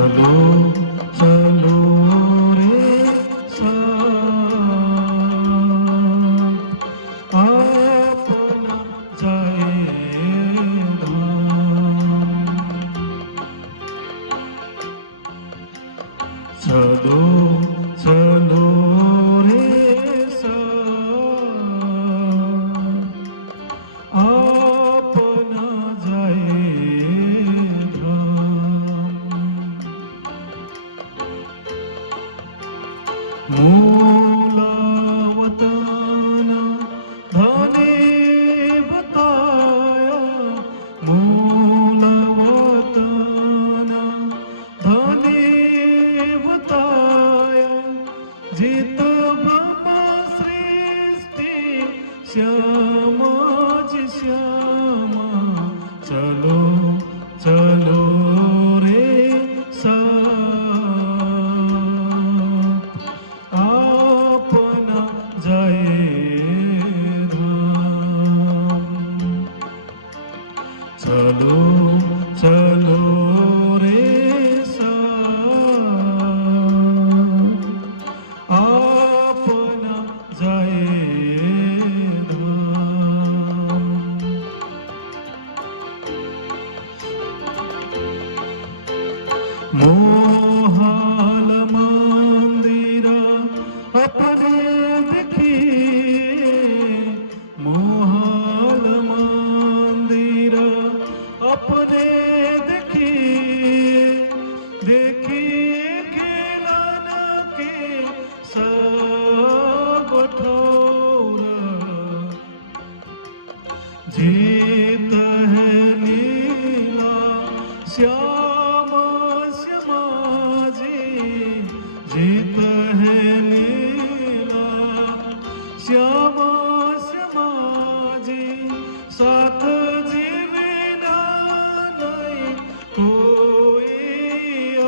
चलो चलो रे अपना जाए चलो चलो रे अपना जाए मूल वतन धने बताया मूल वतन धने बताया जित ब्रह्म सृष्टि श्यामा जी श्यामा चलो चलो रे अपना जाए चलो चलो रे अपना जाए मोहाल मंदिर अपने देखिए मोहाल मंदिर अपने देखिए देखिए खिलन के सब ठौरा जीत है लीला श्याम श्यामा जी जीत है लीला श्यामा श्यामा जी साथ जीविना नहीं कोई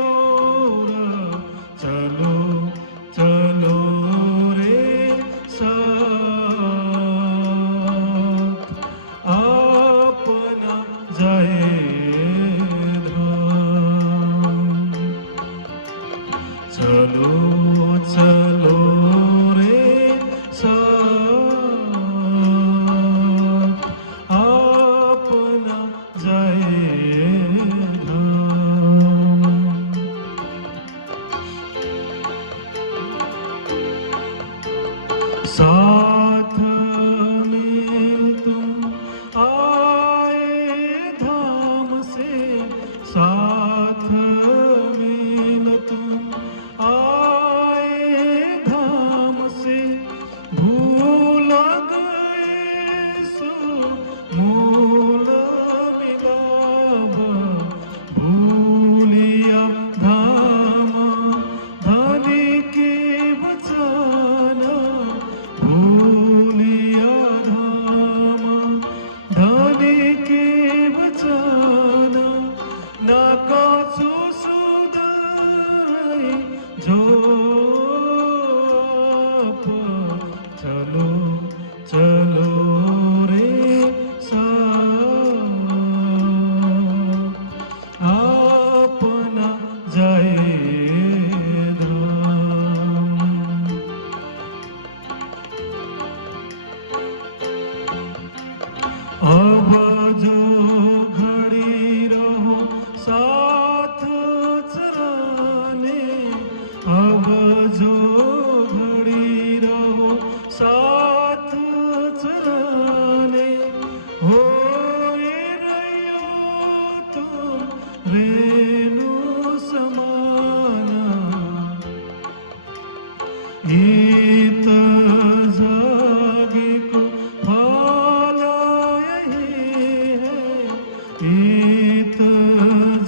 और चलो चलो रे अपना जाए चलो चलो रे अपना जाए साथ में तुम आए धाम से साथ में तुम आए धाम से भूल गए सो मूल मिलाव भूलिया धाम धनी के बचाना भूलिया धाम धनी के बचाना ना कासु सुदाई जो चलो चलो रे अपना जाए अब जो घड़ी रहो साथ चराने अब जो घड़ी रहो साथ चराने हो रहियो तुम रेणु समाना इत जागे को भाला यही है इत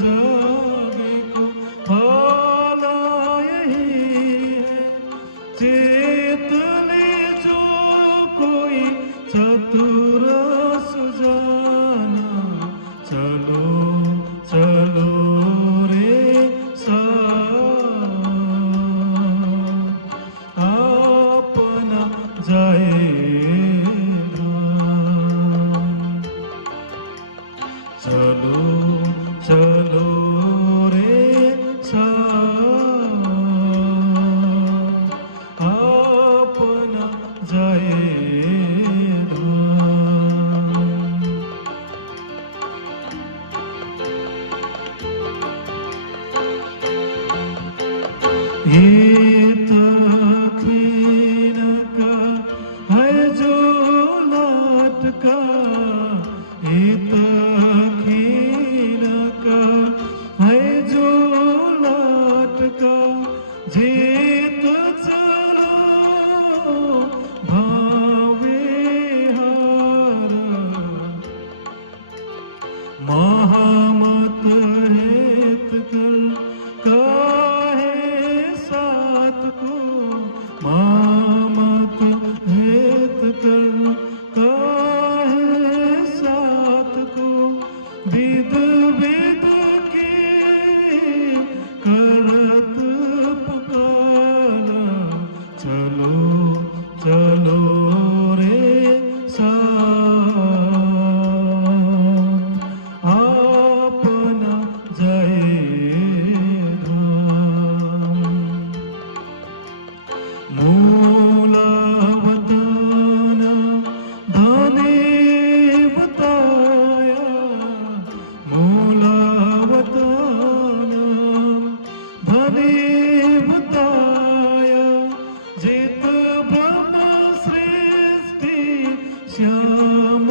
जागे को भाला यही है चेत ले जो कोई चतुर सुजाना चलो चलो रे अपना जाए चलो हित खीन का है जो लटका, हित खीन का है जो लटका, जीत चलो भावे हार, महामत हेत कल काहे साथ को, महामत हेत कल काहे साथ को, विद विद की करत पुकारा, चलो चलो रे साथ, अपना जय धाम। मूलवतन धने बताया, मूलवतन धने बताया, जित ब्रह्म सृष्टि श्याम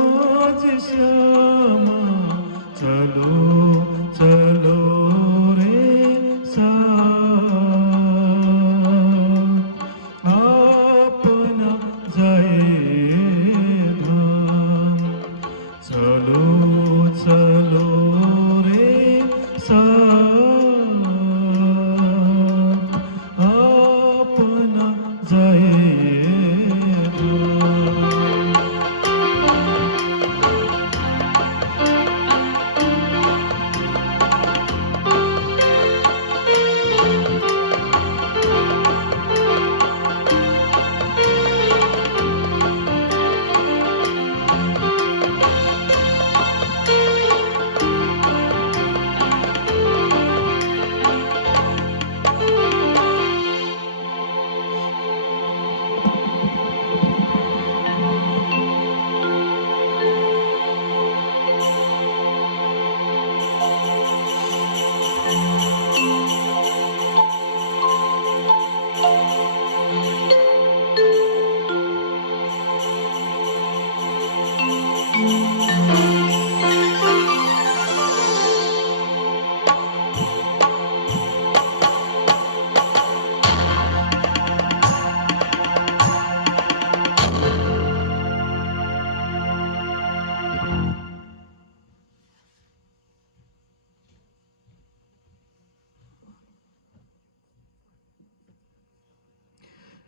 जी श्यामा, चलो चलो रे साथ, अपना जय धाम, चलो चलो रे साथ, अपना जय धाम।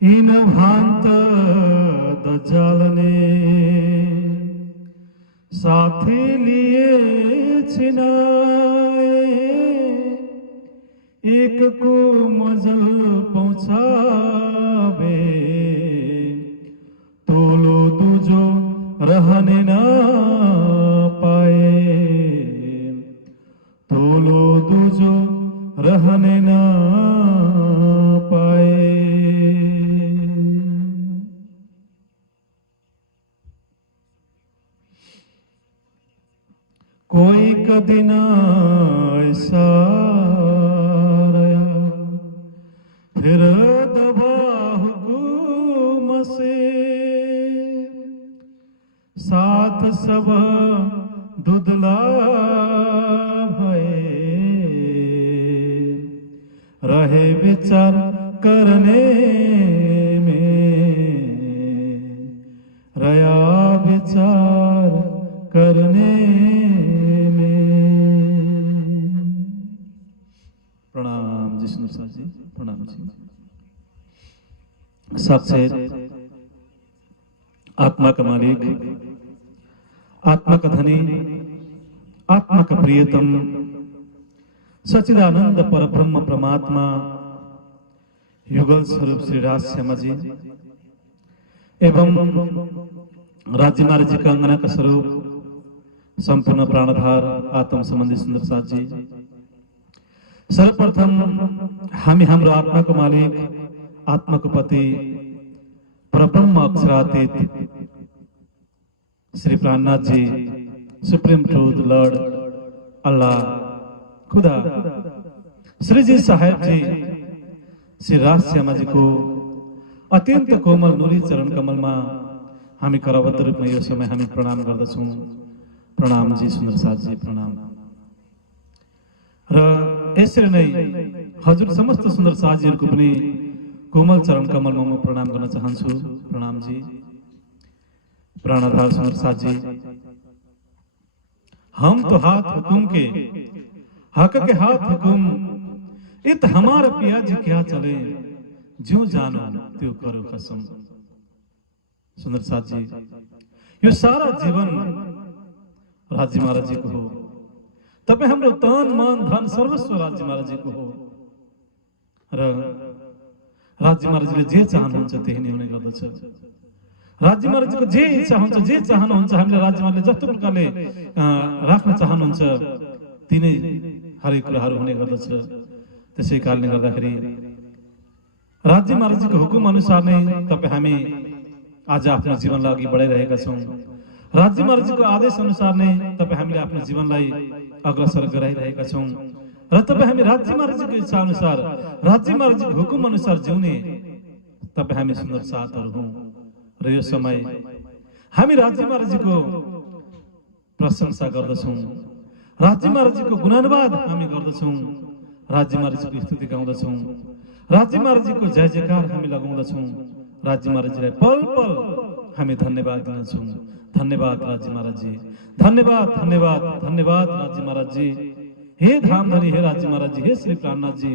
इन भांत दज्जालने साथी लिए छिनाए, एक को मजल पहुंचावे, तोलो दूजो रहने ना पाए, तोलो दूजो रहने ना पाए। कोई कदी ना ऐसा रहा, फिर दबा हुकुम से, साथ सब दुदला भये, रहे विचार करने में, रया विचार करने में। प्रणाम जिष्णु साहब जी, प्रणाम जी। सबसे आत्मा का मालिक, आत्मा का धनी, आत्मा का प्रियतम सच्चिदानंद परब्रह्म परमात्मा युगल स्वरूप श्री राजश्यामा जी एवं राज्यमाल जी का अंगना का स्वरूप संपूर्ण प्राणधार आत्म संबंधी सुंदर साथ जी, सर्वप्रथम हामी हाम्रो आत्मा को मालिक, आत्मा को पति, परब्रह्म अक्षरातीत श्री प्राणनाथ जी, सुप्रीम ट्रूथ लॉर्ड अल्लाह खुदा, श्री जी साहेब जी, श्री राजश्यामाजीको अत्यन्त कोमल नुरी चरण कमलमा हामी करबद्ध रूपमा यो समय हामी प्रणाम गर्दछौँ। प्रणाम जी सुन्दर साथजी, प्रणाम। र यसरी नै हजुर समस्त सुन्दर साथजीहरूको पनि कोमल चरण कमलमा म प्रणाम गर्न चाहन्छु। प्रणाम जी। प्राणाधार सुन्दर साथजी, हम तो हाथ हुकुम के हक के हाथ हुकुम, इत हमारा पिया जी क्या चले, जो जानो त्यो करो कसम। सुन्दर साथजी, यो सारा जीवन राज्य महाराजीको हो। तपाईँ हाम्रो तन मन धन सर्वस्व राज्य महाराजीको हो र राज्य महाराजले जे चाहनुहुन्छ त्यही नै हुने गर्दछ। राज्य महाराजको जे इच्छा हुन्छ, जे चाहनुहुन्छ, हामीले राज्य महाराजले जस्तो प्रकारले राख्न चाहनुहुन्छ तिनै हरेक कुराहरू हुने गर्दछ। त्यसै कारणले गर्दाखेरि राज्य महाराजको हुकुम अनुसार नै तपाईँ हामी आज आफ्नो जीवनलाई अघि बढाइरहेका छौँ। राज्य महाराजको आदेश अनुसार नै तपाईँ हामीले आफ्नो जीवनलाई अग्रसर गराइरहेका छौँ र तपाईँ हामी राज्य महाराजको इच्छा अनुसार, राज्य महाराजको हुकुम अनुसार जिउने तपाईँ हामी सुन्दर साथहरू हौँ। र यो समय हामी राज्य महाराजको प्रशंसा गर्दछौँ, राज्य महाराजको गुणानुवाद हामी गर्दछौँ, राज्य महाराजको स्तुति गाउँदछौँ, राज्य महाराजको जय जयकार हामी लगाउँदछौँ। राज्य महाराजलाई पल पल हामी धन्यवाद दिन्छौँ। धन्यवाद राज्य महाराज जी, धन्यवाद धन्यवाद धन्यवाद राज्य महाराज जी। हे धामधनी, हे राज्य महाराज जी, हे श्री प्राणनाथ जी,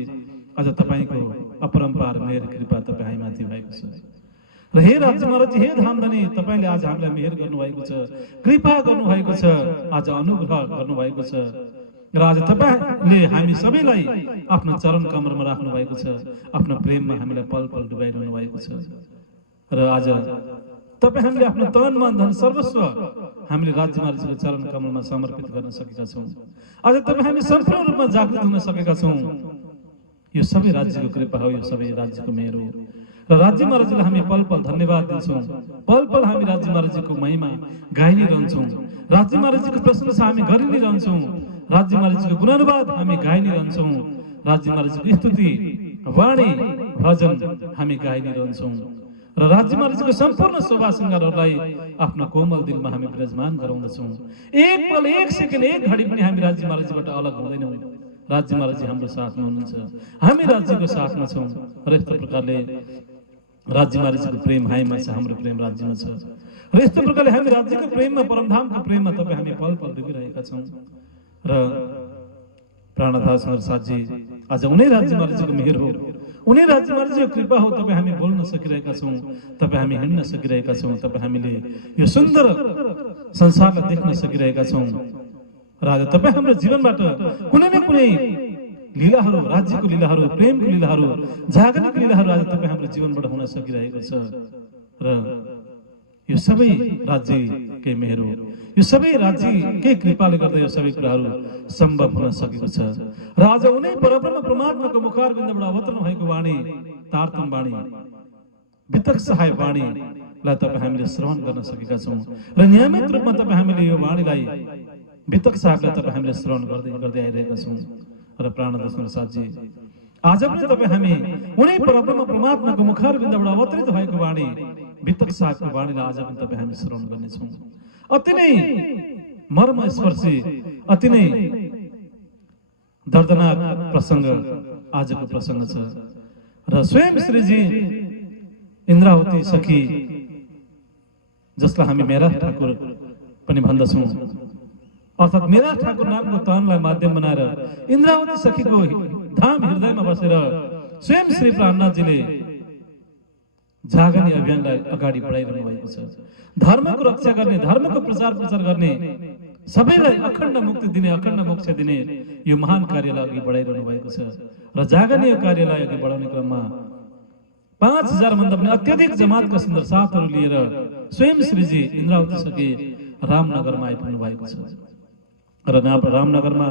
आज तपाईँको अपरम्पार मेहर कृपा तपाईँ हामीमाथि भएको छ। र हे राज्य महाराज जी, हे धामधनी, तपाईँले आज हामीलाई मेहर गर्नुभएको छ, कृपा गर्नुभएको छ, आज अनुग्रह गर्नुभएको छ र आज तपाईँले हामी सबैलाई आफ्नो चरण कमरमा राख्नु भएको छ, आफ्नो प्रेममा हामीलाई पल पल डुबाइरहनु भएको छ। र आज तपाईँ हामीले आफ्नो तन मन धन सर्वस्व हामीले राज्य महाराजको चरण कमलमा समर्पित गर्न सकेका छौँ। आज तपाईँ हामी सम्पूर्ण रूपमा जागृत हुन सकेका छौँ। यो सबै राज्यको कृपा हो, यो सबै राज्यको मेहर हो र राज्य महाराजलाई हामी पल पल धन्यवाद दिन्छौँ। पल पल हामी राज्य महाराजको महिमा गाइ नै रहन्छौँ, राज्य महाराजको प्रशंसा हामी गरि नै रहन्छौँ, राज्य महाराजको गुणानुवाद हामी गाइ नै रहन्छौँ, राज्य महाराजको स्तुति वाणी भजन हामी गाइ नै रहन्छौँ र राज्य महाराजको सम्पूर्ण शोभा श्रृङ्गारहरूलाई आफ्नो कोमल दिलमा हामी विराजमान गराउँदछौँ। एक पल, एक सेकेन्ड, एक घडी पनि हामी राज्य महाराजबाट अलग हुँदैनौँ। राज्य महाराज हाम्रो साथमा हुनुहुन्छ, हामी राज्यको साथमा छौँ र यस्तो प्रकारले राज्य महाराजको प्रेम हामीमा छ, हाम्रो प्रेम राज्यमा छ र यस्तो प्रकारले हामी राज्यको प्रेममा, परमधामको प्रेममा तपाईँ हामी पल पल डुबिरहेका छौँ। र प्राणनाथ सुन्दर साथजी, आज उनै राज्य महाराजको मेहर हो, उनै राज्य महाराजको कृपा हो तपाईँ हामी बोल्न सकिरहेका छौँ, तपाईँ हामी हिँड्न सकिरहेका छौँ, तपाईँ हामीले यो सुन्दर संसारलाई देख्न सकिरहेका छौँ र आज तपाईँ हाम्रो जीवनबाट कुनै न कुनै लीलाहरू, राज्यको लीलाहरू, प्रेमको लीलाहरू, जागरणको लीलाहरू आज तपाईँ हाम्रो जीवनबाट हुन सकिरहेको छ र यो सबै राज्यकै मेहर हो, यो सबै राज्यकै कृपाले गर्दा यो सबै कुराहरू सम्भव हुन सकेको छ। र आज उनै परब्रह्म परमात्माको मुखारविन्दबाट अवतरण भएको वाणी, तारतम वाणी, वितक सहाय वाणीलाई तपाईँ हामीले श्रवण गर्न सकेका छौँ र नियमित रूपमा तपाईँ हामीले यो वाणीलाई, वितक साहबलाई तपाईँ हामीले श्रवण गर्दै आइरहेका छौँ। र प्राणनाथ सुन्दर साथजी, आज पनि तपाईँ हामी उनै परब्रह्म परमात्माको मुखारविन्दबाट अवतरित भएको वाणी, वितक साहबको वाणीलाई आज पनि तपाईँ हामी श्रवण गर्नेछौँ। अति नै मर्मस्पर्शी, अति नै दर्दनाक प्रसङ्ग आजको प्रसङ्ग छ र स्वयं श्रीजी इन्द्रावती सखी, जसलाई हामी मेरा ठाकुर पनि भन्दछौँ, अर्थात् मेरा ठाकुर नामको तहनलाई माध्यम बनाएर इन्द्रावती सखीको धाम हृदयमा बसेर स्वयं श्री प्राणनाथजीले जागनी अभियानलाई अगाडि बढाइरहनु भएको छ। धर्मको रक्षा गर्ने, धर्मको प्रचार प्रसार गर्ने, सबैलाई अखण्ड मुक्ति दिने, अखण्ड मोक्ष दिने यो महान कार्यलाई अघि बढाइरहनु भएको छ र जागनीय कार्यलाई अघि बढाउने क्रममा 5000 भन्दा पनि अत्यधिक जमातका सुन्दर साथहरू लिएर स्वयं श्रीजी इन्द्रावती सखी रामनगरमा आइपुग्नु भएको छ र रामनगरमा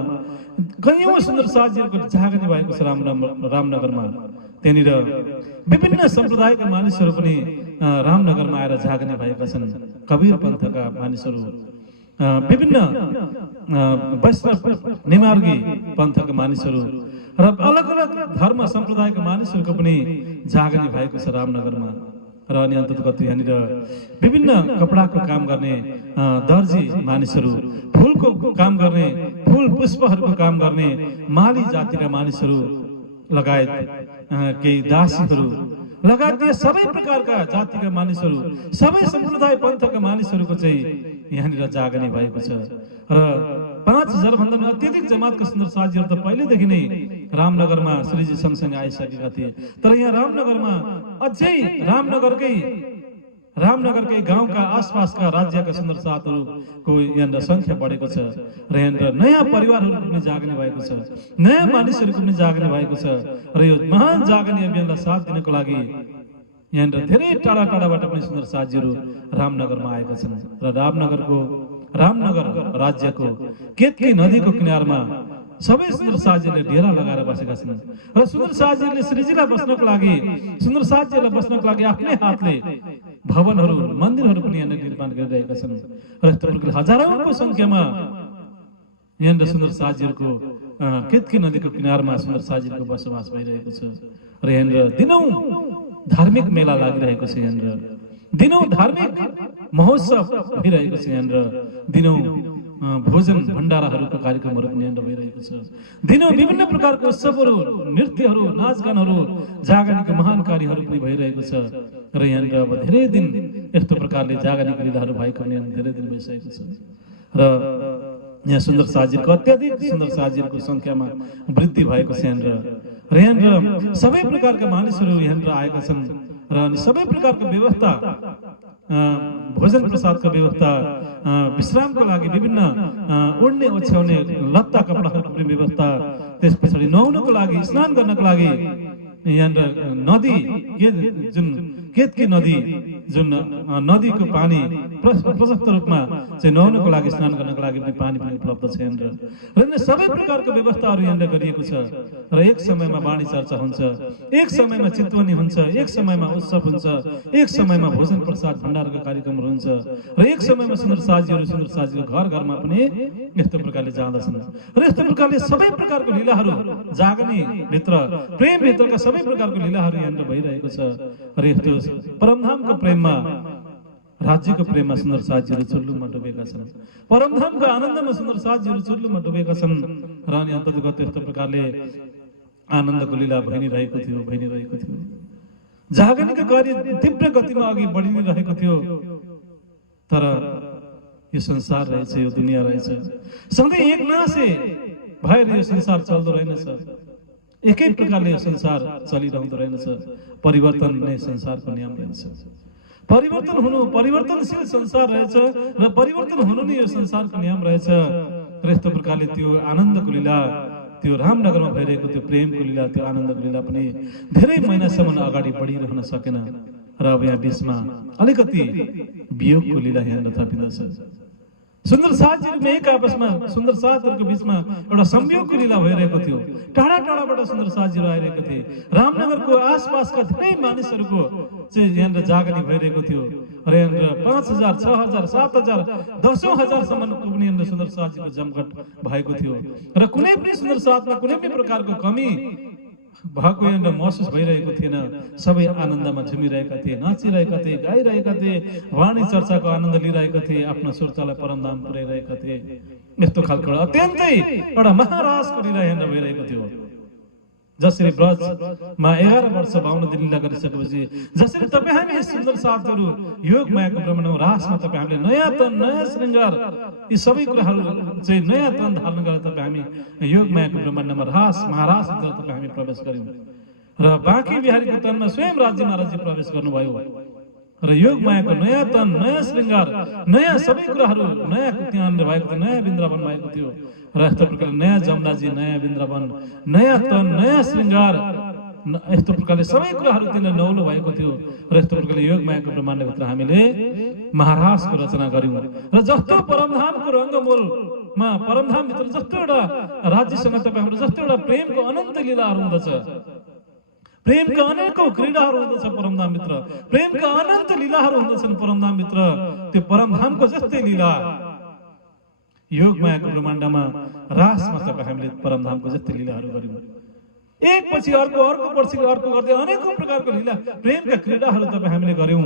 कयौं सुन्दर साथीहरूको जागनी भएको छ। रामनगरमा त्यहाँनिर विभिन्न सम्प्रदायका मानिसहरू पनि रामनगरमा आएर जागनी भएका छन्। कबीर पन्थका मानिसहरू, विभिन्न वैष्णव निमार्गी पन्थका मानिसहरू र अलग अलग धर्म सम्प्रदायका मानिसहरूको पनि जागनी भएको छ रामनगरमा। र अनि अन्ततगत यहाँनिर विभिन्न कपडाको काम गर्ने दर्जी मानिसहरू, फुलको काम गर्ने, फुल पुष्पहरूको काम गर्ने माली जातिका मानिसहरू लगायत केही दासीहरू लगायत सबै प्रकारका जातिका मानिसहरू, सबै सम्प्रदाय पन्थका मानिसहरूको चाहिँ यहाँनिर जागनी भएको छ। र 5000 भन्दा पनि अत्यधिक जमातका सुन्दर साथीहरू त पहिलेदेखि नै रामनगरमा श्रीजी सँगसँगै आइसकेका थिए। तर यहाँ रामनगरमा अझै रामनगरकै गाउँका आसपासका राज्यका सुन्दर साथीहरूको यहाँनिर संख्या बढेको छ। र यहाँनिर नयाँ परिवारहरूको पनि जागनी भएको छ, नयाँ मानिसहरूको पनि जागनी भएको छ। र यो महान जागनी अभियानलाई साथ दिनको लागि यहाँनिर धेरै टाढा टाढाबाट पनि सुन्दर साथीहरू रामनगरमा आएका छन्। र रामनगर राज्यको केतकी नदीको किनारमा सबै सुन्दर साथीहरूले डेरा लगाएर बसेका छन्। र सुन्दर साथीहरूले श्रीजीलाई बस्नको लागि, सुन्दर साथीहरूलाई बस्नको लागि आफ्नै हातले भवनहरू, मन्दिरहरू पनि यहाँनिर निर्माण गरिरहेका छन्। र यस्तो प्रकारले हजारौंको संख्यामा यहाँनिर सुन्दर साथीहरूको केतकी नदीको किनारमा सुन्दर साथीहरूको बसोबास भइरहेको छ। र यहाँनिर दिनौं धार्मिक मेला लागिरहेको छ, यहाँनिर दिनौं धार्मिक महोत्सव भइरहेको छ, यहाँनिर दिनौं भोजन भण्डाराहरूको कार्यक्रमहरू पनि यहाँनिर भइरहेको छ। दिनौं विभिन्न प्रकारको उत्सवहरू, नृत्यहरू, नाचगानहरू, जागनीका महान कार्यहरू पनि भइरहेको छ। र यहाँनिर अब धेरै दिन यस्तो प्रकारले जागनीका लीलाहरू भएको यहाँनिर धेरै दिन भइसकेको छ। र यहाँ सुन्दर साथीहरूको अत्याधिक सुन्दर साथीहरूको संख्यामा वृद्धि भएको छ यहाँनिर। र यहाँनिर सबै प्रकारका मानिसहरू यहाँनिर आएका छन्। र अनि सबै प्रकारको व्यवस्था, भोजन प्रसादको व्यवस्था, विश्रामको लागि विभिन्न ओड्ने ओछ्याउने लत्ता कपडाहरूको पनि व्यवस्था, त्यस पछाडि नुहाउनको लागि, स्नान गर्नको लागि यहाँनिर नदी, जुन केतकी नदी, जुन नदीको पानी प्रशस्त रूपमा चाहिँ नुहाउनको लागि, स्नान गर्नको लागि पनि पानी पनि उपलब्ध छ यहाँनिर। र सबै प्रकारको व्यवस्थाहरू यहाँनिर गरिएको छ। र एक समयमा वाणी चर्चा हुन्छ, एक समयमा चितवनी हुन्छ, एक समयमा उत्सव हुन्छ, एक समयमा भोजन प्रसाद भण्डारका कार्यक्रमहरू हुन्छ। र एक समयमा सुन्दर साथीको घर घरमा पनि यस्तो प्रकारले जाँदछन्। र यस्तो प्रकारले सबै प्रकारको लीलाहरू, जागनी भित्र, प्रेम भित्रका सबै प्रकारको लीलाहरू यहाँनिर भइरहेको छ। र यस्तो परमधामको प्रेममा, राज्यको प्रेममा सुन्दर साथीहरू चुल्लुमा डुबेका छन्। परमधामको आनन्दमा सुन्दर साथीहरू चुल्लुमा डुबेका छन्। र अनि अन्तर्गत यस्तो प्रकारले आनन्दको लीला भइ नै रहेको थियो। जागनीको कार्य तीव्र गतिमा अघि बढि नै रहेको थियो। तर यो संसार रहेछ, यो दुनियाँ रहेछ, सधैँ एकनासे भएर यो संसार चल्दो रहेनछ। एकै प्रकारले यो संसार चलिरहँदो रहेनछ। परिवर्तन नै संसारको नियम रहेछ। परिवर्तन हुनु, परिवर्तनशील संसार रहेछ र परिवर्तन हुनु नै यो संसारको नियम रहेछ। र यस्तो प्रकारले त्यो आनन्दको लीला, त्यो रामनगरमा भइरहेको त्यो प्रेमको लीला, त्यो आनन्दको लीला पनि धेरै महिनासम्म अगाडि बढिरहन सकेन। र अब यहाँ बिचमा अलिकति वियोगको लीला यहाँनिर थपिँदछ। सुन्दर साथीहरू एक आपसमा, सुन्दर साथीहरूको बिचमा एउटा संयोगको लीला भइरहेको थियो। टाढा टाढाबाट सुन्दर साथीहरू आइरहेको थिए। रामनगरको आसपासका धेरै मानिसहरूको चाहिँ यहाँनिर जागनी भइरहेको थियो। र यहाँनिर 5000, 6000, 7000, 10,000 सम्मको पनि यहाँनिर सुन्दर साथीको जमघट भएको थियो। र कुनै पनि सुन्दर साथमा कुनै पनि प्रकारको कमी भएको यहाँनिर महसुस भइरहेको थिएन। सबै आनन्दमा झुमिरहेका थिए, नाचिरहेका थिए, गाइरहेका थिए, वाणी चर्चाको आनन्द लिइरहेका थिए, आफ्नो सुरतालाई परमधाम पुर्याइरहेका थिए। यस्तो खालको अत्यन्तै एउटा महाराजको लीला यहाँनिर भइरहेको थियो। जसरी ब्रजमा 11 वर्ष 52 दिन लीला गरिसकेपछि, जसरी तपाईँ हामी सुन्दर साथीहरू योग मायाको भ्रमणमा, रासमा तपाईँ हामीले नयाँ तन, नयाँ श्रृङ्गार, यी सबै कुराहरू चाहिँ नयाँ तन धारण गरेर तपाईँ हामी योग मायाको भ्रमणमा रास, महारास तपाईँ हामी प्रवेश गर्यौँ। र बाँकी बिहारीको तनमा स्वयं राज्य महाराजजी प्रवेश गर्नुभयो। र योग मायाको नयाँ तन, नयाँ श्रृङ्गार, नयाँ सबै कुराहरू नयाँ त्यहाँनिर भएको थियो, नयाँ वृन्दावन भएको थियो। र यस्तो प्रकारले नयाँ जमलाजी, नयाँ वृन्दावन, नयाँ तन, नयाँ श्रृङ्गार, यस्तो प्रकारले सबै कुराहरू त्यहाँनिर नौलो भएको थियो। र यस्तो प्रकारले योग मायाको ब्रह्माण्डभित्र हामीले महाराजको रचना गर्यौँ। र जस्तो परमधामको रङ्गमूलमा, परमधामभित्र जस्तो एउटा राज्यसँग तपाईँ हाम्रो जस्तो एउटा प्रेमको अनन्त लीलाहरू हुँदछ, प्रेमका अनेकौं क्रीडाहरू हुँदछ परमधामभित्र, प्रेमका अनन्त लीलाहरू हुँदछन् परमधामभित्र। त्यो परमधामको जस्तै लीला योग मायाको ब्रह्माण्डमा, रासमा तपाईँ हामीले परमधामको जस्तै लीलाहरू गर्यौँ। एकपछि अर्को पछि अर्को गर्दै अनेकौं प्रकारको लीला प्रेमका क्रीडाहरू तपाईँ हामीले गर्यौं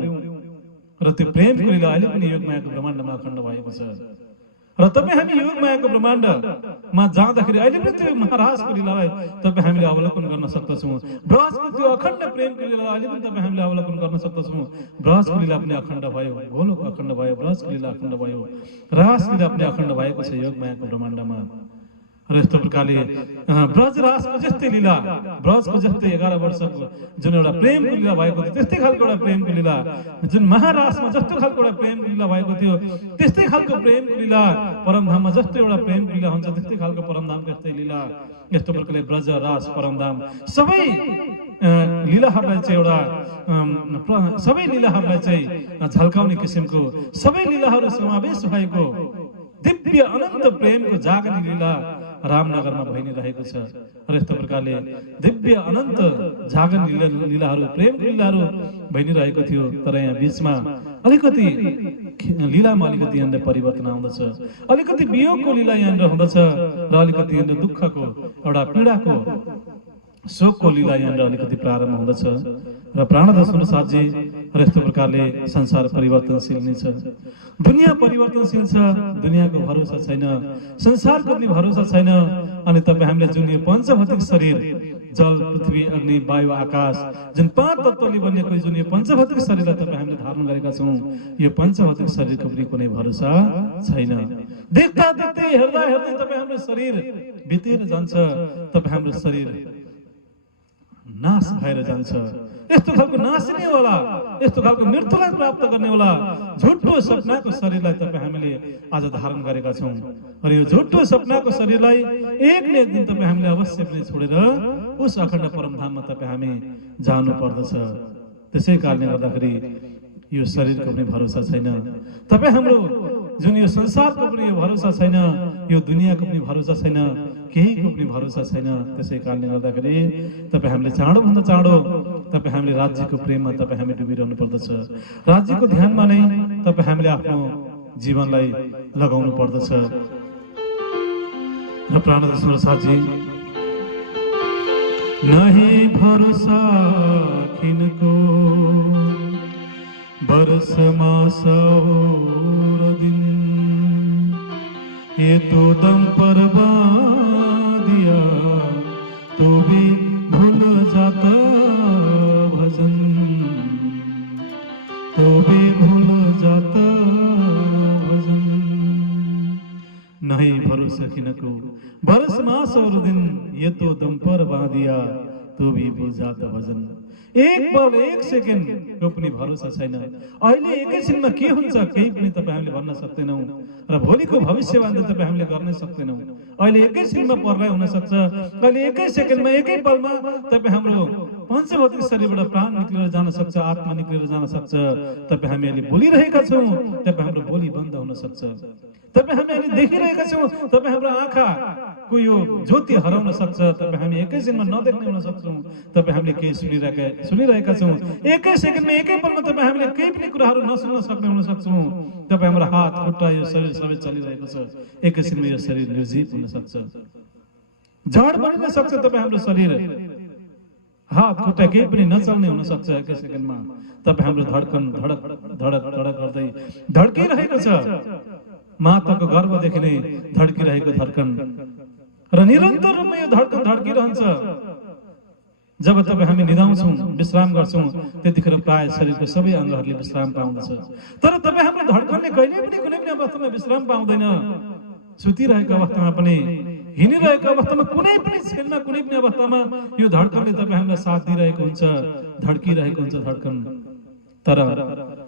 र त्यो प्रेमको लीला अहिले पनि योगमायाको ब्रह्माण्डमा अखण्ड भएको छ र तपाईँ हामी योगमायाको ब्रह्माण्डमा जाँदाखेरि अहिले पनि त्यो महाराजको लीलालाई तपाईँ हामीले अवलोकन गर्न सक्दछौँ। ब्रजको त्यो अखण्ड प्रेमको लीला अहिले पनि तपाईँ हामीले अवलोकन गर्न सक्दछौँ। ब्रजको लीला पनि अखण्ड भयो, गोलोक अखण्ड भयो, ब्रजको लीला अखण्ड भयो, रास लीला पनि अखण्ड भएको छ योगमायाको ब्रह्माण्डमा। र यस्तो प्रकारले ब्रज रासको जस्तै लीला, ब्रजको जस्तै 11 वर्षको जुन एउटा प्रेमको लीला भएको थियो त्यस्तै खालको एउटा प्रेमको लीला, जुन महारासमा जस्तो खालको एउटा प्रेमको लीला भएको थियो त्यस्तै खालको प्रेमको लीला, परमधाममा जस्तो एउटा प्रेमको लीला हुन्छ त्यस्तै खालको परमधामको जस्तै लीला। यस्तो प्रकारले ब्रज रास परमधाम सबै लीलाहरूलाई चाहिँ एउटा सबै लीलाहरूलाई चाहिँ झल्काउने किसिमको सबै लीलाहरू समावेश भएको दिव्य अनन्त प्रेमको जागने लीला रामनगरमा भइ नै रहेको छ। र यस्तो प्रकारले दिव्य अनन्त जागन लीलाहरू प्रेम लीलाहरू भइ नै रहेको थियो। तर यहाँ बीचमा अलिकति लीलामा अलिकति यहाँनिर परिवर्तन आउँदछ, अलिकति वियोगको लीला यहाँनिर हुँदछ र अलिकति यहाँनिर दुःखको एउटा पीडाको शोकको लीला यहाँनिर अलिकति प्रारम्भ हुँदछ। र प्राणदास साथजी र यस्तो प्रकारले संसार परिवर्तनशील नै छ, दुनियाँ परिवर्तनशील छ, दुनियाँको भरोसा छैन, संसारको पनि भरोसा छैन। अनि तपाईँ हामीले जुन यो पञ्चभौतिक शरीर जल पृथ्वी अग्नि वायु आकाश जुन 5 तत्त्वले बनिएको जुन यो पञ्चभौतिक शरीरलाई तपाईँ हामीले धारण गरेका छौँ, यो पञ्चभौतिक शरीरको पनि कुनै भरोसा छैन। देख्दा देख्दै हेर्दा हेर्दै तपाईँ हाम्रो शरीर बितेर जान्छ, तपाईँ हाम्रो शरीर नाश भएर जान्छ। यस्तो खालको नाच्नेवाला, यस्तो खालको मृत्युलाई प्राप्त गर्नेवाला झुटो सपनाको शरीरलाई तपाईँ हामीले आज धारण गरेका छौँ। र यो झुटो सपनाको शरीरलाई एक न एक दिन तपाईँ हामीले अवश्य पनि छोडेर उस अखण्ड परमधाममा तपाईँ हामी जानु पर्दछ। त्यसै कारणले गर्दाखेरि यो शरीरको पनि भरोसा छैन, तपाईँ हाम्रो जुन यो संसारको पनि यो भरोसा छैन, यो दुनियाँको पनि भरोसा छैन, केहीको पनि भरोसा छैन। त्यसै कारणले गर्दाखेरि तपाईँ हामीले चाँडोभन्दा चाँडो तपाईँ हामीले राज्यको प्रेममा तपाईँ हामी डुबिरहनु पर्दछ। राज्यको ध्यानमा नै तपाईँ हामीले आफ्नो जीवनलाई लगाउनु पर्दछ। र प्राणदास साथी नहीं भरोसा किनको बरस मास और दिन, ये तो दम पर दिया तो भी भूल जाता भजन, तो भी भूल जाता भजन। नहीं भरोसा किनको बरस मास और दिन, ये तो दम पर दिया तो भी भूल जाता भजन। एक पल एक सेकेन्ड को पनि भरोसा छैन। अहिले एकैछिनमा के हुन्छ केही पनि तपाईँ हामीले भन्न सक्दैनौँ र भोलिको भविष्यवाणी तपाईँ हामीले गर्न सक्दैनौँ। अहिले एकैछिनमा पर्लाई हुन सक्छ, अहिले एकै सेकेन्डमा एकै पलमा तपाईँ हाम्रो पञ्चभौतिक शरीरबाट प्राण निक्लेर जान सक्छ, आत्मा निक्लेर जान सक्छ। तपाईँ हामी अहिले बोलिरहेका छौँ, तपाईँ हाम्रो बोली बन्द हुन सक्छ। तपाईँ हामी अहिले देखिरहेका छौँ, तपाईँ हाम्रो आँखाको यो ज्योति हराउन सक्छ। तपाईँ हामी एकैछिनमा नदेख्ने हुन सक्छौँ, तपाईँ हामीले केही सुनिरहेका छौँ। एकै सेकेन्डमा एकै पलमा तपाईँ हामीले केही पनि कुराहरू नसुन्न सक्ने हुन सक्छौँ। तपाईँ हाम्रो हात खुट्टा यो शरीर सबै चलिरहेको छ, एकैछिनमा यो शरीर निर्जीव हुन सक्छ, जड बनिन सक्छ। तपाईँ हाम्रो शरीर हात खुट्टा केही पनि नचल्ने हुन सक्छ एकै सेकेन्डमा। तपाईँ हाम्रो धड्कन धडक धडक धडक गर्दै धड्किरहेको छ, माताको गर्भदेखि नै धड्किरहेको धड्कन र निरन्तर रूपमा यो धड्कन धड्किरहन्छ। जब तपाईँ हामी निदाउँछौँ, विश्राम गर्छौँ, त्यतिखेर प्राय शरीरको सबै अङ्गहरूले विश्राम पाउँदछ। तर तपाईँ हाम्रो धड्कनले कहिले पनि कुनै पनि अवस्थामा विश्राम पाउँदैन। सुतिरहेको अवस्थामा पनि, हिँडिरहेको अवस्थामा, कुनै पनि क्षणमा, कुनै पनि अवस्थामा यो धड्कनले तपाईँ हामीलाई साथ दिइरहेको हुन्छ, धड्किरहेको हुन्छ धड्कन। तर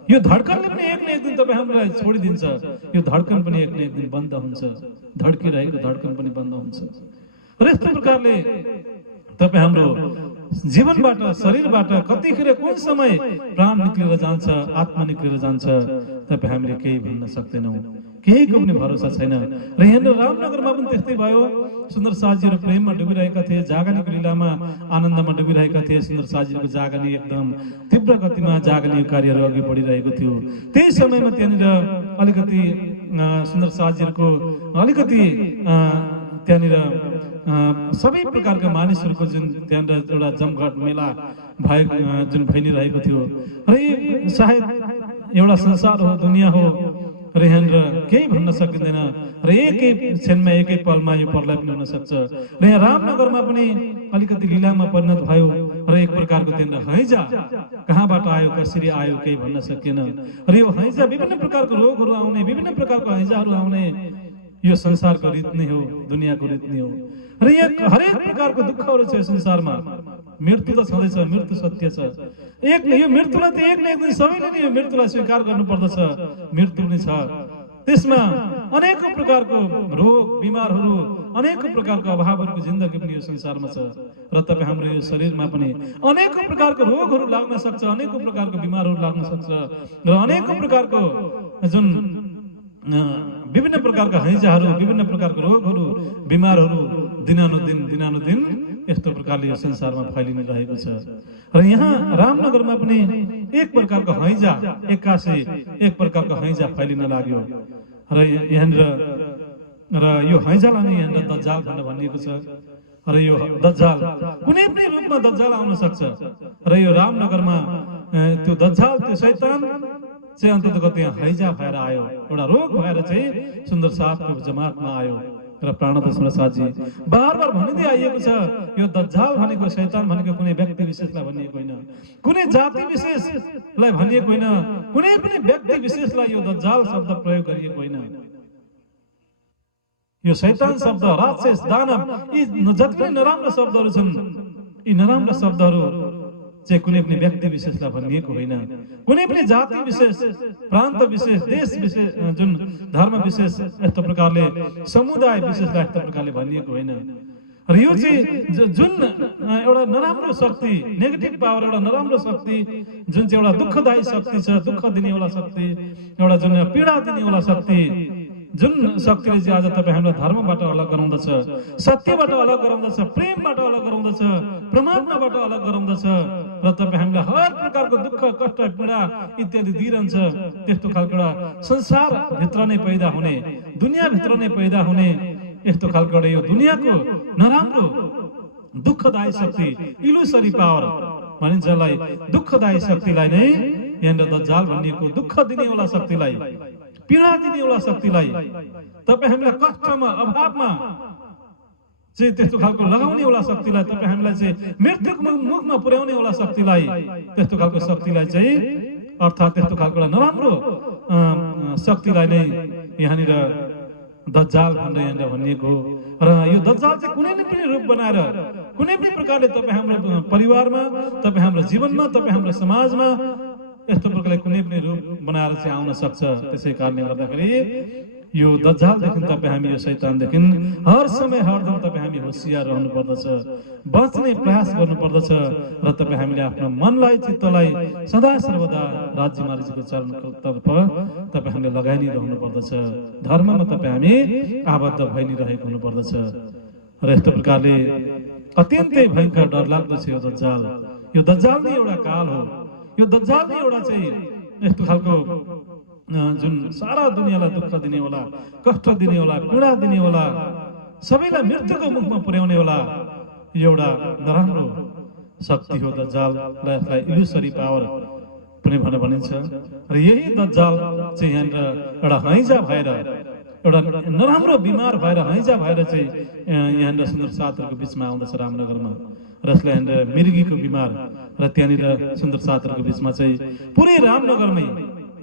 यो धड्कनले पनि एक न एक दिन तपाईँ हामीलाई छोडिदिन्छ। यो धड्कन पनि एक न एक दिन बन्द हुन्छ, धड्किरहेको धड्कन पनि बन्द हुन्छ। र यस्तो प्रकारले तपाईँ हाम्रो जीवनबाट, शरीरबाट कतिखेर कुन समय प्राण निक्लेर जान्छ, आत्मा निक्लेर जान्छ, तपाईँ हामीले केही भन्न सक्दैनौँ, केहीको पनि भरोसा छैन। र यहाँनिर रामनगरमा पनि त्यस्तै भयो। सुन्दर साथीहरू प्रेममा डुबिरहेका थिए, जागनीको लीलामा आनन्दमा डुबिरहेका थिए। सुन्दर साथीहरूको जागनी एकदम तीव्र गतिमा जागनी कार्यहरू अघि बढिरहेको थियो। त्यही समयमा त्यहाँनिर अलिकति सुन्दर साथीहरूको अलिकति त्यहाँनिर सबै प्रकारका मानिसहरूको जुन त्यहाँनिर एउटा जमघट मेला भएको जुन भइ नै रहेको थियो र यी सायद एउटा संसार हो, दुनियाँ हो र यहाँनिर केही भन्न सकिँदैन र एकै क्षणमा एकै पलमा यो प्रलय पनि हुन सक्छ र यहाँ रामनगरमा पनि अलिकति लीलामा परिणत भयो र एक प्रकारको त्यहाँनिर हैजा कहाँबाट आयो, कसरी आयो केही भन्न सकिएन र यो हैजा विभिन्न प्रकारको रोगहरू आउने, विभिन्न प्रकारको हैजाहरू आउने यो संसारको रीत नै हो, दुनियाँको रीत नै हो र यहाँ हरेक प्रकारको दुःखहरू छ संसारमा। मृत्यु त छँदैछ, मृत्यु सत्य छ। एक यो मृत्युलाई त एक न एक दिन सबैले नै यो मृत्युलाई स्वीकार गर्नुपर्दछ, मृत्यु नै छ। त्यसमा अनेकौं प्रकारको रोग बिमारहरू, अनेकौं प्रकारको अभावहरूको जिन्दगी पनि यो संसारमा छ र तपाईँ हाम्रो यो शरीरमा पनि अनेकौं प्रकारको रोगहरू लाग्न सक्छ, अनेकौं प्रकारको बिमारहरू लाग्न सक्छ र अनेकौं प्रकारको जुन विभिन्न प्रकारका हैजाहरू, विभिन्न प्रकारको रोगहरू, बिमारहरू दिनानुदिन यस्तो प्रकारले यो संसारमा फैलिने रहेको छ र यहाँ रामनगरमा पनि एक प्रकारको हैजा एक्कासी एक प्रकारको हैजा फैलिन लाग्यो र यहाँनिर र यो हैजालाई नै यहाँनिर दज्जाल भनेर भनिएको छ र यो दज्जाल कुनै पनि रूपमा दज्जाल आउन सक्छ र यो रामनगरमा त्यो दज्जाल, त्यो शैतान चाहिँ अन्ततः त्यहाँ हैजा भएर आयो, एउटा रोग भएर चाहिँ सुन्दर साथको जमातमा आयो र प्राणदर्शन साथी बार-बार भनिँदै आइएको छ यो दज्जाल भनेको, शैतान भनेको कुनै व्यक्ति विशेषलाई भनिएको होइन, कुनै जाति विशेषलाई भनिएको होइन, कुनै पनि व्यक्ति विशेषलाई यो दज्जाल शब्द प्रयोग गरिएको होइन। यो शैतान शब्द, राक्षस, दानव, यी जति पनि नराम्रा शब्दहरू छन्, यी नराम्रा शब्दहरू चाहिँ कुनै पनि व्यक्ति विशेषलाई भनिएको होइन, कुनै पनि जाति विशेष, प्रान्त विशेष, देश विशेष, जुन धर्म विशेष, यस्तो प्रकारले समुदाय विशेषलाई यस्तो प्रकारले भनिएको होइन। र यो चाहिँ जुन एउटा नराम्रो शक्ति, नेगेटिभ पावर, एउटा नराम्रो शक्ति, जुन चाहिँ एउटा दुःखदायी शक्ति छ, दुःख दिने एउटा शक्ति, एउटा जुन पीडा दिने एउटा शक्ति, जुन शक्तिले चाहिँ आज तपाईँ हामीलाई धर्मबाट अलग गराउँदछ, सत्यबाट अलग गराउँदछ, प्रेमबाट अलग गराउँदछ, परमात्माबाट अलग गराउँदछ र तपाईँ हामीलाई हर प्रकारको दुःख, कष्ट, पीडा इत्यादि दिइरहन्छ। त्यस्तो खालको एउटा संसारभित्र नै पैदा हुने, दुनियाँभित्र नै पैदा हुने यस्तो खालको एउटा यो दुनियाँको नराम्रो दुःखदायी शक्ति, इलुसरी पावर भनिन्छ जसलाई, दुःखदायी शक्तिलाई नै यहाँनिर दज्जाल भनिएको, दुःख दिनेवाला शक्तिलाई, पीडा दिनेवाला शक्तिलाई, तपाईँ हामीलाई कष्टमा, अभावमा चाहिँ त्यस्तो खालको लगाउनेवाला शक्तिलाई, तपाईँ हामीलाई चाहिँ मृत्युको मुखमा पुर्याउनेवाला शक्तिलाई, त्यस्तो खालको शक्तिलाई चाहिँ अर्थात् त्यस्तो खालको नराम्रो शक्तिलाई नै यहाँनिर दज्जाल भनेर यहाँनिर भनिएको र यो दज्जाल चाहिँ कुनै न पनि रूप बनाएर, कुनै पनि प्रकारले तपाईँ हाम्रो परिवारमा, तपाईँ हाम्रो जीवनमा, तपाईँ हाम्रो समाजमा यस्तो प्रकारले कुनै पनि रूप बनाएर चाहिँ आउन सक्छ। त्यसै कारणले गर्दाखेरि यो दज्जालदेखि तपाईँ हामी, यो शैतानदेखि हर समय हरदम तपाईँ हामी होसियार रहनु पर्दछ, बच्ने प्रयास गर्नुपर्दछ र तपाईँ हामीले आफ्नो मनलाई, चित्तलाई सदा सर्वदा राज्य मालिकको चरणतर्फ तपाईँ हामीले लगाइ नै रहनु पर्दछ, धर्ममा तपाईँ हामी आबद्ध भइ नै रहेको हुनुपर्दछ र यस्तो प्रकारले अत्यन्तै भयङ्कर डरलाग्दो छ यो दज्जाल। यो दज्जाल नै एउटा काल हो, यो दज्जाल नै एउटा चाहिँ यस्तो खालको जुन सारा दुनियाँलाई दुःख दिनेवाला, कष्ट दिनेवाला, पीडा दिनेवाला, सबैलाई मृत्युको मुखमा पुर्याउनेवाला एउटा नराम्रो शक्ति हो दज्जाललाई। यसलाई इलुसरी पावर पनि भनेर भनिन्छ र यही दज्जाल चाहिँ यहाँनिर एउटा हैजा भएर, एउटा नराम्रो बिमार भएर, हैजा भएर चाहिँ यहाँनिर सुन्दर साथहरूको बिचमा आउँदछ रामनगरमा र यसलाई यहाँनिर मिर्गीको बिमार र त्यहाँनिर सुन्दर साथहरूको बिचमा चाहिँ पुरै रामनगरमै,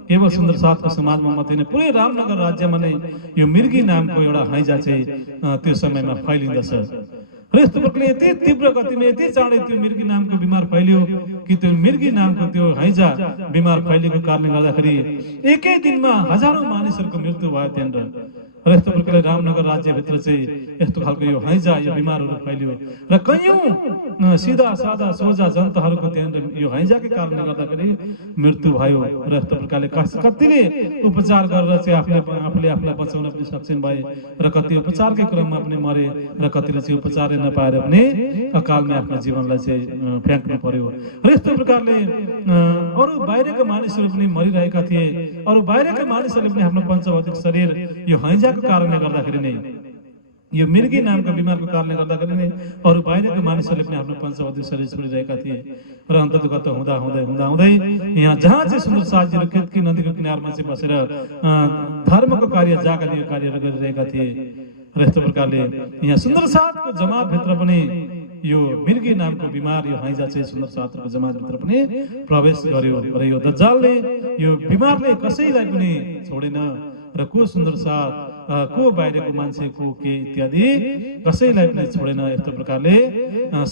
केवल सुन्दर साथको समाजमा मात्रै नै, पुरै रामनगर राज्यमा नै यो मिर्गी नामको एउटा हैजा चाहिँ त्यो समयमा फैलिँदछ र यस्तो प्रकारले यति तीव्र गतिमा, यति चाँडै त्यो मिर्गी नामको बिमार फैलियो कि त्यो मिर्गी नामको त्यो हैजा बिमार फैलिएको कारणले गर्दाखेरि एकै दिनमा हजारौं मानिसहरूको मृत्यु भयो त्यहाँनिर र यस्तो प्रकारले रामनगर राज्यभित्र चाहिँ यस्तो खालको यो हैजा, यो बिमारहरू फैलियो र कयौं सिधा सादा सोझा जनताहरूको त्यहाँनिर यो हैजाकै कारणले गर्दाखेरि मृत्यु भयो र यस्तो प्रकारले कतिले उपचार गरेर चाहिँ आफूले आफूलाई बचाउन पनि सक्षम भए र कति उपचारकै क्रममा पनि मरे र कतिले चाहिँ उपचारै नपाएर पनि अकालमै आफ्नो जीवनलाई चाहिँ फ्याँक्नु पर्यो र यस्तो प्रकारले अरू बाहिरका मानिसहरू पनि मरिरहेका थिए। अरू बाहिरका मानिसहरूले पनि आफ्नो पञ्चभौतिक शरीर यो हैजाको कारणले गर्दाखेरि नै यो मिर्गी नामको बिमारको कारणले गर्दाखेरि नै अरू बाहिरको मानिसहरूले पनि आफ्नो पञ्चवती शरीर छोडिरहेका थिए र अन्तर्गत हुँदा हुँदै हुँदा हुँदै यहाँ जहाँ चाहिँ सुन्दर साथीहरू केतकी नदीको किनारमा चाहिँ बसेर धर्मको कार्य जागरणीय कार्यहरू गरिरहेका थिए र यस्तो प्रकारले यहाँ सुन्दर साथको जमातभित्र पनि यो मिर्गी नामको बिमार यो हैजा चाहिँ सुन्दर साथको जमातभित्र पनि प्रवेश गर्यो र यो दज्जालले यो बिमारले कसैलाई पनि छोडेन र को सुन्दर साथ को बाहिरको मान्छे को के इत्यादि कसैलाई पनि छोडेन। यस्तो प्रकारले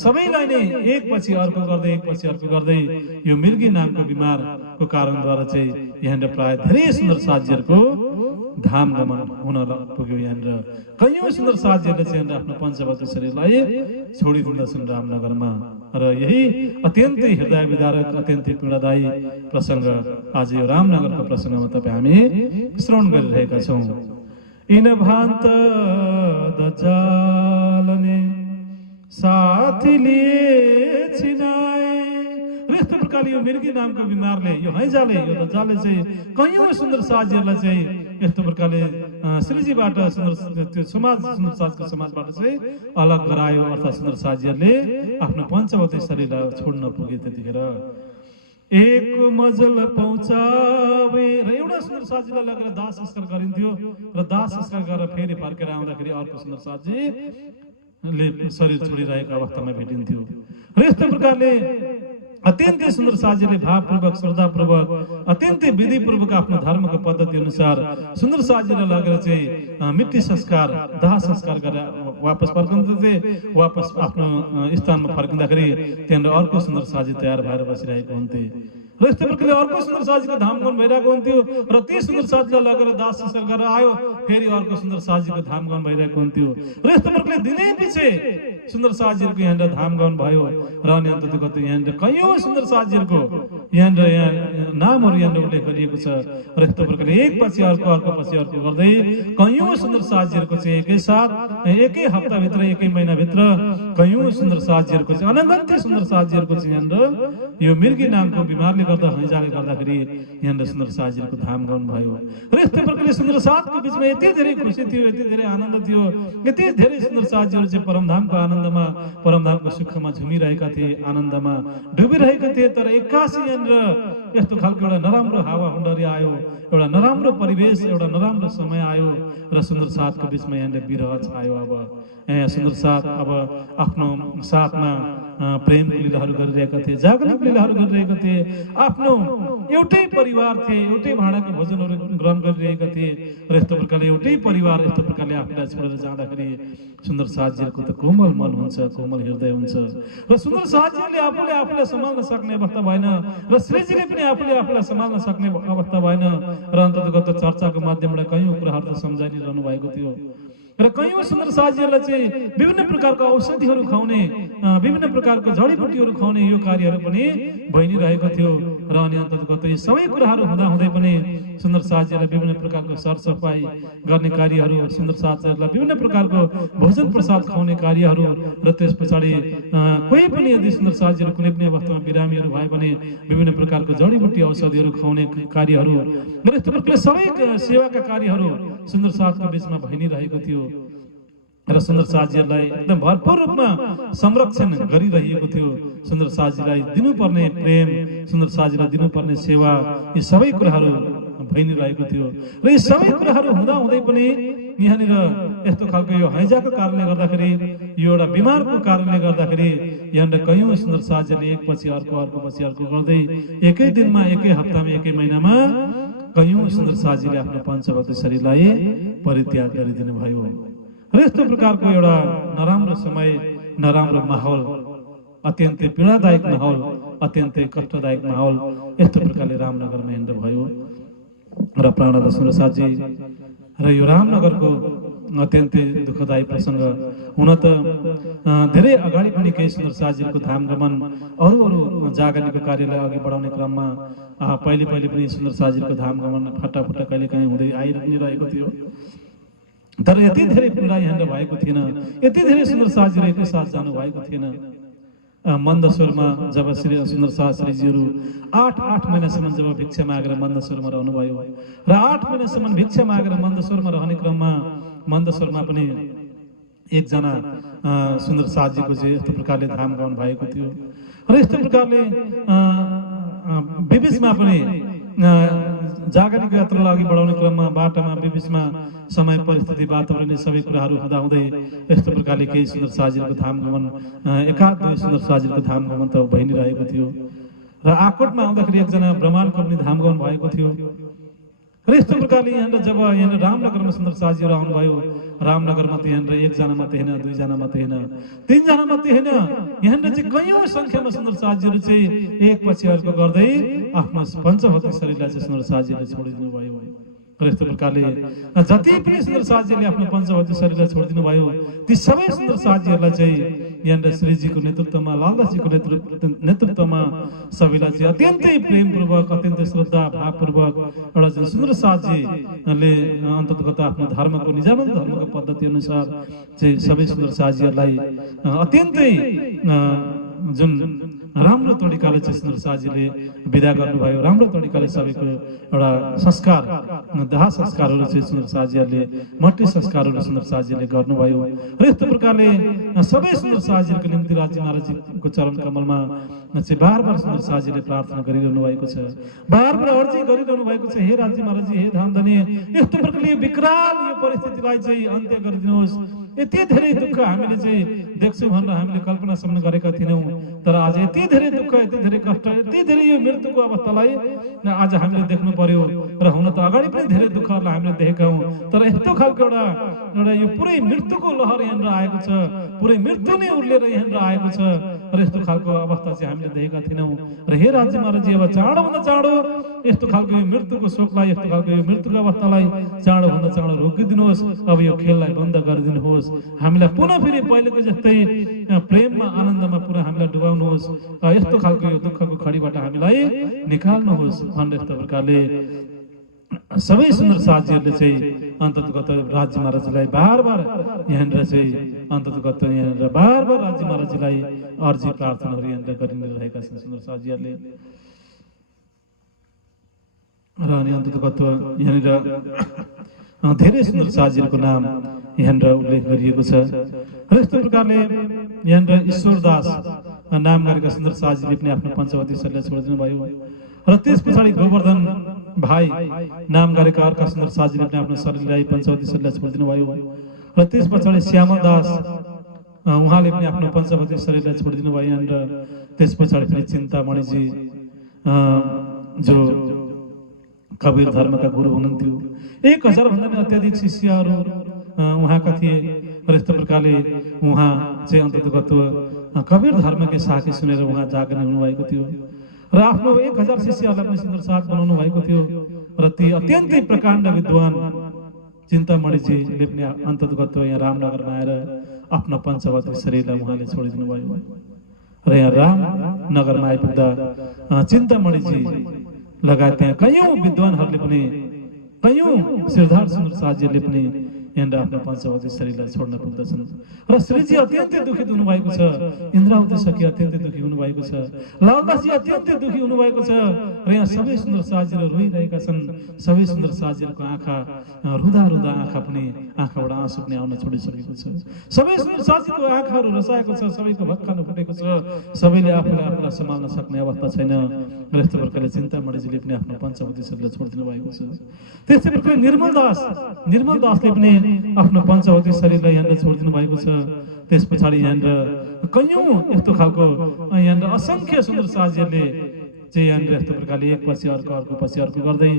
सबैलाई नै एकपछि अर्को गर्दै यो मिर्गी नामको बिमारको कारणद्वारा चाहिँ यहाँनिर प्राय धेरै सुन्दर साथीहरूको धाम गमन हुन पुग्यो। यहाँनिर कयौं सुन्दर साथीहरूले चाहिँ आफ्नो पञ्चवती शरीरलाई छोडिदिँदछन् रामनगरमा र यही अत्यन्तै हृदय विदारक अत्यन्तै पीडादायी प्रसङ्ग आज यो रामनगरको प्रसङ्गमा तपाईँ हामी श्रवण गरिरहेका छौँ। इन भान्त दज्जालने साथी लिए छिनाए। यस्तो प्रकारले यो मिर्गी नामको बिमारले यो हैजाले यो दज्जालले चाहिँ कयौं सुन्दर साथीहरूलाई चाहिँ यस्तो प्रकारले श्रीजीबाट सुन्दर त्यो समाज सुन्दर साथको समाजबाट चाहिँ अलग गरायो अर्थात् सुन्दर साथीहरूले आफ्नो पञ्चवती शरीरलाई छोड्न पुगे। त्यतिखेर एक मजल पहुँचावे र एउटा सुन्दर साथीलाई लगेर दाह संस्कार गरिन्थ्यो र दाह संस्कार गरेर फेरि फर्केर आउँदाखेरि अर्को सुन्दर साथीले शरीर छोडिरहेको अवस्थामा भेटिन्थ्यो र यस्तो प्रकारले अत्यन्तै सुन्दर साथीले भावपूर्वक श्रद्धापूर्वक अत्यन्तै विधिपूर्वक आफ्नो धर्मको पद्धति अनुसार सुन्दर साथीलाई लगेर चाहिँ मृत्यु संस्कार दाह संस्कार गरेर वापस फर्कन्थे। वापस आफ्नो स्थानमा फर्किँदाखेरि त्यहाँनिर अर्को सुन्दर साथी तयार भएर बसिरहेको हुन्थे र यस्तो प्रकारले अर्को सुन्दर साथीको धाम गमन भइरहेको हुन्थ्यो र त्यो सुन्दर साथीलाई लगेर दाह संस्कार गरेर आयो फेरि अर्को सुन्दर साथीको धाम गमन भइरहेको हुन्थ्यो र यस्तो प्रकारले दिनै पछि सुन्दर साथीहरूको यहाँनिर धाम गमन भयो र अनि अन्तर्गत यहाँनिर कयौं सुन्दर साथीहरूको यहाँनिर यहाँ नामहरू यहाँनिर उल्लेख गरिएको छ र यस्तो प्रकारले एक पछि अर्को गर्दै कयौं सुन्दर साथीहरूको चाहिँ एकै साथ एकै हप्ताभित्र एकै महिनाभित्र कयौं सुन्दर साथीहरूको चाहिँ अनगन्ती सुन्दर साथीहरूको चाहिँ यहाँनिर यो मिर्गी नामको बिमारले गर्दा हैजाले गर्दाखेरि यहाँनिर सुन्दर साथीहरूको धाम गमन भयो र यस्तो प्रकारले सुन्दर साथको बिचमा यति धेरै खुसी थियो यति धेरै आनन्द थियो यति धेरै सुन्दर साथीहरू चाहिँ परमधामको आनन्दमा परमधामको सुखमा झुमिरहेका थिए आनन्दमा डुबिरहेका थिए। तर एक्कासी यहाँनिर यस्तो खालको एउटा नराम्रो हावा हुन्डरी आयो एउटा नराम्रो परिवेश एउटा नराम्रो समय आयो र सुन्दर साथको बिचमा यहाँनिर विरह छायो। अब सुन्दर साथ अब आफ्नो साथमा प्रेमको लीलाहरू गरिरहेका थिए जागरणको लीलाहरू गरिरहेका थिए आफ्नो एउटै परिवार थिए एउटै भाँडाको भोजनहरू ग्रहण गरिरहेका थिए र यस्तो प्रकारले एउटै परिवार यस्तो प्रकारले आफूलाई छोडेर जाँदाखेरि सुन्दर साथीहरूको त कोमल मन हुन्छ कोमल हृदय हुन्छ र सुन्दर साथीहरूले आफूलाई सम्हाल्न सक्ने अवस्था भएन र श्रीजीले पनि आफूलाई सम्हाल्न सक्ने अवस्था भएन र अन्तर्गत चर्चाको माध्यमबाट कयौं कुराहरू त सम्झाइरहनु भएको थियो र कयौं सुन्दर साथीहरूलाई चाहिँ विभिन्न प्रकारको औषधिहरू खुवाउने विभिन्न प्रकारको जडीबुटीहरू खुवाउने यो कार्यहरू पनि भइ नै रहेको थियो र अनि अन्तर्गत यी सबै कुराहरू हुँदा हुँदै पनि सुन्दर साथीहरूलाई विभिन्न प्रकारको सरसफाई गर्ने कार्यहरू सुन्दर साथीहरूलाई विभिन्न प्रकारको भोजन प्रसाद खुवाउने कार्यहरू र त्यस पछाडि कोही पनि यदि सुन्दर साथीहरू कुनै पनि अवस्थामा बिरामीहरू भए भने विभिन्न प्रकारको जडीबुटी औषधिहरू खुवाउने कार्यहरू र यस्तो प्रकारले सबै सेवाका कार्यहरू सुन्दर साथको बिचमा भइ नै रहेको थियो र सुन्दर साथीहरूलाई एकदम भरपूर रूपमा संरक्षण गरिरहेको थियो। सुन्दर साथीलाई दिनुपर्ने प्रेम सुन्दर साथीलाई दिनुपर्ने सेवा यी सबै कुराहरू भइ नै रहेको थियो र यी सबै कुराहरू हुँदा हुँदै पनि यहाँनिर यस्तो खालको यो हैजाको कारणले गर्दाखेरि यो एउटा बिमारको कारणले गर्दाखेरि यहाँनिर कयौं सुन्दर साथीहरूले एक पछि अर्को गर्दै एकै दिनमा एकै हप्तामा एकै महिनामा कयौं सुन्दर साथीले आफ्नो पञ्चवती शरीरलाई परित्याग गरिदिनु भयो र यस्तो प्रकारको एउटा नराम्रो समय नराम्रो माहौल अत्यन्तै पीडादायक माहौल अत्यन्तै कष्टदायक माहौल यस्तो प्रकारले रामनगरमा यहाँनिर भयो र प्राणनाथ सुन्दर साथी र यो रामनगरको अत्यन्तै दुःखदायी प्रसङ्ग हुन त धेरै अगाडि पनि केही सुन्दर साथीहरूको धाम गमन अरू जागरणीको कार्यलाई अघि बढाउने क्रममा पहिले पनि सुन्दर साथीहरूको धाम गमन फटाफट कहिलेकाहीँ हुँदै आइरहेको थियो तर यति धेरै पीडा यहाँनिर भएको थिएन यति धेरै सुन्दर साथीहरू एकै साथ जानु भएको थिएन। मन्दस्वरमा जब श्री सुन्दर श्रीजीहरू 8 महिनासम्म जब भिक्षा मागेर मन्दस्वरमा रहनुभयो र 8 महिनासम्म भिक्षा मागेर मन्दस्वरमा रहने क्रममा मन्दस्वरमा पनि एकजना सुन्दर साथजीको चाहिँ यस्तो प्रकारले धाम गाउनु भएको थियो र यस्तो प्रकारले विबिचमा पनि जागरणको यात्रालाई अघि बढाउने क्रममा बाटोमा विबिचमा समय परिस्थिति वातावरण सबै कुराहरू हुँदाहुँदै यस्तो प्रकारले केही सुन्दर साथजीहरूको धाम गमन एकाध दुई सुन्दर साथजीहरूको धाम गमन त भइ नै रहेको थियो र आकोटमा आउँदाखेरि एकजना ब्रह्माण्डको पनि धाम गमन भएको थियो र यस्तो प्रकारले यहाँनिर जब यहाँ रामनगरमा सुन्दर साथजीहरू आउनुभयो रामनगरमा त यहाँनिर एकजना मात्रै होइन दुईजना मात्रै होइन तीनजना मात्रै होइन यहाँनिर चाहिँ कयौं संख्यामा सुन्दर साथजीहरू चाहिँ एक पछि अर्को गर्दै आफ्नो पञ्चभौतिक शरीरलाई चाहिँ सुन्दर साथजीले छोडिदिनु भयो र यस्तो प्रकारले जति पनि सुन्दर साथजीले आफ्नो पञ्चभौतिक शरीरलाई छोडिदिनु भयो ती सबै सुन्दर साथजीहरूलाई चाहिँ यहाँनिर श्रीजीको नेतृत्वमा लालदासजीको नेतृत्वमा सबैलाई चाहिँ अत्यन्तै प्रेमपूर्वक अत्यन्तै श्रद्धा भावपूर्वक एउटा जुन सुन्दर साथजीले अन्ततगत आफ्नो धर्मको निजानन्द धर्मको पद्धति अनुसार चाहिँ सबै सुन्दर साथजीहरूलाई अत्यन्तै जुन राम्रो तरिकाले चाहिँ सुन्दर साथजीले विदा गर्नुभयो राम्रो तरिकाले सबैको एउटा संस्कार दाह संस्कारहरू चाहिँ सुन्दर साथजीहरूले मट्टी संस्कारहरू सुन्दर साथजीले गर्नुभयो र यस्तो प्रकारले सबै सुन्दर साथजीहरूको निम्ति राज्य महाराजजीको चरण कमलमा चाहिँ बार सुन्दर साथजीले प्रार्थना गरिरहनु भएको छ बार अर्जी गरिरहनु भएको छ हे राज्य महाराजजी हे धामधनी यस्तो प्रकारले विकराल यो परिस्थितिलाई चाहिँ अन्त्य गरिदिनुहोस् यति धेरै दुःख हामीले चाहिँ देख्छौँ भनेर हामीले कल्पनासम्म गरेका थिएनौँ तर आज यति धेरै दुःख यति धेरै कष्ट यति धेरै यो मृत्युको अवस्थालाई आज हामीले देख्नु पर्यो र हुन त अगाडि पनि धेरै दुःखहरूलाई हामीले देखेका हौँ तर यस्तो खालको एउटा यो पुरै मृत्युको लहर यहाँनिर आएको छ पुरै मृत्यु नै उर्लेर यहाँनिर आएको छ र यस्तो खालको अवस्था चाहिँ हामीले देखेका थिएनौँ र हे राज्य महाराजजी अब चाँडोभन्दा चाँडो यस्तो खालको यो मृत्युको शोकलाई यस्तो खालको यो मृत्युको अवस्थालाई चाँडोभन्दा चाँडो रोकिदिनुहोस् अब यो खेललाई बन्द गरिदिनुहोस् हामीलाई पुनः फेरि पहिलेको जस्तै प्रेममा आनन्दमा पुरा हामीलाई डुबाउनुहोस् यस्तो खालको यो दुःखको खडीबाट हामीलाई निकाल्नुहोस् भनेर यस्तो प्रकारले सबै सुन्दर साथीहरूले चाहिँ अन्ततगत राज्य महाराजलाई बार यहाँनिर चाहिँ अन्ततगत यहाँनिर बार राज्य महाराजलाई अर्जी प्रार्थनाहरू यहाँनिर गरिरहेका छन् सुन्दर साथीहरूले र अनि अन्ततगत यहाँनिर धेरै सुन्दर साथीहरूको नाम यहाँनिर उल्लेख गरिएको छ र यस्तो प्रकारले यहाँनिर ईश्वरदास नाम गरेका सुन्दर साथीले पनि आफ्नो पञ्चवती शरीरलाई छोडिदिनु भयो र त्यस पछाडि गोवर्धन भाइ नाम गरेका अर्का सुन्दर साथीले पनि आफ्नो शरीरलाई पञ्चवती शरीरलाई छोडिदिनु भयो र त्यस पछाडि श्यामल दास उहाँले पनि आफ्नो पञ्चवती शरीरलाई छोडिदिनु भयो यहाँनिर त्यस पछाडि पनि चिन्तामणिजी जो कबीर धर्मका गुरु हुनुहुन्थ्यो 1000 भन्दा पनि अत्याधिक शिष्यहरू उहाँका थिए र यस्तो प्रकारले उहाँ चाहिँ अन्ततगत कबीर धर्मकै साखी सुनेर उहाँ जागरण हुनुभएको थियो र आफ्नो 1000 शिष्यहरूलाई पनि सुन्दर साथ बनाउनु भएको थियो र ती अत्यन्तै प्रकाण्ड विद्वान चिन्तामणिजीले पनि अन्ततगत यहाँ रामनगरमा आएर आफ्नो पञ्चवती शरीरलाई उहाँले छोडिदिनु भयो र यहाँ रामनगरमा आइपुग्दा चिन्तामणिजी लगायत त्यहाँ कयौं विद्वानहरूले पनि कयौं श्रीधर सुन्दर साथीहरूले पनि यहाँनिर आफ्नो पञ्चवती शरीरलाई छोड्न पुग्दछन् र श्रीजी अत्यन्तै दुखित हुनुभएको छ इन्द्रावती सखी अत्यन्तै दुखी हुनुभएको छ लालदासजी अत्यन्तै दुखी हुनुभएको छ र यहाँ सबै सुन्दर साथीहरू रोइरहेका छन् सबै सुन्दर साथीहरूको आँखा रुँदा रुँदा आँखा पनि आँखाबाट आँसु पनि आउन छोडिसकेको छ सबै सुन्दर साथीको आँखाहरू रसाएको छ सबैको भक्कान फुटेको छ सबैले आफूलाई सम्हाल्न सक्ने अवस्था छैन र यस्तो प्रकारले चिन्तामणिजीले पनि आफ्नो पञ्चवती शरीरलाई छोडिदिनु भएको छ त्यस्तै प्रकारले निर्मल दासले पनि आफ्नो पञ्चवती शरीरलाई यहाँनिर छोडिदिनु भएको छ त्यस पछाडि यहाँनिर कयौं यस्तो खालको यहाँनिर असंख्य सुन्दर साथीहरूले चाहिँ यहाँनिर यस्तो प्रकारले एक पछि अर्को गर्दै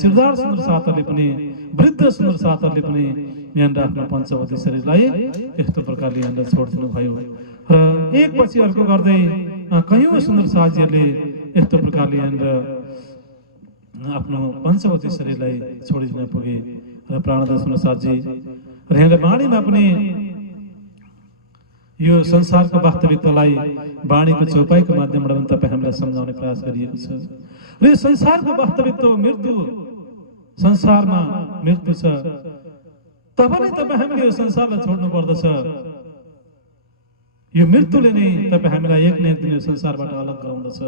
श्रीधर सुन्दर साथीहरूले पनि वृद्ध सुन्दर साथीहरूले पनि यहाँनिर आफ्नो पञ्चवती शरीरलाई यस्तो प्रकारले यहाँनिर छोडिदिनु भयो र एक पछि अर्को गर्दै कयौं सुन्दर साथीहरूले यस्तो प्रकारले यहाँनिर आफ्नो पञ्चवती शरीरलाई छोडिदिन पुगे र प्राणदास सुन्दर साथी र यहाँनिर वाणीमा पनि यो संसारको वास्तविकतालाई वाणीको चौपाईको माध्यमबाट तपाईँ हामीलाई सम्झाउने प्रयास गरिएको छ र यो संसारको वास्तविकता मृत्यु संसारमा मृत्यु छ तब नै तपाईँ हामीले यो संसारलाई छोड्नु पर्दछ यो मृत्युले नै तपाईँ हामीलाई एक न एक दिन यो संसारबाट अलग गराउँदछ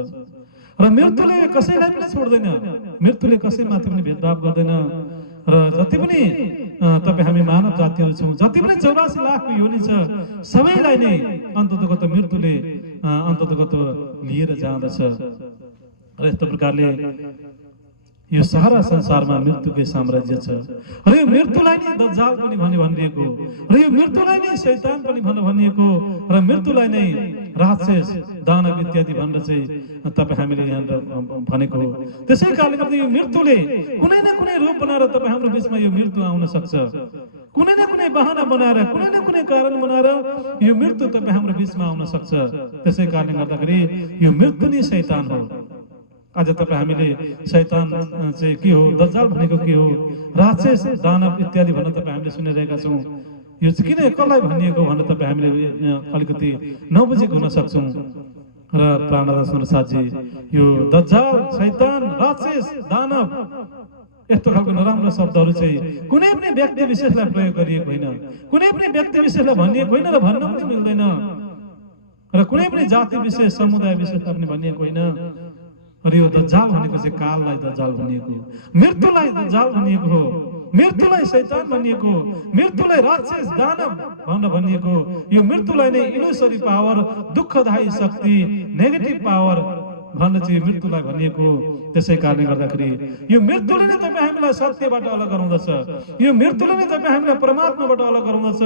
र मृत्युले कसैलाई पनि छोड्दैन मृत्युले कसैमाथि पनि भेदभाव गर्दैन र जति पनि तपाईँ हामी मानव जातिहरू छौँ, जति पनि 84 लाखको योनि छ, सबैलाई नै अन्ततगत मृत्युले अन्ततगत लिएर जाँदछ। र यस्तो प्रकारले यो सारा संसारमा मृत्युकै साम्राज्य छ। र यो मृत्युलाई नै दज्जाल पनि भनिएको, र यो मृत्युलाई नै शैतान पनि भनिएको, र मृत्युलाई नै राक्षस दानव इत्यादि भनेर चाहिँ तपाईँ हामीले यहाँ भनेको हो। त्यसै कारणले गर्दा यो मृत्युले कुनै न कुनै रूप बनाएर तपाईँ हाम्रो बिचमा यो मृत्यु आउन सक्छ। कुनै न कुनै बहाना बनाएर, कुनै न कुनै कारण बनाएर यो मृत्यु तपाईँ हाम्रो बिचमा आउन सक्छ। त्यसै कारणले गर्दाखेरि यो मृत्यु नै शैतान हो। आज तपाईँ हामीले शैतान चाहिँ के हो, दज्जाल भनेको के हो, राक्षस दानव इत्यादि भनेर तपाईँ हामीले सुनिरहेका छौँ। यो चाहिँ किन कसलाई भनिएको भनेर तपाईँ हामीले अलिकति नबुझेको हुन सक्छौँ। र प्राणनाथ सुरसाजी, यो दज्जाल, शैतान, राक्षस, दानव यस्तो खालको नराम्रो शब्दहरू चाहिँ कुनै पनि व्यक्ति विशेषलाई प्रयोग गरिएको होइन, कुनै पनि व्यक्ति विशेषलाई भनिएको होइन र भन्न पनि मिल्दैन, र कुनै पनि जाति विशेष समुदाय विशेषलाई पनि भनिएको होइन। र यो दज्जाल भनेको चाहिँ काललाई दज्जाल भनिएको, मृत्युलाई दज्जाल भनिएको हो, मृत्युलाई शैतान भनिएको, मृत्युलाई राक्षस दानव भनिएको। यो मृत्युलाई नै इल्युसरी पावर, दुःखदायी शक्ति, नेगेटिभ पावर भनेर चाहिँ मृत्युलाई भनिएको। त्यसै कारणले गर्दाखेरि यो मृत्युले नै तपाईँ हामीलाई सत्यबाट अलग गराउँदछ, यो मृत्युले नै तपाईँ हामीलाई परमात्माबाट अलग गराउँदछ।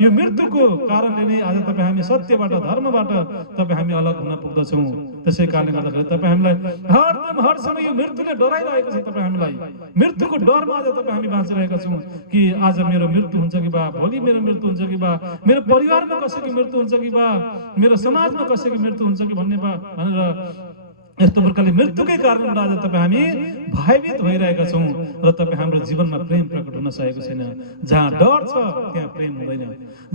यो मृत्युको कारणले नै आज तपाईँ हामी सत्यबाट, धर्मबाट तपाईँ हामी अलग हुन पुग्दछौँ। त्यसै कारणले गर्दाखेरि तपाईँ हामीलाई हरदम हर समय यो मृत्युले डराइरहेको छ। तपाईँ हामीलाई मृत्युको डरमा आज तपाईँ हामी बाँचिरहेका छौँ कि आज मेरो मृत्यु हुन्छ कि बा, भोलि मेरो मृत्यु हुन्छ कि बा, मेरो परिवारमा कसैको मृत्यु हुन्छ कि बा, मेरो समाजमा कसैको मृत्यु हुन्छ कि भन्ने बा भनेर यस्तो प्रकारले मृत्युकै कारणबाट आज तपाईँ हामी भयभीत भइरहेका छौँ। र तपाईँ हाम्रो जीवनमा प्रेम प्रकट हुन सकेको छैन। जहाँ डर छ त्यहाँ प्रेम हुँदैन,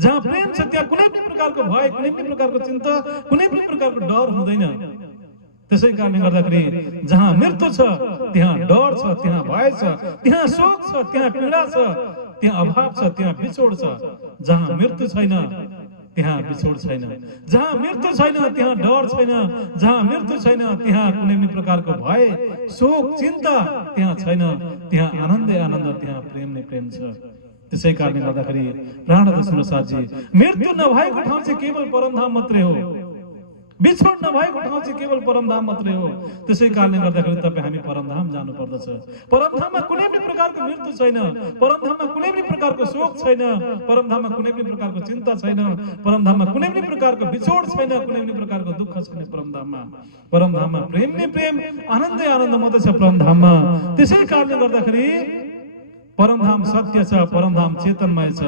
जहाँ प्रेम छ त्यहाँ कुनै पनि प्रकारको भय, कुनै पनि प्रकारको चिन्ता, कुनै पनि प्रकारको डर हुँदैन। त्यसै कारणले गर्दाखेरि जहाँ मृत्यु छ त्यहाँ डर छ, त्यहाँ भय छ, त्यहाँ शोक छ, त्यहाँ पीडा छ, त्यहाँ अभाव छ, त्यहाँ बिछोड छ। जहाँ मृत्यु छैन त्यहाँ बिछोड छैन, जहाँ मृत्यु छैन त्यहाँ डर छैन, जहाँ मृत्यु छैन त्यहाँ कुनै पनि प्रकारको भय, शोक, चिन्ता त्यहाँ छैन। त्यहाँ आनन्दै आनन्द, त्यहाँ प्रेम नै प्रेम छ। त्यसै कारणले गर्दाखेरि प्राणनाथ सुरसाजी, मृत्यु नभएको ठाउँ चाहिँ केवल परमधाम मात्रै हो, बिछोड नभएको ठाउँ चाहिँ केवल परमधाम मात्रै हो। त्यसै कारणले गर्दाखेरि तपाईँ हामी परमधाम जानु पर्दछ। परमधाममा कुनै पनि प्रकारको मृत्यु छैन, परमधाममा कुनै पनि प्रकारको शोक छैन, परमधाममा कुनै पनि प्रकारको चिन्ता छैन, परमधाममा कुनै पनि प्रकारको बिछोड छैन, कुनै पनि प्रकारको दुःख छैन। परमधाममा प्रेम नै प्रेम, आनन्दै आनन्द मात्रै छ परमधाममा। त्यसै कारणले गर्दाखेरि परमधाम सत्य छ, परमधाम चेतनमय छ,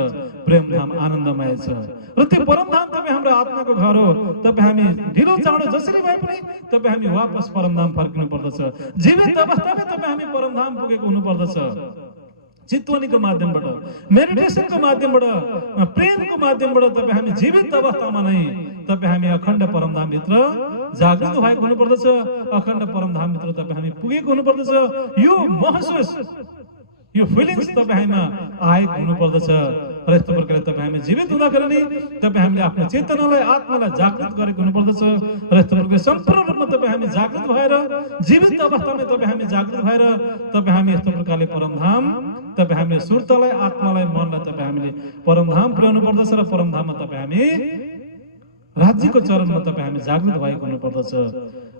प्रेमधाम आनन्दमय छ। र त्यो परमधाम तपाईँ हाम्रो आत्माको घर हो। तपाईँ हामी ढिलो चाँडो जसरी भए पनि तपाईँ हामी वापस परमधाम फर्किनु पर्दछ। जीवित अवस्थामै तपाईँ हामी परमधाम पुगेको हुनुपर्दछ। चितवनीको माध्यमबाट, मेडिटेसनको माध्यमबाट, प्रेमको माध्यमबाट तपाईँ हामी जीवित अवस्थामा नै तपाईँ हामी अखण्ड परमधामभित्र जागृत भएको हुनुपर्दछ। अखण्ड परमधामभित्र तपाईँ हामी पुगेको हुनुपर्दछ। यो महसुस, यो फिलिङ्स तपाईँ हामीमा आएको हुनुपर्दछ। र यस्तो प्रकारले तपाईँ हामी जीवित हुँदाखेरि नै तपाईँ हामीले आफ्नो चेतनालाई, आत्मालाई जागृत गरेको हुनुपर्दछ। र यस्तो प्रकारले सम्पूर्ण रूपमा तपाईँ हामी जागृत भएर, जीवित अवस्थामा तपाईँ हामी जागृत भएर तपाईँ हामी यस्तो प्रकारले परमधाम, तपाईँ हामीले सुर्तालाई, आत्मालाई, मनलाई तपाईँ हामीले परमधाम पुर्याउनु पर्दछ। र परमधाममा तपाईँ हामी राज्यको चरणमा तपाईँ हामी जागृत भएको हुनुपर्दछ।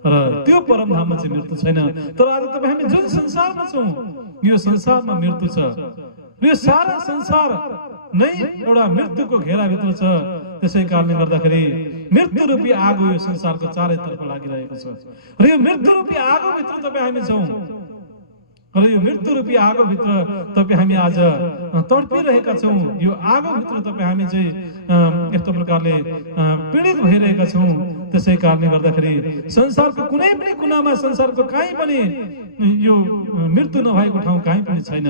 र त्यो परमधाममा चाहिँ मृत्यु छैन। तर आज तपाईँ हामी जुन संसारमा छौँ, यो संसारमा मृत्यु छ। यो सारा संसार नै एउटा मृत्युको घेराभित्र छ। त्यसै कारणले गर्दाखेरि मृत्यु रूपी आगो यो संसारको चारैतर्फ लागिरहेको छ। र यो मृत्यु रूपी आगोभित्र तपाईँ हामी छौँ। र यो मृत्यु रूपी आगोभित्र तपाईँ हामी आज तडपिरहेका छौँ। यो आगोभित्र तपाईँ हामी चाहिँ यस्तो प्रकारले पीडित भइरहेका छौँ। त्यसै कारणले गर्दाखेरि संसारको कुनै पनि कुनामा, संसारको कहीँ पनि यो मृत्यु नभएको ठाउँ कहीँ पनि छैन।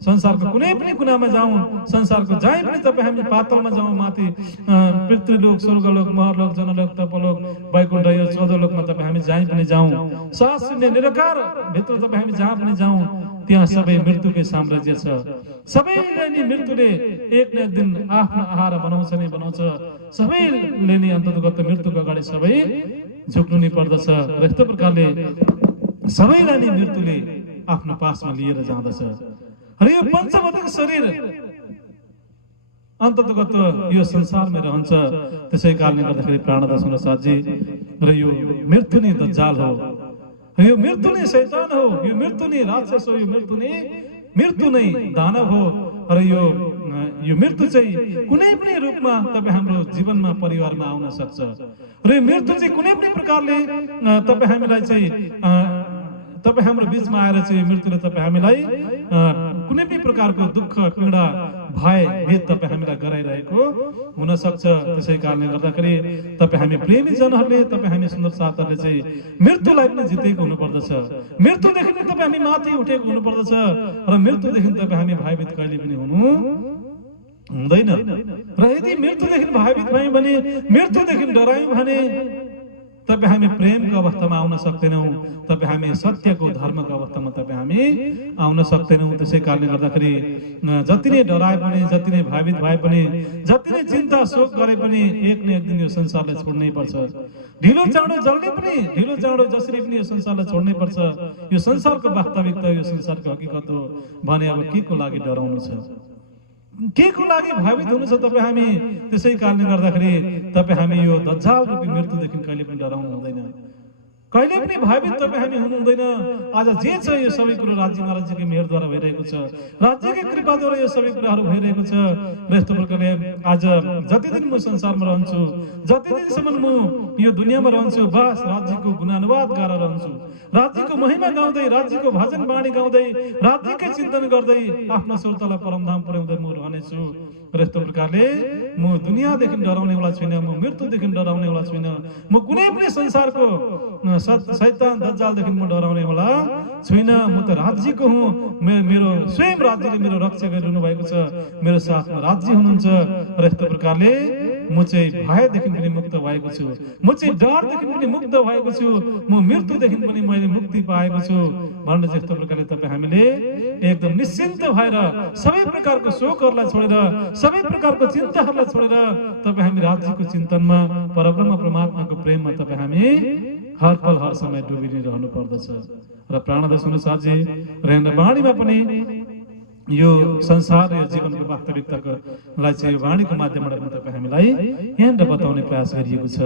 संसारको कुनै पनि कुनामा जाउँ, संसारको जहीँ पनि तपाईँ हामी पातलमा जाउँ, माथि पितृलोक, स्वर्गलोक, महरलोक, जनलोक, तपलोक, वैकुण्ठ, यो 14 लोकमा तपाईँ हामी जहीँ पनि जाउँ, सास शून्य निराकार भित्र तपाईँ हामी जहाँ पनि जाउँ, त्यहाँ सबै मृत्युकै साम्राज्य छ। सबैलाई नै मृत्युले एक न एक दिन आफ्नो आहार बनाउँछ नै बनाउँछ। सबैले नै अन्तर्गत मृत्युको अगाडि सबै झुक्नु नै पर्दछ। र यस्तो प्रकारले सबैलाई नै मृत्युले आफ्नो पासमा लिएर जाँदछ। र यो पञ्चभौतिक शरीर अन्ततगत यो संसारमा रहन्छ। त्यसै कारणले गर्दाखेरि प्राणदास साथी र यो मृत्यु नै दज्जाल हो, यो मृत्यु नै शैतान हो, यो मृत्यु नै राक्षस हो, यो मृत्यु नै दानव हो। र यो मृत्यु चाहिँ कुनै पनि रूपमा तपाईँ हाम्रो जीवनमा परिवारमा आउन सक्छ र यो मृत्यु चाहिँ कुनै पनि प्रकारले तपाईँ हामीलाई चाहिँ तपाईँ हाम्रो बिचमा आएर चाहिँ मृत्युले तपाईँ हामीलाई कुनै पनि प्रकारको दुःख पीडा भय भेद तपाईँ हामीलाई गराइरहेको हुन सक्छ। त्यसै कारणले गर्दाखेरि तपाईँ हामी प्रेमी जनहरूले तपाईँ हामी सुन्दर साथहरूले चाहिँ मृत्युलाई पनि जितेको हुनुपर्दछ, मृत्युदेखि पनि तपाईँ हामी माथि उठेको हुनुपर्दछ र मृत्युदेखि तपाईँ हामी भयभीत कहिले पनि हुँदैन। र यदि मृत्युदेखि भयभीत भयौँ भने, मृत्युदेखि डरायौँ भने तपाईँ हामी प्रेमको अवस्थामा आउन सक्दैनौँ, तपाईँ हामी सत्यको धर्मको अवस्थामा तपाईँ हामी आउन सक्दैनौँ। त्यसै कारणले गर्दाखेरि जति नै डराए पनि, जति नै भयभीत भए पनि, जति नै चिन्ता शोक गरे पनि एक न एक दिन यो संसारलाई छोड्नै पर्छ। ढिलो चाँडो जल्दी पनि, ढिलो चाँडो जसरी पनि यो संसारलाई छोड्नै पर्छ। यो संसारको वास्तविकता, यो संसारको हकीकत हो भने अब के को लागि डराउनु छ, के को लागि भयभीत हुनु छ तपाईँ हामी। त्यसै कारणले गर्दाखेरि तपाईँ हामी यो दज्जाल रूपी मृत्युदेखि कहिले पनि डराउनु हुँदैन, कहिले पनि भयभीत तपाईँ हामी हुनु हुँदैन। आज जे छ यो सबै कुरो राज्य महाराजजीको मेहरद्वारा भइरहेको छ, राज्यकै कृपाद्वारा यो सबै कुराहरू भइरहेको छ। र यस्तो प्रकारले आज जति दिन म संसारमा रहन्छु, जति दिनसम्म म यो दुनियाँमा रहन्छु, बस राज्यको गुणानुवाद गरेर रहन्छु, राज्यको महिमा गाउँदै, राज्यको भजन बाणी गाउँदै, राज्यकै चिन्तन गर्दै आफ्नो स्वर्गलाई परमधाम पुर्याउँदै म रहनेछु। र यस्तो प्रकारले म दुनियाँदेखि डराउनेवाला छैन, म मृत्युदेखि डराउनेवाला छैन, म कुनै पनि संसारको शैतान दज्जालदेखि म डराउनेवाला छैन। म त राज्यको हुँ, मेरो स्वयं राज्यले मेरो रक्षा गरिरहनु भएको छ, मेरो साथमा राज्य हुनुहुन्छ। र यस्तो प्रकारले म चाहिँ भयदेखि पनि मुक्त भएको छु, म चाहिँ डरदेखि पनि मुक्त भएको छु, म मृत्युदेखि पनि मैले मुक्ति पाएको छु भन्ने यस्तो प्रकारले तपाईँ हामीले एकदम निश्चिन्त भएर सबै प्रकारको शोकहरूलाई छोडेर, सबै प्रकारको चिन्ताहरूलाई छोडेर तपाईँ हामी राज्यको चिन्तनमा, परब्रह्म परमात्माको प्रेममा तपाईँ हामी हर पल हर समय डुबिरहनु पर्दछ। र प्राणदास साथी र यहाँनिर वाणीमा पनि यो संसार, यो जीवनको वास्तविकताको लाई चाहिँ यो वाणीको माध्यमबाट पनि तपाईँ हामीलाई यहाँनिर बताउने प्रयास गरिएको छ।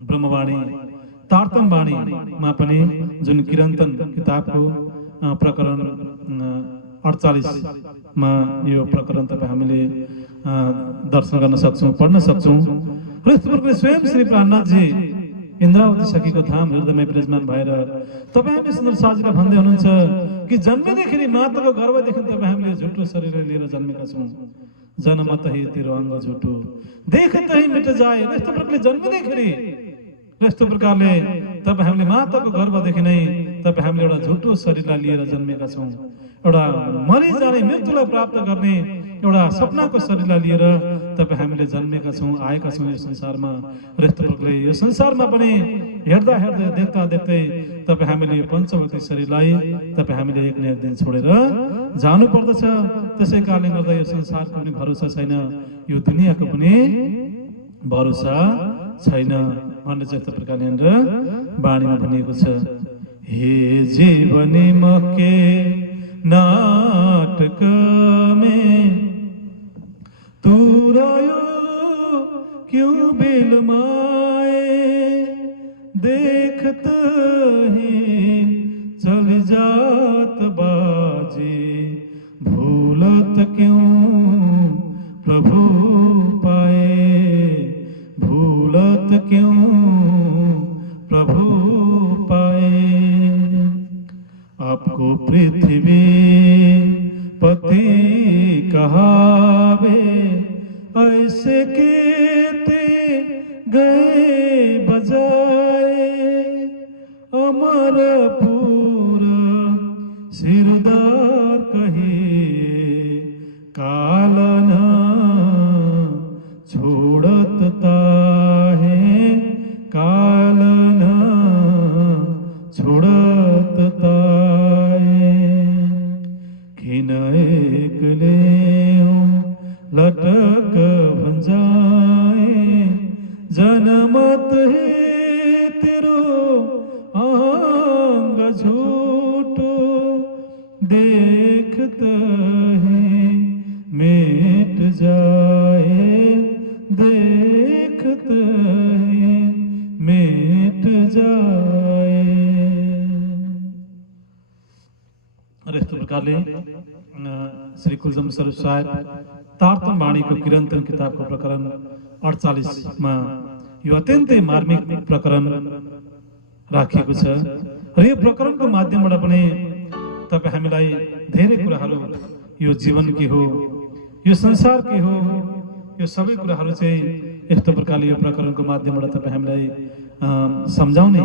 ब्रह्मवाणी तारतम वाणीमा पनि जुन किरन्तन किताबको प्रकरण 48 मा यो प्रकरण तपाईँ हामीले दर्शन गर्न सक्छौं, पढ्न सक्छौं। र यस्तो प्रकारले स्वयं श्री प्राणनाथजी इन्द्रावती सखीको धाम हृदयमै विराजमान भएर तपाईँ हामी सुन्दर साजीलाई भन्दै हुनुहुन्छ कि जन्मेदेखि माताको गर्भदेखि तपाईँ हामीले झुटो शरीर लिएर जन्मेका छौं। जन्मत ही तेरो अङ्ग झुटो देखत ही मिट जाए। यस्तो प्रकारले जन्मेदेखि यस्तो प्रकारले तपाईँ हामीले माताको गर्भदेखि नै तपाईँ हामीले एउटा झुटो शरीरलाई लिएर जन्मेका छौं, एउटा मरिजाने मृत्युलाई प्राप्त गर्ने एउटा सपनाको शरीरलाई लिएर तपाईँ हामीले जन्मेका छौं, आएका छौं यो संसारमा। र यस्तो प्रकारले यो संसारमा पनि हेर्दा हेर्दै देख्दा देख्दै तपाईँ हामीले यो पञ्चभौतिक शरीरलाई तपाईँ हामीले एक न एक दिन छोडेर जानु पर्दछ। त्यसै कारणले गर्दा यो संसारको पनि भरोसा छैन, यो दुनियाँको पनि भरोसा छैन भन्ने चाहिँ यस्तो प्रकारले वाणीमा भनिएको छ। हे जीवनी मके नाटक में तू पुरायो क्यों बिलमाए, देखत ही चल जात बाजे, भूलत क्यों प्रभु पाए, भूलत क्यों प्रभु पाए। आपको पृथ्वी पति कहावे, ऐसे केते गए बजाए, अमरपुर सिरदार कहे, कालन छोड़त ताहे, कालन छोड़त ताहे। खिन एकले लटक भंजाए, जनमत है तेरो आंग झूठो, देखत है मिट जाए, देखत है मिट जाए। यस्तो प्रकारले श्री कुलजम स्वरूप साहेब तारतम वाणीको किरन्तन किताबको प्रकरण 48 मा यो अत्यन्तै मार्मिक प्रकरण राखिएको छ र यो प्रकरणको माध्यमबाट पनि तपाईँ हामीलाई धेरै कुराहरू, यो जीवन के हो, यो संसार के हो, यो सबै कुराहरू चाहिँ यस्तो प्रकारले यो प्रकरणको माध्यमबाट तपाईँ हामीलाई सम्झाउने,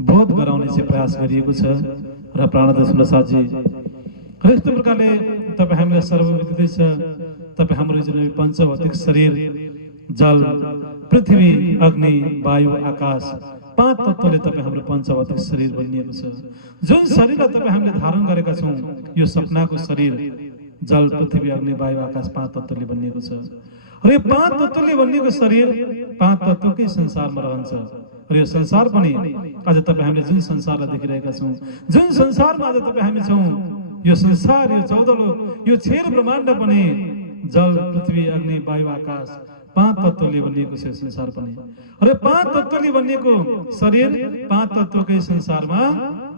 बोध गराउने चाहिँ प्रयास गरिएको छ र प्राणदर्श नसाजी र यस्तो प्रकारले तपाईँ हामीलाई सर्वविदितै छ। तपाईँ हाम्रो जुन पञ्चभौतिक शरीर, जल, पृथ्वी, अग्नि, वायु, आकाश, 5 तत्त्वले तपाईँ हाम्रो पञ्चभौतिक शरीर बनिएको छ। जुन शरीरलाई तपाईँ हामीले धारण गरेका छौँ, यो सपनाको शरीर, जल, पृथ्वी, अग्नि, वायु, आकाश 5 तत्त्वले बनिएको छ र यो 5 तत्त्वले बनिएको शरीर 5 तत्त्वकै संसारमा रहन्छ र यो संसार पनि आज तपाईँ हामीले जुन संसारलाई देखिरहेका छौँ, जुन संसारमा आज तपाईँ हामी छौँ, यो संसार, यो 14 लोक, यो छेर ब्रह्माण्ड पनि जल, पृथ्वी, अग्नि, वायु, आकाश 5 तत्त्वले बनिएको छ संसार पनि। र 5 तत्त्वले बनिएको शरीर 5 तत्त्वकै संसारमा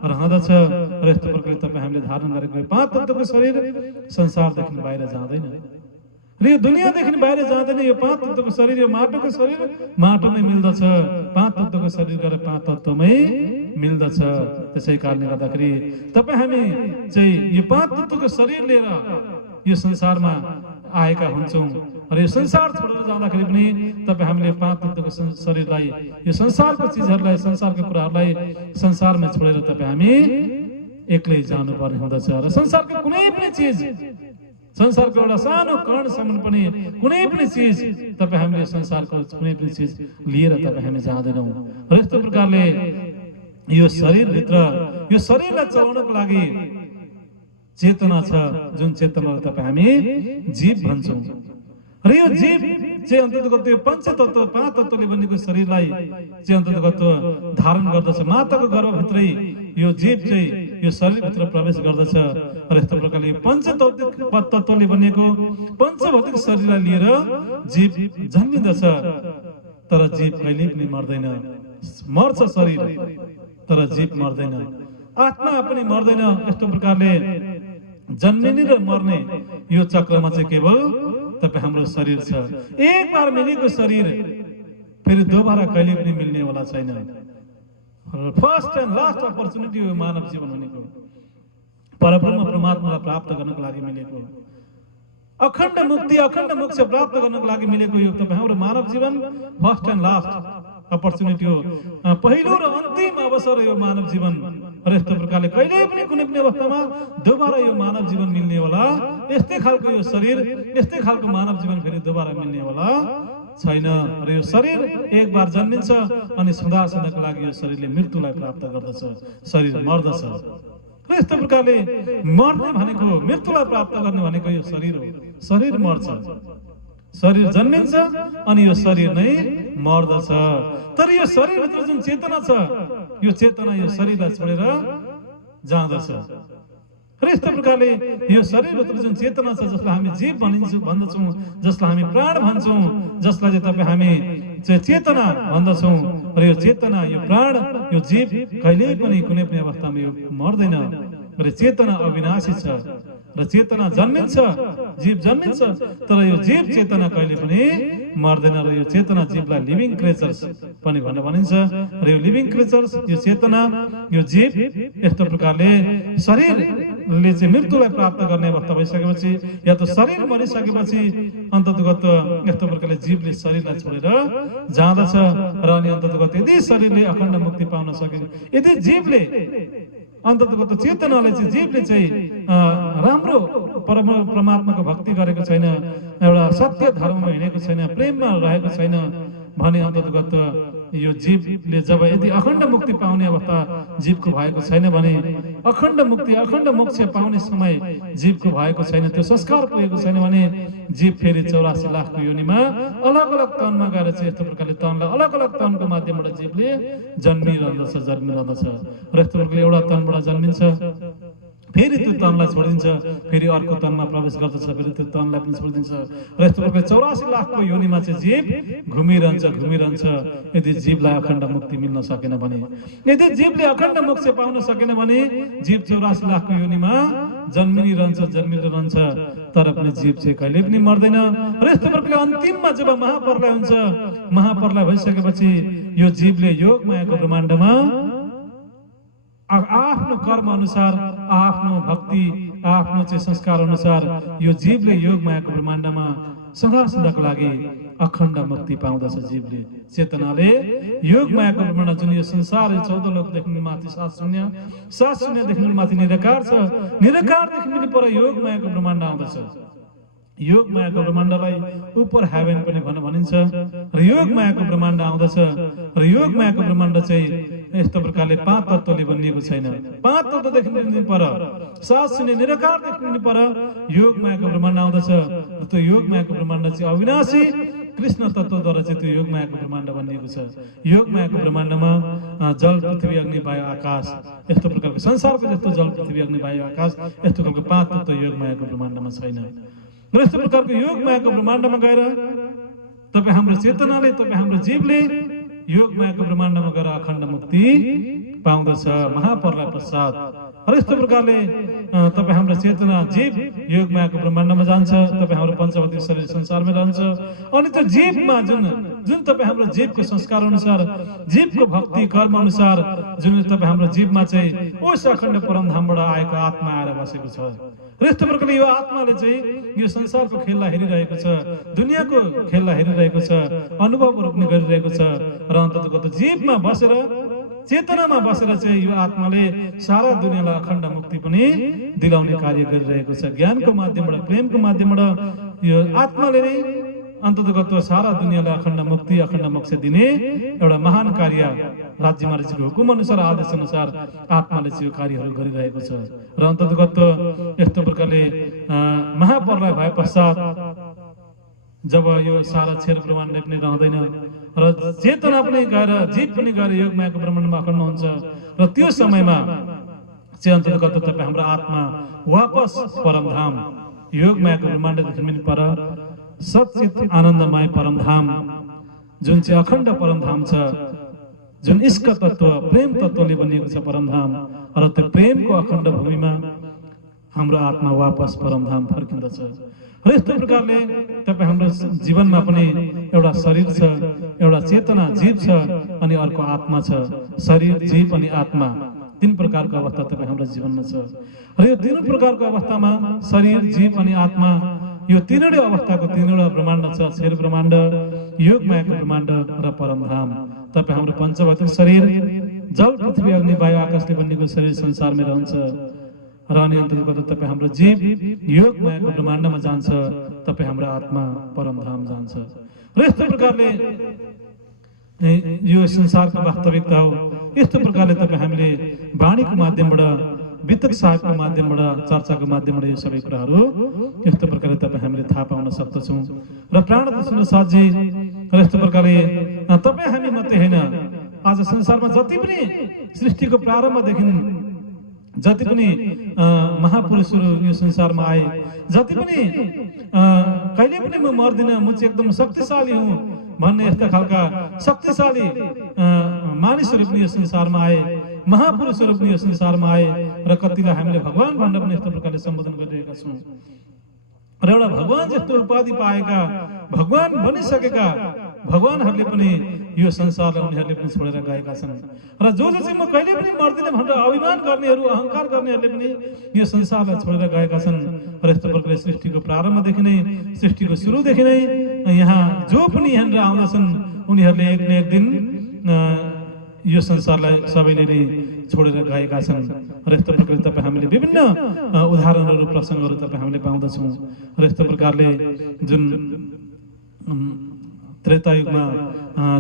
रहँदछ र यस्तो प्रकारले तपाईँ हामीले धारण गरेको 5 तत्त्वको शरीर संसारदेखि बाहिर जाँदैन र यो दुनियाँदेखि बाहिर जाँदैन। यो 5 तत्त्वको शरीर, यो माटोको शरीर माटोमै मिल्दछ, 5 तत्त्वको शरीर गरेर 5 तत्त्वमै मिल्दछ। त्यसै कारणले गर्दाखेरि तपाईँ हामी चाहिँ यो 5 तत्त्वको शरीर लिएर यो संसारमा आएका हुन्छौँ र यो संसार छोडेर जाँदाखेरि पनि तपाईँ हामीले 5 तत्त्वको शरीरलाई, यो संसारको चिजहरूलाई, संसारको कुराहरूलाई संसारमै छोडेर तपाईँ हामी एक्लै जानुपर्ने हुँदछ र संसारको कुनै पनि चिज, संसारको एउटा सानो कणसम्म पनि कुनै पनि चिज तपाईँ हामीले संसारको कुनै पनि चिज लिएर तपाईँ हामी जाँदैनौँ र यस्तो प्रकारले यो शरीरभित्र, यो शरीरलाई चलाउनको लागि चेतना छ, जुन चेतनालाई तपाईँ हामी जीव भन्छौँ र यो जीव चाहिँ अन्ततगत यो पञ्चतत्त्व 5 तत्त्वले बनेको शरीरलाई चाहिँ अन्ततगत धारण गर्दछ। माताको गर्भभित्रै यो जीव चाहिँ यो शरीरभित्र प्रवेश गर्दछ र यस्तो प्रकारले पञ्चतत्त्वले बनेको पञ्चभौतिक शरीरलाई लिएर जीव जन्मिँदछ। तर जीव कहिले पनि मर्दैन, मर्छ शरीर तर जीव मर्दैन, आत्मा पनि मर्दैन। यस्तो प्रकारले जन्मिने र मर्ने यो चक्रमा चाहिँ केवल तपाईँ हाम्रो शरीर छ। एक बार मिलेको शरीर फेरि दोबारा कहिले पनि मिल्ने वाला छैन। फर्स्ट एन्ड लास्ट अपर्च्युनिटी हो मानव जीवन भनेको, परब्रह्म परमात्मालाई प्राप्त गर्नको लागि मिलेको अखण्ड मुक्ति, अखण्ड मोक्ष प्राप्त गर्नको लागि मिलेको यो तपाईँ हाम्रो मानव जीवन फर्स्ट एन्ड लास्ट अपर्च्युनिटी हो, पहिलो र अन्तिम अवसर यो मानव जीवन। र यस्तो प्रकारले कहिले पनि कुनै पनि अवस्थामा दोबारा यो मानव जीवन मिल्ने वाला, यस्तै खालको यो शरीर, यस्तै खालको मानव जीवन फेरि दोबारा मिल्ने वाला छैन। र यो शरीर एक बार जन्मिन्छ अनि सदा सदाको लागि यो शरीरले मृत्युलाई प्राप्त गर्दछ, शरीर मर्दछ। र यस्तो प्रकारले मर्ने भनेको, मृत्युलाई प्राप्त गर्ने भनेको यो शरीर हो। शरीर मर्छ, शरीर जन्मिन्छ अनि यो शरीर नै मर्दछ। तर यो शरीरभित्र जुन चेतना छ, यो चेतना यो शरीरलाई छोडेर जाँदछ। र यस्तो प्रकारले यो शरीरभित्र जुन चेतना छ जसलाई हामी जीव भन्दछौँ, जसलाई हामी प्राण भन्छौँ, जसलाई चाहिँ तपाईँ हामी चाहिँ चेतना भन्दछौँ, र यो चेतना, यो प्राण, यो जीव कहिल्यै पनि कुनै पनि अवस्थामा यो मर्दैन। र चेतना अविनाशी छ र चेतना जन्मिन्छ, जीव जन्मिन्छ, तर यो जीव चेतना कहिले पनि मर्दैन। र यो चेतना जीवलाई लिभिङ क्रिएचर्स पनि भनेर भनिन्छ। र यो लिभिङ क्रिएचर्स, यो चेतना, यो जीव यस्तो प्रकारले शरीरले चाहिँ मृत्युलाई प्राप्त गर्ने अवस्था भइसकेपछि या त शरीर मरिसकेपछि अन्ततगत यस्तो प्रकारले जीवले शरीरलाई छोडेर जाँदछ। र अनि अन्ततगत यदि शरीरले अखण्ड मुक्ति पाउन सके, यदि जीवले अन्ततगत चेतनाले चाहिँ जीवले चाहिँ राम्रो परमात्माको भक्ति गरेको छैन, एउटा सत्य धर्ममा हिँडेको छैन, प्रेममा रहेको छैन भने अन्ततगत यो जीवले जब यदि अखण्ड मुक्ति पाउने अवस्था जीवको भएको छैन भने, अखण्ड मुक्ति, अखण्ड मोक्ष पाउने समय जीवको भएको छैन, त्यो संस्कार पुगेको छैन भने जीव फेरि 84 लाखको योनिमा अलग अलग तनमा गएर चाहिँ यस्तो प्रकारले तनलाई अलग अलग तनको माध्यमबाट जीवले जन्मिरहँदछ। र यस्तो प्रकारले एउटा तनबाट जन्मिन्छ, फेरि त्यो तनलाई छोडिदिन्छ, फेरि अर्को तनमा प्रवेश गर्दछ, फेरि त्यो तनलाई पनि छोडिदिन्छ। र यस्तो प्रकारले 84 लाखको योनिमा चाहिँ जीव घुमिरहन्छ यदि जीवलाई अखण्ड मुक्ति मिल्न सकेन भने। यदि जीवले अखण्ड मोक्ष पाउन सकेन भने जीव 84 लाखको योनिमा जन्मिरहन्छ, तर पनि जीव चाहिँ कहिले पनि मर्दैन। र यस्तो प्रकारले अन्तिममा जब महाप्रलय हुन्छ, महाप्रलय भइसकेपछि यो जीवले योग मायाको ब्रह्माण्डमा आफ्नो कर्म अनुसार, आफ्नो भक्ति, आफ्नो चाहिँ संस्कार अनुसार यो जीवले योग मायाको ब्रह्माण्डमा सदाको लागि अखण्ड मुक्ति पाउँदछ। जीवले चेतनाले योग मायाको ब्रह्माण्ड जुन यो संसार 14 लोकदेखि माथि 7 शून्यदेखि माथि निराकार छ, निराकारदेखि पनि पर योग मायाको ब्रह्माण्ड आउँदछ। योग मायाको ब्रह्माण्डलाई उपर हेभन पनि भनिन्छ। र योग मायाको ब्रह्माण्ड आउँदछ। र योग मायाको ब्रह्माण्ड चाहिँ यस्तो प्रकारले 5 तत्त्वले बनिएको छैन, 5 तत्त्वदेखि पनि पर, 7 शून्य निराकारदेखि पनि पर योग मायाको ब्रह्माण्ड आउँदछ। र त्यो योग मायाको ब्रह्माण्ड चाहिँ अविनाशी कृष्ण तत्त्वद्वारा चाहिँ त्यो योग मायाको ब्रह्माण्ड बनिएको छ। योग मायाको ब्रह्माण्डमा जल, पृथ्वी, अग्नि, वायु, आकाश यस्तो प्रकारको संसारको जस्तो जल, पृथ्वी, अग्नि, वायु, आकाश यस्तो खालको 5 तत्त्व योग मायाको ब्रह्माण्डमा छैन। र यस्तो प्रकारको योग मायाको ब्रह्माण्डमा गएर तपाईँ हाम्रो चेतनाले, तपाईँ हाम्रो जीवले योग मायाको ब्रह्माण्डमा गएर अखण्ड मुक्ति पाउँदछ महाप्रलय पश्चात। र यस्तो प्रकारले तपाईँ हाम्रो चेतना जीव योग मायाको ब्रह्माण्डमा जान्छ, तपाईँ हाम्रो पञ्चभौतिक शरीर संसारमै रहन्छ। अनि त्यो जीवमा जुन तपाईँ हाम्रो जीवको संस्कार अनुसार, जीवको भक्ति कर्म अनुसार जुन तपाईँ हाम्रो जीवमा चाहिँ ओस अखण्ड परमधामबाट आएको आत्मा आएर बसेको छ। र यस्तो प्रकारले यो आत्माले चाहिँ यो संसारको खेललाई हेरिरहेको छ, दुनियाँको खेललाई हेरिरहेको छ, अनुभवहरू पनि गरिरहेको छ। र अन्ततगत जीवमा बसेर, चेतनामा बसेर चाहिँ यो आत्माले सारा दुनियाँलाई अखण्ड मुक्ति पनि दिलाउने कार्य गरिरहेको छ। ज्ञानको माध्यमबाट, प्रेमको माध्यमबाट यो आत्माले नै अन्ततगत सारा दुनियाँलाई अखण्ड मुक्ति, अखण्ड मोक्ष दिने एउटा महान कार्य राज्य महाराजको हुकुम अनुसार, आदेश अनुसार आत्माले चाहिँ यो कार्यहरू गरिरहेको छ। र अन्ततगत यस्तो प्रकारले महाप्रलय भए पश्चात जब यो सारा क्षेत्र ब्रह्माण्ड पनि रहँदैन र चेतना पनि गएर, जीव पनि गएर योग मायाको ब्रह्माण्डमा अखण्ड हुन्छ। र त्यो समयमा चाहिँ अन्ततगत तपाईँ हाम्रो आत्मा वापस परमधाम, योग मायाको ब्रह्माण्डदेखि पनि पर सचित आनन्दमय परमधाम जुन चाहिँ अखण्ड परमधाम छ, जुन इष्क तत्त्व, प्रेम तत्त्वले बनिएको छ परमधाम। र त्यो प्रेमको अखण्ड भूमिमा हाम्रो आत्मा वापस परमधाम फर्किँदछ। र यस्तो प्रकारले तपाईँ हाम्रो जीवनमा पनि एउटा शरीर छ, एउटा चेतना जीव छ, अनि अर्को आत्मा छ। शरीर, जीव अनि आत्मा 3 प्रकारको अवस्था तपाईँ हाम्रो जीवनमा छ। र यो 3 प्रकारको अवस्थामा शरीर, जीव अनि आत्मा, यो तीनवटै अवस्थाको तीनवटा ब्रह्माण्ड छ। क्षेत्र ब्रह्माण्ड, योग मायाको ब्रह्माण्ड र परमधाम। तपाईँ हाम्रो पञ्चभौतिक शरीर जल, पृथ्वी, अग्नि, वायु, आकाशले बनिएको शरीर संसारमै रहन्छ। र अनि अन्तर्गत तपाईँ हाम्रो जीव योग मायाको ब्रह्माण्डमा जान्छ, तपाईँ हाम्रो आत्मा परमधाम जान्छ। र यस्तो प्रकारले यो संसारको वास्तविकता हो। यस्तो प्रकारले तपाईँ हामीले वाणीको माध्यमबाट, वितक साहेबको माध्यमबाट, चर्चाको माध्यमबाट यो सबै कुराहरू यस्तो प्रकारले तपाईँ हामीले थाहा पाउन सक्दछौँ। र प्राणदर्शन साथजी, र यस्तो प्रकारले तपाईँ हामी मात्रै होइन, आज संसारमा जति पनि सृष्टिको प्रारम्भदेखि जति पनि महापुरुषहरू यो संसारमा आए, जति पनि कहिले पनि म मर्दिन, म चाहिँ एकदम शक्तिशाली हुँ भन्ने यस्ता खालका शक्तिशाली मानिसहरू पनि यो संसारमा आए, महापुरुषहरू पनि यो संसारमा आए र कतिलाई हामीले भगवान भनेर पनि यस्तो प्रकारले सम्बोधन गरिरहेका छौँ। र एउटा भगवान जस्तो उपाधि पाएका, भगवान बनिसकेका भगवानहरूले पनि यो संसारलाई उनीहरूले पनि छोडेर गएका छन्। र जो चाहिँ म कहिले पनि मर्दिन भनेर अभिमान गर्नेहरू, अहंकार गर्नेहरूले पनि यो संसारलाई छोडेर गएका छन्। र यस्तो प्रकारले सृष्टिको प्रारम्भदेखि नै, सृष्टिको सुरुदेखि नै यहाँ जो पनि यहाँनिर आउँदछन् उनीहरूले एक न एक दिन यो संसारलाई सबैले नै छोडेर गएका छन्। र यस्तो प्रकारले तपाईँ हामीले विभिन्न उदाहरणहरू, प्रसङ्गहरू तपाईँ हामीले पाउँदछौँ। र यस्तो प्रकारले जुन त्रेता युगमा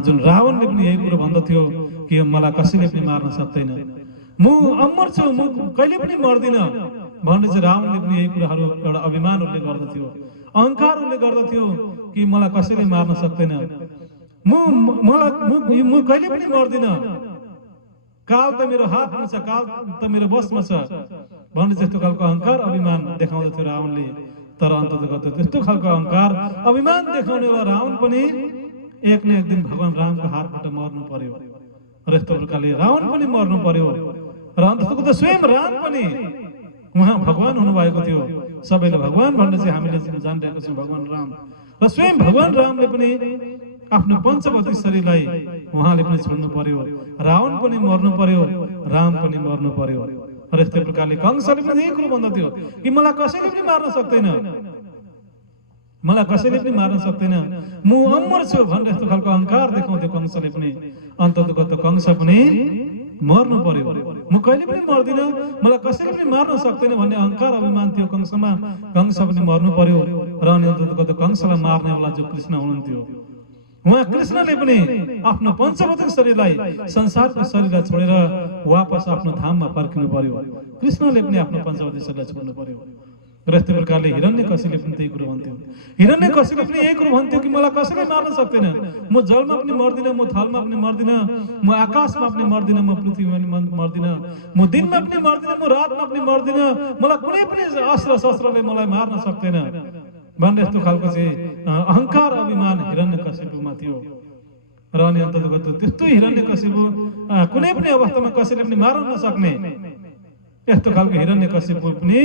जुन रावणले पनि यही कुरो भन्दथ्यो कि मलाई कसैले पनि मार्न सक्दैन, म अमर छु, म कहिले पनि मर्दिन भन्ने चाहिँ रावणले पनि यही कुराहरू एउटा अभिमान उसले गर्दथ्यो, अहंकार उसले गर्दथ्यो कि मलाई कसैले मार्न सक्दैन, म कहिले पनि मर्दिन, काल त मेरो हातमा छ, काल त मेरो बसमा छ भन्ने त्यस्तो खालको अहंकार अभिमान देखाउँदथ्यो रावणले। तर अन्ततः त्यस्तो खालको अहंकार अभिमान देखाउनेवाला रावण पनि एक न एक दिन भगवान रामको हातबाट मर्नु पर्यो। र यस्तो प्रकारले रावण पनि मर्नु पर्यो। र अन्ततः स्वयं राम पनि उहाँ भगवान हुनुभएको थियो। सबैले भगवान भन्ने चाहिँ हामीले जानिरहेका छौँ, भगवान राम। र स्वयं भगवान रामले पनि आफ्नो पञ्चभौतिक शरीरलाई उहाँले पनि छोड्नु पर्यो। रावण पनि मर्नु पर्यो, राम पनि मर्नु पर्यो। र यस्तै प्रकारले कंसले पनि यही कुरो भन्दथ्यो कि मलाई कसैले पनि मार्न सक्दैन, मलाई कसैले पनि मार्न सक्दैन, म अमर छु भनेर यस्तो खालको अहंकार देखाउँथ्यो कंसले पनि। अन्ततः कंस पनि मर्नु पर्यो, म कहिले पनि मर्दिन, मलाई कसैले पनि मार्न सक्दैन भन्ने अहंकार अभिमान थियो कंसमा। कंस पनि मर्नु पर्यो। र अनि अन्ततः कंसलाई मार्नेवाला जो कृष्ण हुनुहुन्थ्यो, उहाँ कृष्णले पनि आफ्नो पञ्चभौतिक शरीरलाई, संसारको शरीरलाई छोडेर वापस आफ्नो धाममा फर्किनु पर्यो। कृष्णले पनि आफ्नो पञ्चभौतिक शरीरलाई छोड्नु पर्यो। र यस्तै प्रकारले हिरण्यकशिपुले पनि त्यही कुरो भन्थ्यो। हिरण्यकशिपुले पनि यही कुरो भन्थ्यो कि मलाई कसैले मार्न सक्दैन, म जलमा पनि मर्दिन, म थलमा पनि मर्दिन, म आकाशमा पनि मर्दिन, म पृथ्वीमा पनि मर्दिन, म दिनमा पनि मर्दिन, म रातमा पनि मर्दिन, मलाई कुनै पनि अस्त्र शस्त्रले मलाई मार्न सक्दैन भन्ने यस्तो खालको चाहिँ अहंकार अभिमान हिरण्यकशिपुमा थियो। र अनि अन्ततः त्यस्तो हिरण्यकशिपु कुनै पनि अवस्थामा कसैले पनि मार्न नसक्ने यस्तो खालको हिरण्यकशिपु पनि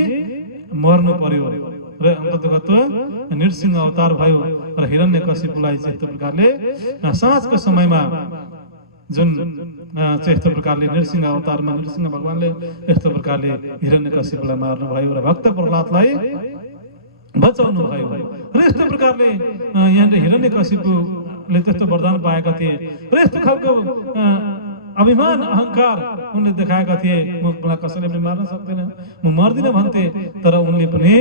मर्नु पर्यो। र अन्ततः नृसिंह अवतार भयो। र हिरण्यकशिपुलाई चाहिँ यस्तो प्रकारले साँझको समयमा जुन चाहिँ यस्तो प्रकारले नृसिंह अवतारमा नृसिंह भगवानले यस्तो प्रकारले हिरण्यकशिपुलाई मार्नु भयो र भक्त प्रह्लादलाई बचाउनु भयो। र यस्तो प्रकारले यहाँले हिरण्यकशिपुले त्यस्तो वरदान पाएका थिए। र यस्तो खालको अभिमान अहंकार उनले देखाएका थिए, मलाई कसैले पनि मार्न सक्दैन, म मर्दिन भन्थे। तर उनले पनि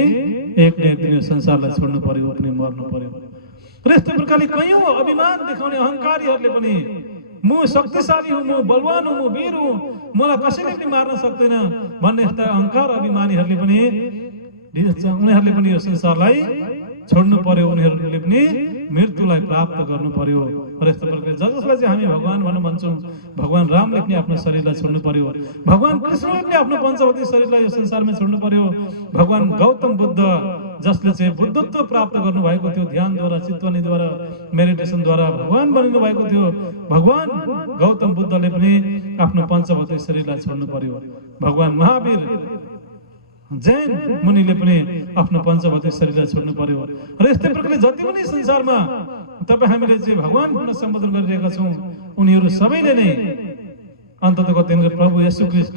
एक न एक दिन संसारलाई छोड्नु पर्यो, पनि मर्नु पर्यो। र यस्तो प्रकारले कयौं अभिमान देखाउने अहंकारीहरूले पनि म शक्तिशाली हुँ, म बलवान हुँ, म वीर हुँ, मलाई कसैले पनि मार्न सक्दैन भन्ने यस्ता अहंकार अभिमानीहरूले पनि उनीहरूले पनि यो संसारलाई छोड्नु पर्यो, उनीहरूले पनि मृत्युलाई प्राप्त गर्नु पर्यो। र यस्तो प्रकारले जसलाई चाहिँ हामी भगवान भन्न भन्छौँ, भगवान रामले पनि आफ्नो शरीरलाई छोड्नु पर्यो, भगवान कृष्णले पनि आफ्नो पञ्चभौतिक शरीरलाई यो संसारमा छोड्नु पर्यो, भगवान गौतम बुद्ध जसले चाहिँ बुद्धत्व प्राप्त गर्नु भएको थियो, ध्यानद्वारा, चितवनीद्वारा, मेडिटेसनद्वारा भगवान बनिनु भएको थियो, भगवान गौतम बुद्धले पनि आफ्नो पञ्चभौतिक शरीरलाई छोड्नु पर्यो। भगवान महावीर जैन मुनिले पनि आफ्नो पञ्चभौतिक शरीरलाई छोड्नु पर्यो। र यस्तै प्रकारले जति पनि संसारमा तपाईँ हामीले चाहिँ भगवान भन्न सम्बोधन गरिरहेका छौँ, उनीहरू सबैले नै अन्ततः तिनीहरू प्रभु येशू ख्रीष्ट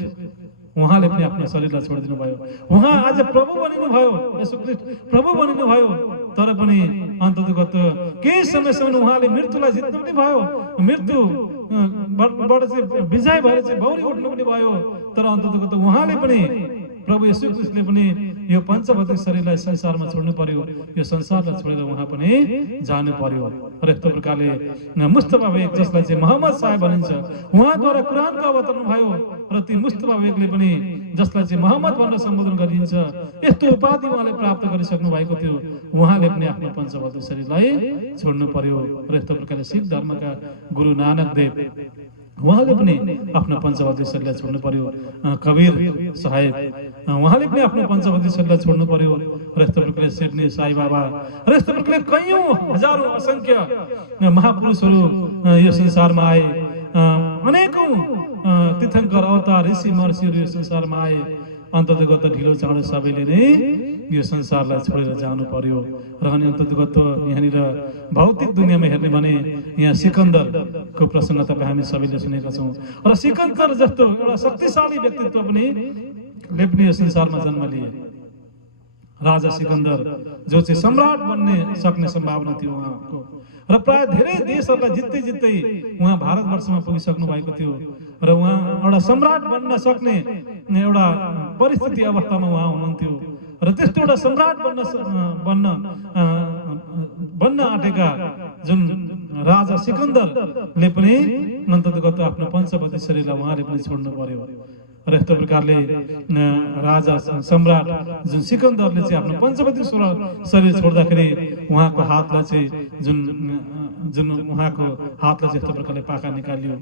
उहाँले पनि आफ्नो शरीरलाई छोडिदिनु भयो। उहाँ आज प्रभु बनिनु भयो, येशू ख्रीष्ट प्रभु बनिनु भयो। तर पनि अन्ततः केही समयसम्म उहाँले मृत्युलाई जित्नु पनि भयो, मृत्युबाट चाहिँ विजय भएर चाहिँ भौरी उठ्नु पनि भयो। तर अन्ततः उहाँले पनि प्रभु येशू ख्रीष्टले पनि यो पञ्चभौतिक शरीरलाई संसारमा छोड्नु पर्यो, यो संसारलाई छोडेर उहाँ पनि जानु पर्यो। र यस्तो प्रकारले मुस्तफा बेग जसलाई चाहिँ मोहम्मद साहेब भनिन्छ, उहाँद्वारा कुरानको अवतरण भयो। र ती मुस्तफा बेगले पनि जसलाई चाहिँ मोहम्मद भनेर सम्बोधन गरिन्छ, यस्तो उपाधि उहाँले प्राप्त गरिसक्नु भएको थियो, उहाँले पनि आफ्नो पञ्चभौतिक शरीरलाई छोड्नु पर्यो। र यस्तो प्रकारले सिख धर्मका गुरु नानक देव उहाँले पनि आफ्नो पञ्चवटी शरीरलाई छोड्नु पर्यो। कबीर साहेब उहाँले पनि आफ्नो पञ्चवटी शरीरलाई छोड्नु पर्यो। र यस्तो प्रकारले सिडनी साई बाबा र यस्तो प्रकारले कैयौं हजारौं असंख्य महापुरुषहरू यो संसारमा आए। अनेकौं तीर्थंकर अवतार ऋषि महर्षिहरू यो संसारमा आए। अन्ततगत ढिलो चाँडो सबैले नै यो संसारलाई छोडेर जानु पर्यो। र अनि अन्ततगत यहाँनिर भौतिक दुनियाँमा हेर्ने भने यहाँ सिकन्दरको प्रसङ्ग तपाईँ हामी सबैले सुनेका छौँ। र सिकन्दर जस्तो एउटा शक्तिशाली व्यक्तित्व पनि यो संसारमा जन्म लिए। राजा सिकन्दर जो चाहिँ सम्राट बन्ने सक्ने सम्भावना थियो उहाँको। र प्राय धेरै देशहरूलाई जित्दै जित्दै उहाँ भारतवर्षमा पुगिसक्नु भएको थियो। र उहाँ एउटा सम्राट बन्न सक्ने एउटा परिस्थिति अवस्थामा उहाँ हुनुहुन्थ्यो। र त्यस्तो एउटा सम्राट बन्न आँटेका जुन राजा सिकन्दरले पनि अन्ततगत आफ्नो पञ्चवटी शरीरलाई उहाँले पनि छोड्नु पर्यो। र यस्तो प्रकारले राजा सम्राट जुन सिकन्दरले चाहिँ आफ्नो पञ्चवटी शरीर छोड्दाखेरि उहाँको हातलाई चाहिँ जुन उहाँको हातलाई चाहिँ यस्तो प्रकारले पाखा निकालियो।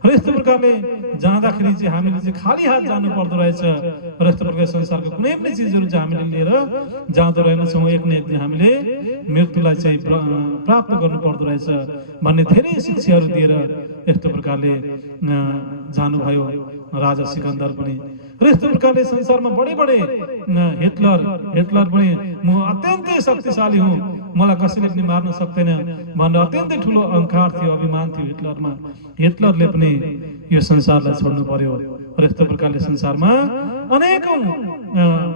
र यस्तो प्रकारले जाँदाखेरि चाहिँ हामीले चाहिँ खाली हात जानु पर्दो रहेछ। र यस्तो प्रकारले संसारको कुनै पनि चिजहरू चाहिँ हामीले लिएर जाँदो रहेनछौँ। एक न एक दिन हामीले मृत्युलाई चाहिँ प्राप्त गर्नु पर्दो रहेछ भन्ने धेरै शिक्षाहरू दिएर यस्तो प्रकारले जानुभयो राजा सिकन्दर पनि। र यस्तो प्रकारले संसारमा बडे बडे हिटलर पनि म अत्यन्तै शक्तिशाली हुँ, मलाई कसैले पनि मार्न सक्दैन भनेर अत्यन्तै ठुलो अहंकार थियो, अभिमान थियो हिटलरमा। हिटलरले पनि यो संसारलाई छोड्नु पर्यो। र यस्तो प्रकारले संसारमा अनेकौं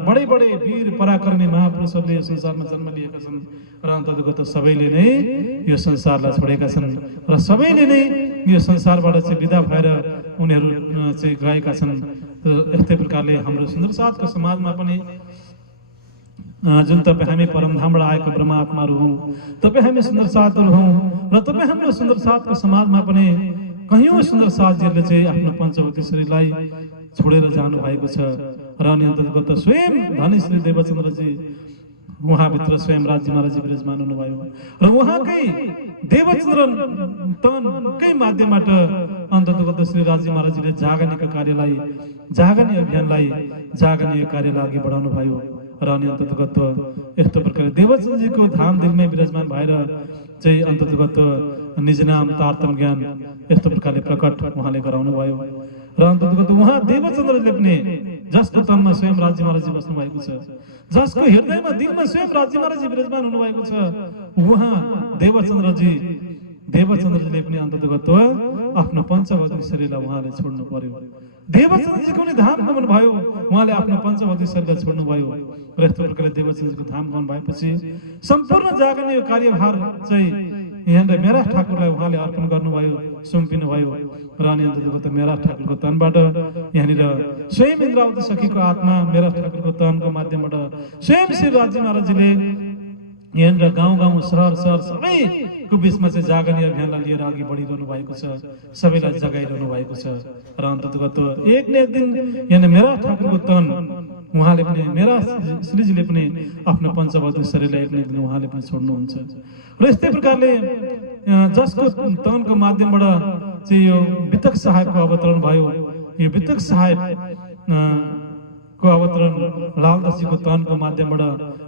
बडे बडे वीर पराक्रमी महापुरुषहरूले यो संसारमा जन्म लिएका छन्। र अन्ततगत सबैले नै यो संसारलाई छोडेका छन्। र सबैले नै यो संसारबाट चाहिँ विदा भएर उनीहरू चाहिँ गएका छन्। यस्तै प्रकारले हाम्रो सुन्दर साथको समाजमा पनि जुन तपाईँ हामी परमधामबाट आएको ब्रह्मात्माहरू हौँ, तपाईँ हामी सुन्दर साथहरू हौँ। र तपाईँ हाम्रो सुन्दर साथको समाजमा पनि कयौं सुन्दर साथीहरूले चाहिँ आफ्नो पञ्चवटी शरीरलाई छोडेर जानु भएको छ। र अनि अन्तर्गत स्वयं धनी श्री देवचन्द्रजी उहाँभित्र स्वयं राज्य महाराजी विराजमान हुनुभयो। र उहाँकै देवचन्द्र तनकै माध्यमबाट अन्तर्गत श्री राज्य महाराजीले जागनीको कार्यलाई, जागनी अभियानलाई, जागनीय कार्यलाई अघि बढाउनु भयो। र अनि अन्तर्गत यस्तो प्रकारले देवचन्द्रजीको धाम दिलमै विराजमान भएर चाहिँ अन्तर्गत निज नाम तारतम ज्ञान यस्तो प्रकारले प्रकट उहाँले गराउनु भयो। र अन्तर्गत उहाँ देवचन्द्रले पनि जसको तनमा स्वयं राज्य महाराजी बस्नु भएको छ, जसको हृदयमा दिलमा स्वयं राज्य महाराजी विराजमान हुनुभएको छ, उहाँ देवचन्द्रजीले पनि अन्तर्गत आफ्नो पञ्चवटी शरीरलाई उहाँले छोड्नु पर्यो। देवचन्द्रजीको पनि धाम गमन भयो, उहाँले आफ्नो पञ्चवटी शरीरलाई छोड्नु भयो। र यस्तो प्रकारले देवचन्द्रजीको धाम गमन भएपछि सम्पूर्ण जागने कार्यभार चाहिँ यहाँनिर मेराज ठाकुरलाई उहाँले अर्पण गर्नुभयो, सुम्पिनु भयो। र अनि अन्तर्गत मेराज ठाकुरको तनबाट यहाँनिर स्वयं इन्द्रावती सखीको आत्मा मेराज ठाकुरको तनको माध्यमबाट स्वयं श्री राज्य महाराजीले यहाँनिर गाउँ गाउँ सहर सबैको बिचमा चाहिँ जागनी अभियानलाई लिएर अघि बढिरहनु भएको छ, सबैलाई जगाइरहनु भएको छ। र अन्तर्गत एक न एक दिन यहाँनिर मेराज ठाकुरको तन उहाँले पनि, मेराज श्रीजीले पनि आफ्नो पञ्चवटी शरीरलाई एक न एक दिन उहाँले पनि छोड्नुहुन्छ। र यस्तै प्रकारले जसको तनको माध्यमबाट चाहिँ यो वितक साहेबको अवतरण भयो, यो वितक साहेब को अवतरण लालदासजीको तनको माध्यमबाट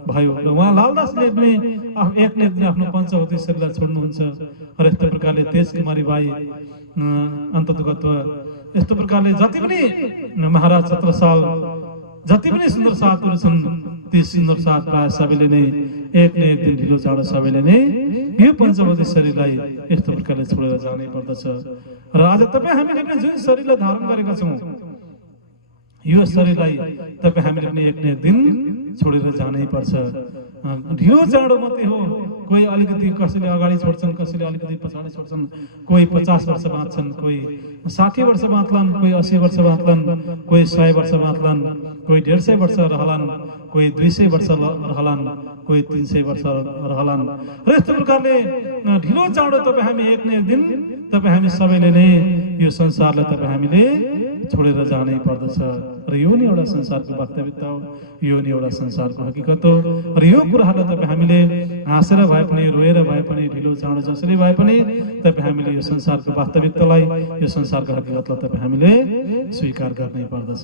भयो। र उहाँ लालदासले पनि एक न एक दिन आफ्नो पञ्चवटी शरीरलाई छोड्नुहुन्छ। र यस्तो प्रकारले तेज कुमारी बाई अन्तर्गत यस्तो प्रकारले जति पनि महाराज छत्रसाल जति पनि सुन्दर साथहरू छन्, ती सुन्दर साथ प्राय सबैले नै एक न एक दिन ढिलो चाँडो सबैले नै यो पञ्चवटी शरीरलाई यस्तो प्रकारले छोडेर जानै पर्दछ। र आज तपाईँ हामीले पनि जुन शरीरलाई धारण गरेका छौँ, यो शरीरलाई तपाईँ हामीले पनि एक न एक दिन छोडेर जानै पर्छ। ढिलो चाँडो मात्रै हो, कोही अलिकति कसैले अगाडि छोड्छन्, कसैले अलिकति पछाडि छोड्छन्, कोही 50 वर्ष बाँच्छन्, कोही 60 वर्ष बाँच्लान्, कोही 80 वर्ष बाँच्लान्, कोही 100 वर्ष बाँच्लान्, कोही 150 वर्ष रहलान्, कोही 200 वर्ष रहलान्, कोही 300 वर्ष रहलान्। र यस्तो प्रकारले ढिलो चाँडो तपाईँ हामी एक न एक दिन तपाईँ हामी सबैले नै यो संसारलाई तपाईँ हामीले छोडेर जानै पर्दछ र यो नै एउटा संसारको वास्तविकता हो, यो नै एउटा संसारको हकीकत हो। र यो कुराहरूलाई तपाईँ हामीले हाँसेर भए पनि, रोएर भए पनि, ढिलो चाँडो जसरी भए पनि तपाईँ हामीले यो संसारको वास्तविकतालाई, यो संसारको हकीकतलाई तपाईँ हामीले स्वीकार गर्नै पर्दछ।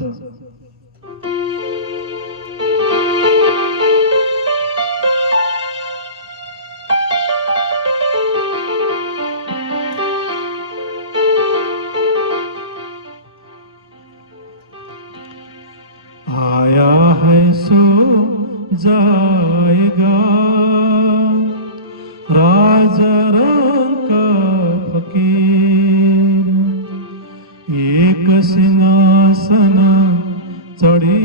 आया है सो जाएगा राजा रंग का फकीर, एक सिंहासन चढ़ी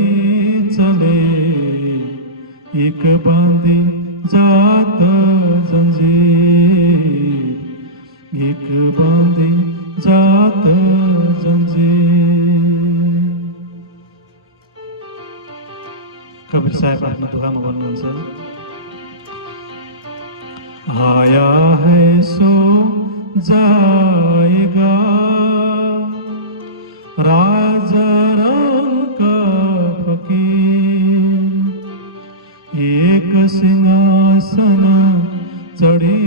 चले, एक बांधी जात जंजीर, एक बांधी जात जंजीर। कबीर साहब आफ्नो दुःखमा भन्नुहुन्छ, आया है सो जाएगा राजा रंग का फकीर, एक सिंहासन चढ़ी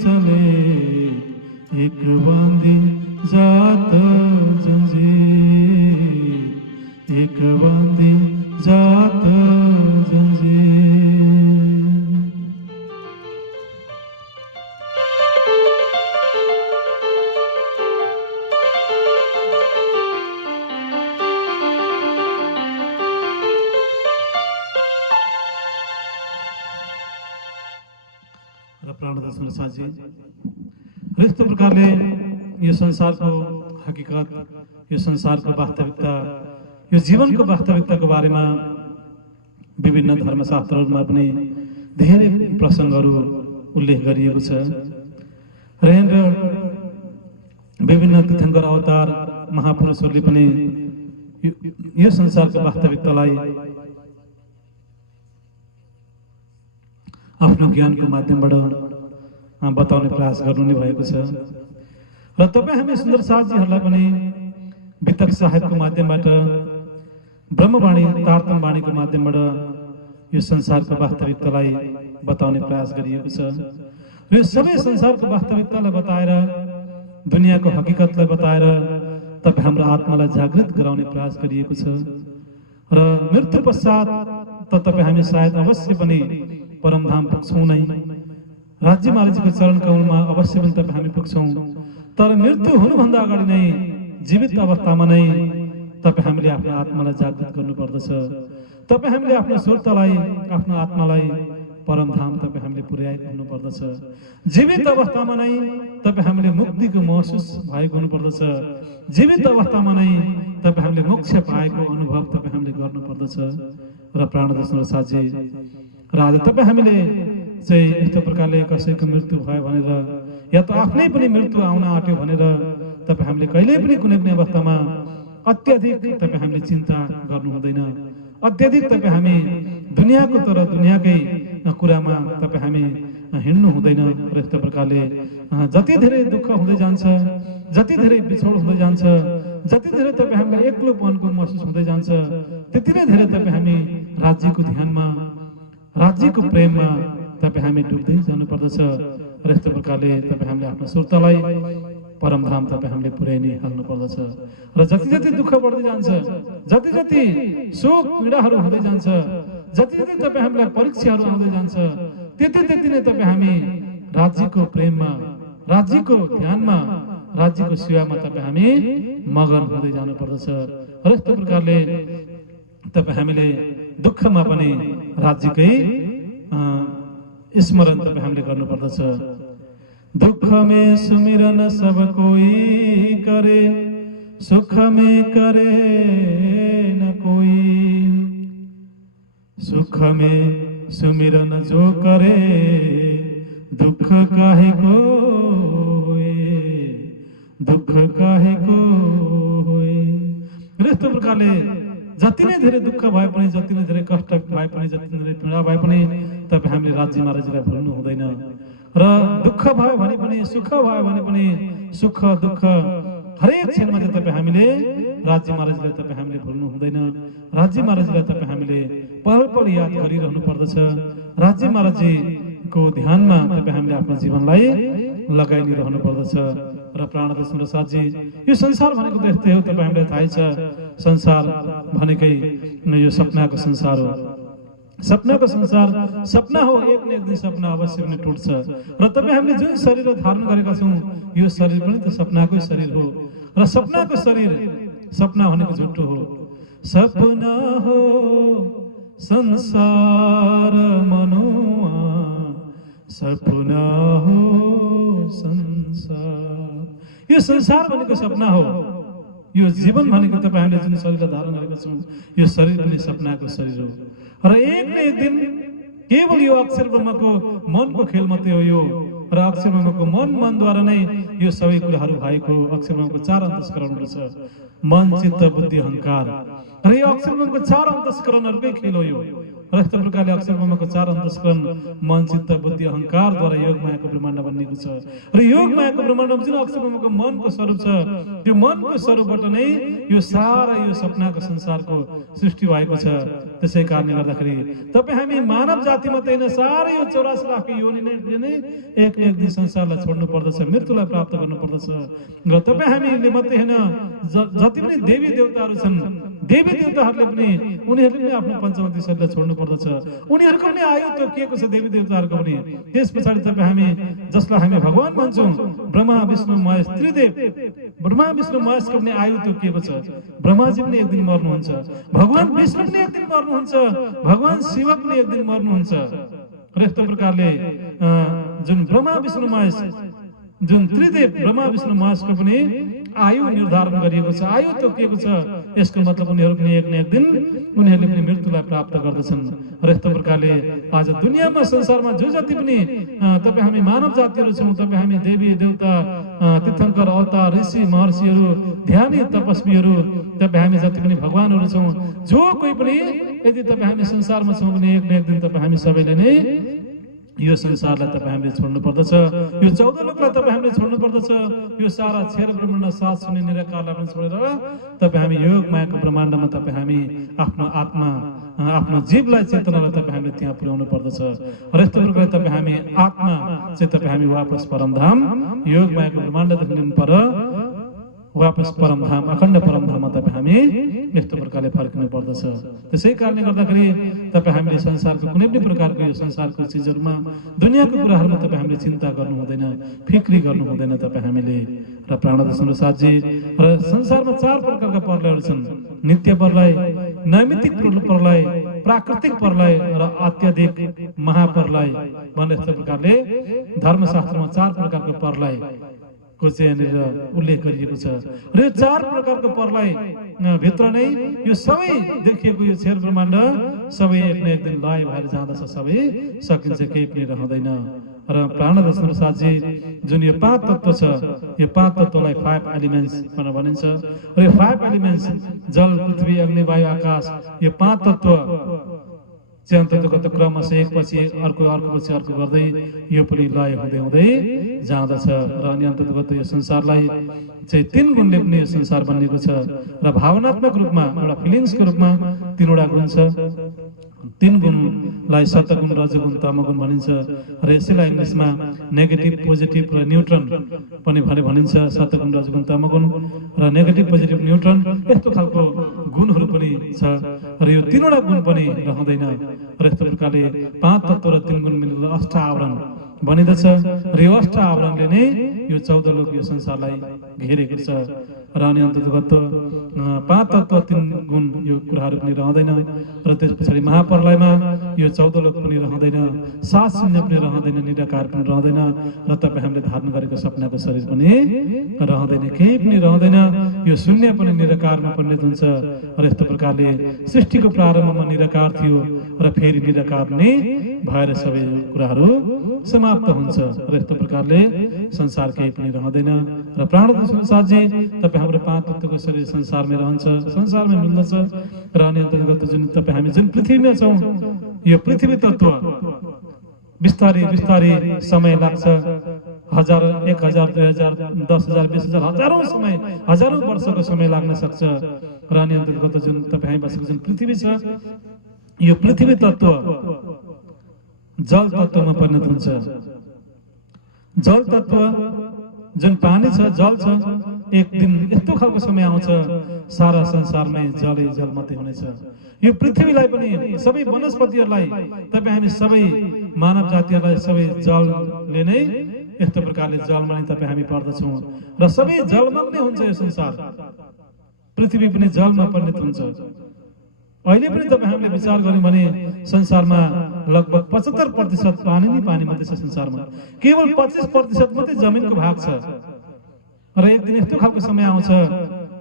चले, एक बांधी जात जंजीर, एक बांधी जात जंजीर। र प्राणदर्शन साझी यस्तो प्रकारले यो संसारको हकीकत, यो संसारको वास्तविकता, यो जीवनको वास्तविकताको बारेमा विभिन्न धर्मशास्त्रहरूमा पनि धेरै प्रसङ्गहरू उल्लेख गरिएको छ। र विभिन्न तीर्थङ्कर अवतार महापुरुषहरूले पनि यो संसारको वास्तविकतालाई आफ्नो ज्ञानको माध्यमबाट बताउने प्रयास गर्नु नै भएको छ। र तपाईँ हामी सुन्दर साथजीहरूलाई पनि वितक साहेबको माध्यमबाट, ब्रह्मवाणी तारतम वाणीको माध्यमबाट यो संसारको वास्तविकतालाई बताउने प्रयास गरिएको छ। र यो सबै संसारको वास्तविकतालाई बताएर, दुनियाँको हकीकतलाई बताएर तपाईँ हाम्रो आत्मालाई जागृत गराउने प्रयास गरिएको छ। र मृत्यु पश्चात त तपाईँ हामी सायद अवश्य पनि परमधाम पुग्छौँ नै, राज्य महाराजको चरण कमलमा अवश्य पनि तपाईँ हामी पुग्छौँ। तर मृत्यु हुनुभन्दा अगाडि नै, जीवित अवस्थामा नै तपाईँ हामीले आफ्नो आत्मालाई जागृत गर्नुपर्दछ। तपाईँ हामीले आफ्नो सुरतालाई, आफ्नो आत्मालाई परमधाम तपाईँ हामीले पुर्याएको हुनुपर्दछ। जीवित अवस्थामा नै तपाईँ हामीले मुक्तिको महसुस भएको हुनुपर्दछ। जीवित अवस्थामा नै तपाईँ हामीले मोक्ष पाएको अनुभव तपाईँ हामीले गर्नुपर्दछ। र प्राणदर्शन साझी र आज तपाईँ हामीले चाहिँ यस्तो प्रकारले कसैको मृत्यु भयो भनेर, या त आफ्नै पनि मृत्यु आउन आँट्यो भनेर तपाईँ हामीले कहिल्यै पनि कुनै पनि अवस्थामा अत्यधिक तपाईँ हामीले चिन्ता गर्नु हुँदैन। अत्यधिक तपाईँ हामी दुनियाँको तर दुनियाँकै कुरामा तपाईँ हामी हिँड्नु हुँदैन। र यस्तो प्रकारले जति धेरै दुःख हुँदै जान्छ, जति धेरै बिछोड हुँदै जान्छ, जति धेरै तपाईँ हामीलाई एक्लोपनको महसुस हुँदै जान्छ, त्यति नै धेरै तपाईँ हामी राज्यको ध्यानमा, राज्यको प्रेममा तपाईँ हामी डुब्दै जानुपर्दछ। र यस्तो प्रकारले तपाईँ हामीले आफ्नो सुरतालाई परमधाम तपाईँ हामीले पुर्याइ नै हाल्नुपर्दछ। र जति जति दुःख बढ्दै जान्छ, जति जति शोक पीडाहरू हुँदै जान्छ, जति जति तपाईँ हामीलाई परीक्षाहरू आउँदै जान्छ, त्यति त्यति नै तपाईँ हामी राज्यको प्रेममा, राज्यको ध्यानमा, राज्यको सेवामा तपाईँ हामी मगन हुँदै जानुपर्दछ। र यस्तो प्रकारले तपाईँ हामीले दुःखमा पनि राज्यकै स्मरण तपाईँ हामीले गर्नुपर्दछ। दुख में सुमिरन सब कोई करे, सुख में करे न कोई, सुख में सुमिरन जो करे, दुख काहे को होए, दुख काहे को होए। यस्तो प्रकारले जति नै धेरै दुःख भए पनि, जति नै धेरै कष्ट भए पनि, जति नै धेरै पीडा भए पनि तपाईँ हामीले राज्य महाराजलाई भुल्नु हुँदैन। र दुःख भयो भने पनि, सुख भयो भने पनि, सुख दुःख हरेक क्षणमा चाहिँ तपाईँ हामीले राज्य महाराजलाई तपाईँ हामीले भुल्नु हुँदैन। राज्य महाराजलाई तपाईँ हामीले पल पल याद गरिरहनु पर्दछ। राज्य महाराजजीको ध्यानमा तपाईँ हामीले आफ्नो जीवनलाई लगाइरहनु पर्दछ। र प्राणनाथ साथजी, यो संसार भनेको त यस्तै हो, तपाईँ हामीलाई थाहै छ। संसार भनेकै यो सपनाको संसार हो। सपनाको संसार सपना हो, एक न एक दिन सपना अवश्य पनि टुट्छ। र तपाईँ हामीले जुन शरीर धारण गरेका छौँ यो शरीर पनि त सपनाकै शरीर हो। र सपनाको शरीर, सपना भनेको झुट्टो हो। सपना हो संसार मनुआ, सपना हो संसार। यो संसार भनेको सपना हो। यो जीवन भनेको तपाईँ हामीले जुन शरीर धारण गरेका छौँ यो शरीर पनि सपनाको शरीर हो। र एक न एक दिन केवल यो अक्षर ब्रह्मको मनको खेल मात्रै हो यो। र अक्षर ब्रह्मको मनद्वारा नै यो सबै कुराहरू भएको। अक्षर ब्रह्मको 4 अन्तस्करणहरू छ, मन, चित्त, बुद्धि, अहंकार। र यो अक्षर ब्रह्मको 4 अन्तस्करणहरूकै खेल हो यो। र यस्तो प्रकारले अक्षर ब्रह्मको 4 अन्तस्करण मन, चित्त, बुद्धि, अहंकारद्वारा योग मायाको ब्रह्माण्ड बनिएको छ। र योग मायाको ब्रह्माण्डमा जुन अक्षर ब्रह्मको मनको स्वरूप छ त्यो मनको स्वरूपबाट नै यो सारा यो सपनाको संसारको सृष्टि भएको छ। त्यसै कारणले गर्दाखेरि तपाईँ हामी मानव जाति मात्रै होइन, सारै यो 84 लाख योनिले नै एक न एक दिन संसारलाई छोड्नु पर्दछ, मृत्युलाई प्राप्त गर्नु पर्दछ। र तपाईँ हामीले मात्रै होइन, जति पनि देवी देवताहरू छन्, देवी देवताहरूले पनि उनीहरूले पनि आफ्नो पञ्चवती शरीरलाई छोड्नु पर्दछ। उनीहरूको पनि आयु तोकिएको छ, देवी देवताहरूको पनि। त्यस पछाडि तपाईँ हामी जसलाई हामी भगवान भन्छौँ, ब्रह्मा विष्णु महेश त्रिदेव, ब्रह्मा विष्णु महेशको पनि आयु तोकिएको छ। ब्रह्माजी पनि एक दिन मर्नुहुन्छ, भगवान विष्णु पनि एक दिन मर्नुहुन्छ, भगवान शिव पनि एक दिन मर्नुहुन्छ। र यस्तो प्रकारले जुन ब्रह्मा विष्णु महेश, जुन त्रिदेव ब्रह्मा विष्णु महेशको पनि आयु निर्धारण गरिएको छ, आयु तोकिएको छ। यसको मतलब उनीहरू पनि एक न एक दिन उनीहरूले पनि मृत्युलाई प्राप्त गर्दछन्। र यस्तो प्रकारले आज दुनियाँमा संसारमा जो जति पनि तपाईँ हामी मानव जातिहरू छौँ, तपाईँ हामी देवी देवता, तीर्थङ्कर, अवतार, ऋषि महर्षिहरू, ध्यानी तपस्वीहरू, तपाईँ हामी जति पनि भगवानहरू छौँ, जो कोही पनि यदि तपाईँ हामी संसारमा छौँ भने एक न एक दिन तपाईँ हामी सबैले नै यो संसारलाई तपाईँ हामीले छोड्नु पर्दछ। यो 14 लोकलाई तपाईँ हामीले छोड्नु पर्दछ। यो सारा छेर ब्रह्माण्ड, 7 शून्य निराकारलाई पनि छोडेर तपाईँ हामी योग मायाको ब्रह्माण्डमा तपाईँ हामी आफ्नो आत्मा, आफ्नो जीवलाई, चेतनालाई तपाईँ हामीले त्यहाँ पुर्याउनु पर्दछ। र यस्तो प्रकारले तपाईँ हामी आत्मा चाहिँ तपाईँ हामी वापस परमधाम, योग मायाको ब्रह्माण्डदेखि लिनु पर वापस परमधाम, अखण्ड परमधाममा तपाईँ हामी यस्तो प्रकारले फर्किनु पर्दछ। त्यसै कारणले गर्दाखेरि तपाईँ हामीले संसारको कुनै पनि प्रकारको यो संसारको चिजहरूमा, दुनियाँको कुराहरूमा तपाईँ हामीले चिन्ता गर्नु हुँदैन, फिक्री गर्नु हुँदैन तपाईँ हामीले। र प्राणनाथ साथजी, र संसारमा 4 प्रकारका प्रलयहरू छन्, नित्य प्रलय, नैमित्तिक प्रलय, प्राकृतिक प्रलय र अत्याधिक महाप्रलय भन्ने यस्तो प्रकारले धर्मशास्त्रमा 4 प्रकारको प्रलय को चाहिँ यहाँनिर उल्लेख गरिएको छ। र यो 4 प्रकारको प्रलय भित्र नै यो सबै देखिएको यो छेर ब्रह्माण्ड सबै एक न एक दिन लय भएर जाँदछ, सबै सकिन्छ, केही पनि रहँदैन। र प्राणनाथ साथजी, जुन यो 5 तत्त्व छ, यो 5 तत्त्वलाई 5 एलिमेन्ट्स भनेर भनिन्छ। र यो 5 एलिमेन्ट्स जल, पृथ्वी, अग्नि, वायु, आकाश, यो 5 तत्त्व चाहिँ अन्तर्गत क्रमशः एकपछि अर्को, अर्कोपछि अर्को गर्दै यो पनि लय हुँदै हुँदै जाँदछ। र अनि अन्तर्गत यो संसारलाई चाहिँ 3 गुणले पनि यो संसार बनिएको छ। र भावनात्मक रूपमा एउटा फिलिङ्सको रूपमा 3 वटा गुण छ। 3 गुणलाई सतगुण, रजगुण, तमगुण भनिन्छ। र यसैलाई इङ्ग्लिसमा नेगेटिभ, पोजिटिभ र न्युट्रन पनि भनिन्छ। सतगुण, रजगुण, तमगुण र नेगेटिभ, पोजिटिभ, न्युट्रन यस्तो खालको गुणहरू पनि छ। र यो 3 वटा गुण पनि रहँदैन। र यस्तो प्रकारले 5 तत्त्व र 3 गुण मिलेर अष्टावरण बनिदछ। र यो अष्टावरणले नै यो 14 लोक यो संसारलाई घेरेको छ। र अनि अन्तर्गत 5 तत्त्व 3 गुण यो कुराहरू पनि रहँदैन। र त्यस पछाडि महाप्रलयमा यो 14 लोक पनि रहँदैन, 7 शून्य पनि रहँदैन, निराकार पनि रहँदैन। र तपाईँ हामीले धारण गरेको सपनाको शरीर पनि रहँदैन, केही पनि रहँदैन। यो शून्य पनि निराकारमा परिणत हुन्छ। र यस्तो प्रकारले सृष्टिको प्रारम्भमा निराकार थियो र फेरि निराकार नै भएर सबै कुराहरू समाप्त हुन्छ। र यस्तो प्रकारले संसार केही पनि रहँदैन। र प्राणनाथ साथजी, तपाईँ हाम्रो 5 तत्त्वको शरीर संसारमै रहन्छ, संसारमै मिल्दछ। र अनि अन्तर्गत जुन तपाईँ हामी जुन पृथ्वीमा छौँ, यो पृथ्वी तत्त्व बिस्तारै बिस्तारै समय लाग्छ। 1000, 1000, 2000, 10,000, 20,000, हजारौं वर्षको समय लाग्न सक्छ। र अनि अन्तर्गत जुन तपाईँ बसेको जुन पृथ्वी छ, यो पृथ्वी तत्त्व जल तत्त्वमा परिणत हुन्छ। जल तत्त्व जुन पानी छ, जल छ, एक दिन यस्तो खालको समय आउँछ सारा संसारमै जलै जल मात्रै हुनेछ। यो पृथ्वीलाई पनि, सबै वनस्पतिहरूलाई, तपाईँ हामी सबै मानव जातिहरूलाई सबै जलले नै यस्तो प्रकारले जलमा नै तपाईँ हामी पर्दछौँ र सबै जलमग्नै हुन्छ। यो संसार पृथ्वी पनि जलमा परिणत हुन्छ। अहिले पनि तपाईँ हामीले विचार गर्यौँ भने संसारमा लगभग 75% पानी नै पानी मात्रै छ संसारमा। केवल 25% मात्रै जमिनको भाग छ। र एक दिन यस्तो खालको समय आउँछ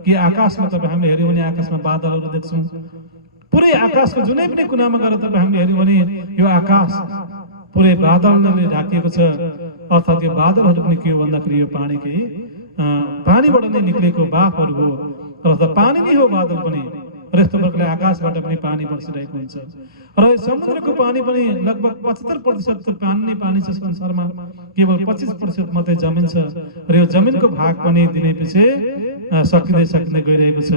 कि आकाशमा तपाईँ हामीले हेऱ्यौँ भने आकाशमा बादलहरू देख्छौँ। पुरै आकाशको जुनै पनि कुनामा गएर तपाईँ हामीले हेऱ्यौँ भने यो आकाश पुरै बादलले ढाकिएको छ। अर्थात् यो बादलहरू पनि के हो भन्दाखेरि यो पानीकै पानीबाट नै निक्लेको बाफहरू हो। अर्थात् पानी नै हो बादल पनि। र यस्तो प्रकारले आकाशबाट पनि पानी बर्सिरहेको हुन्छ। र समुद्रको पानी पनि लगभग 75% पानी नै पानी छ संसारमा। केवल 25% मात्रै जमिन छ। र यो जमिनको भाग पनि दिनै पछि सकिँदै गइरहेको छ।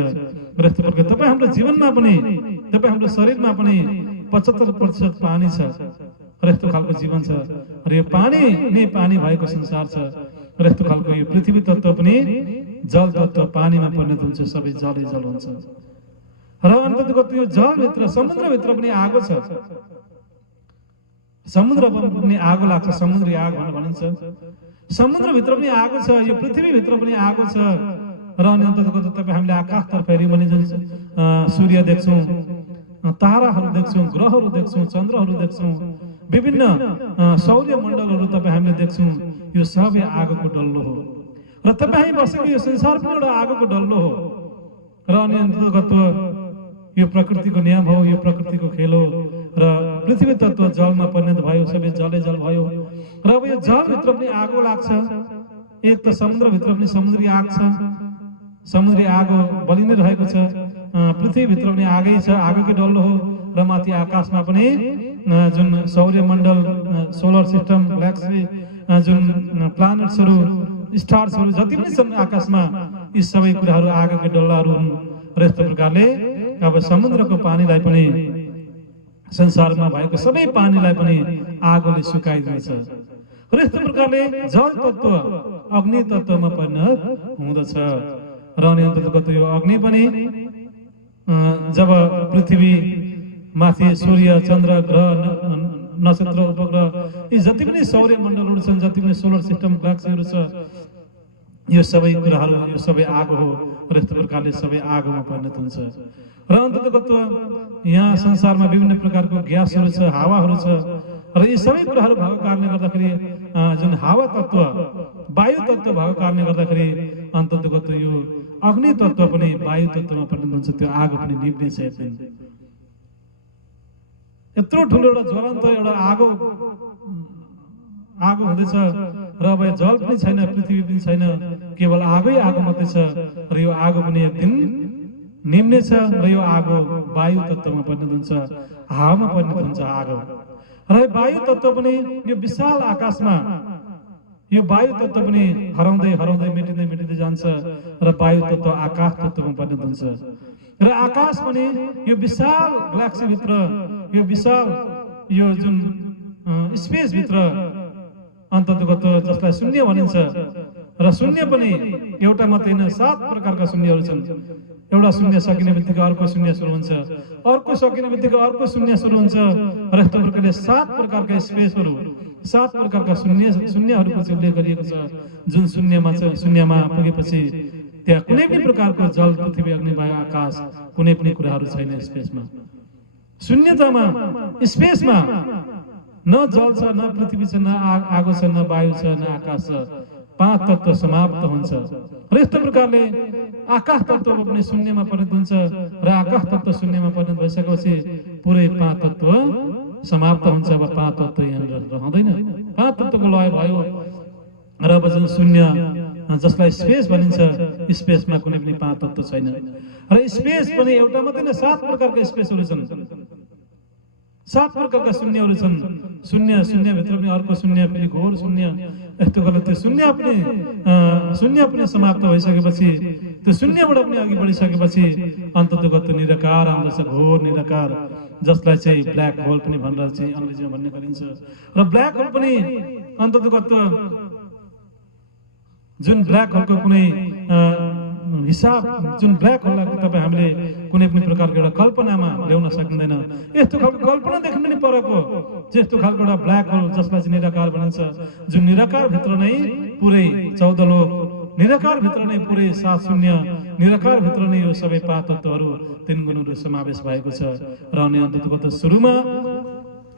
र यस्तो प्रकारले तपाईँ हाम्रो जीवनमा पनि, तपाईँ हाम्रो शरीरमा पनि 75% पानी छ। र यस्तो खालको जीवन छ। र यो पानी नै पानी भएको संसार छ। र यस्तो खालको यो पृथ्वी तत्त्व पनि जल तत्त्व पानीमा परिणत हुन्छ। सबै जलै जल हुन्छ। र अन्तर्गत यो जलभित्र, समुद्रभित्र पनि आगो छ। समुद्रमा पनि आगो लाग्छ, समुद्री आग भनेर भनिन्छ। समुद्रभित्र पनि आगो छ, यो पृथ्वीभित्र पनि आगो छ। र अनि अन्तर्गत तपाईँ हामीले आकाशतर्फ हेऱ्यौँ भने जुन सूर्य देख्छौँ, ताराहरू देख्छौँ, ग्रहहरू देख्छौँ, चन्द्रहरू देख्छौँ, विभिन्न सौर्य मण्डलहरू तपाईँ हामीले देख्छौँ। यो सबै आगोको डल्लो हो। र तपाईँ बसेको यो संसार पनि एउटा आगोको डल्लो हो। र अनि अन्तर्गत यो प्रकृतिको नियम हो, यो प्रकृतिको खेल हो। र पृथ्वी तत्त्व जलमा परिणत भयो, सबै जलै जल भयो। र अब यो जलभित्र पनि आगो लाग्छ। एक त समुद्रभित्र पनि समुद्री आग छ। समुद्री आगो बलि नै रहेको छ। पृथ्वीभित्र पनि आगै छ, आगोकै डल्लो हो। र माथि आकाशमा पनि जुन सौर्य मण्डल, सोलर सिस्टम, ग्यालेक्सी, जुन प्लानेट्सहरू, स्टार्सहरू जति पनि छन् आकाशमा, यी सबै कुराहरू आगोकै डल्लाहरू हुन्। र यस्तो प्रकारले अब समुद्रको पानीलाई पनि, संसारमा भएको सबै पानीलाई पनि आगोले सुकाइदिन्छ। र यस्तो प्रकारले जल तत्त्व अग्नि तत्त्वमा परिणत हुँदछ। र अनि अन्तर्गत यो अग्नि पनि जब पृथ्वी माथि सूर्य, चन्द्र, ग्रह, नक्षत्र, उपग्रह, यी जति पनि सौर्य मण्डलहरू छन्, जति पनि सोलर सिस्टम, ग्यालेक्सीहरू छ, यो सबै कुराहरू, यो सबै आगो हो। र यस्तो प्रकारले सबै आगोमा परिणत हुन्छ। र अन्तर्गत यहाँ संसारमा विभिन्न प्रकारको ग्यासहरू छ, हावाहरू छ। र यी सबै कुराहरू भएको कारणले गर्दाखेरि जुन हावा तत्त्व, वायु तत्त्व भएको कारणले गर्दाखेरि अन्तर्गत यो अग्नि तत्त्व पनि वायु तत्त्वमा परिणत हुन्छ। त्यो आगो पनि निप्ने छ। यत्रो ठुलो एउटा ज्वलन्त एउटा आगो हुँदैछ। र अब जल पनि छैन, पृथ्वी पनि छैन, केवल आगै आगो मात्रै छ। र यो आगो पनि एक दिन निम्ने छ। र यो आगो वायु तत्त्वमा परिणत हुन्छ, हावामा परिणत हुन्छ आगो। र वायु तत्त्व पनि यो विशाल आकाशमा, यो वायु तत्त्व पनि हराउँदै हराउँदै मेटिँदै जान्छ। र वायु तत्त्व आकाश तत्त्वमा परिणत हुन्छ। र आकाश पनि यो विशाल ग्यालेक्सीभित्र, यो विशाल यो जुन स्पेसभित्र अन्तर्गत जसलाई शून्य भनिन्छ। र शून्य पनि एउटा मात्रै होइन, 7 प्रकारका शून्यहरू छन्। एउटा शून्य सकिने बित्तिकै अर्को शून्य सुरु हुन्छ, अर्को सकिने बित्तिकै अर्को शून्य सुरु हुन्छ। र यस्तो प्रकारले 7 प्रकारका स्पेसहरू, 7 प्रकारका शून्यहरूको चाहिँ उल्लेख गरिएको छ। जुन शून्यमा पुगेपछि त्यहाँ कुनै पनि प्रकारको जल, पृथ्वी, अग्नि, वायु, आकाश, कुनै पनि कुराहरू छैन स्पेसमा। शून्यतामा, स्पेसमा न जल छ, न पृथ्वी छ, न आगो छ, न वायु छ, न आकाश छ। 5 तत्त्व समाप्त हुन्छ। र यस्तो प्रकारले आकाश तत्त्व पनि शून्यमा परिणत हुन्छ। र आकाश तत्त्व शून्यमा परिणत भइसकेपछि पुरै 5 तत्त्व समाप्त हुन्छ। अब 5 तत्त्व यहाँ रहँदैन, 5 तत्त्वको लय भयो। र अब जुन शून्य, जसलाई स्पेस भनिन्छ, स्पेसमा कुनै पनि 5 तत्त्व छैन। र स्पेस पनि एउटा मात्रै होइन, 7 प्रकारका स्पेसहरू छन्, 7 प्रकारका शून्यहरू छन्। शून्यभित्र पनि अर्को शून्य, फेरि घोर शून्य, यस्तो गर्दा त्यो शून्य पनि समाप्त भइसकेपछि त्यो शून्यबाट पनि अघि बढिसकेपछि अन्ततोगत निराकार आउँदछ, घोर निराकार, जसलाई चाहिँ ब्ल्याक होल पनि भनेर चाहिँ अङ्ग्रेजीमा भन्ने गरिन्छ। र ब्ल्याक होल पनि अन्ततोगत जुन ब्ल्याक होलको कुनै हिसाब, जुन ब्ल्याक होललाई तपाईँ हामीले कुनै पनि प्रकारको एउटा कल्पनामा ल्याउन सकिँदैन। यस्तो खालको कल्पनादेखि पनि परको त्यस्तो खालको एउटा ब्ल्याक होल जसलाई चाहिँ निराकार भनिन्छ, जुन निराकारभित्र नै पुरै 14 लोक, निराकारभित्र नै पुरै 7 शून्य, निराकारभित्र नै यो सबै 5 तत्त्वहरू 3 गुणहरू समावेश भएको छ। र अनि अन्ततोगत सुरुमा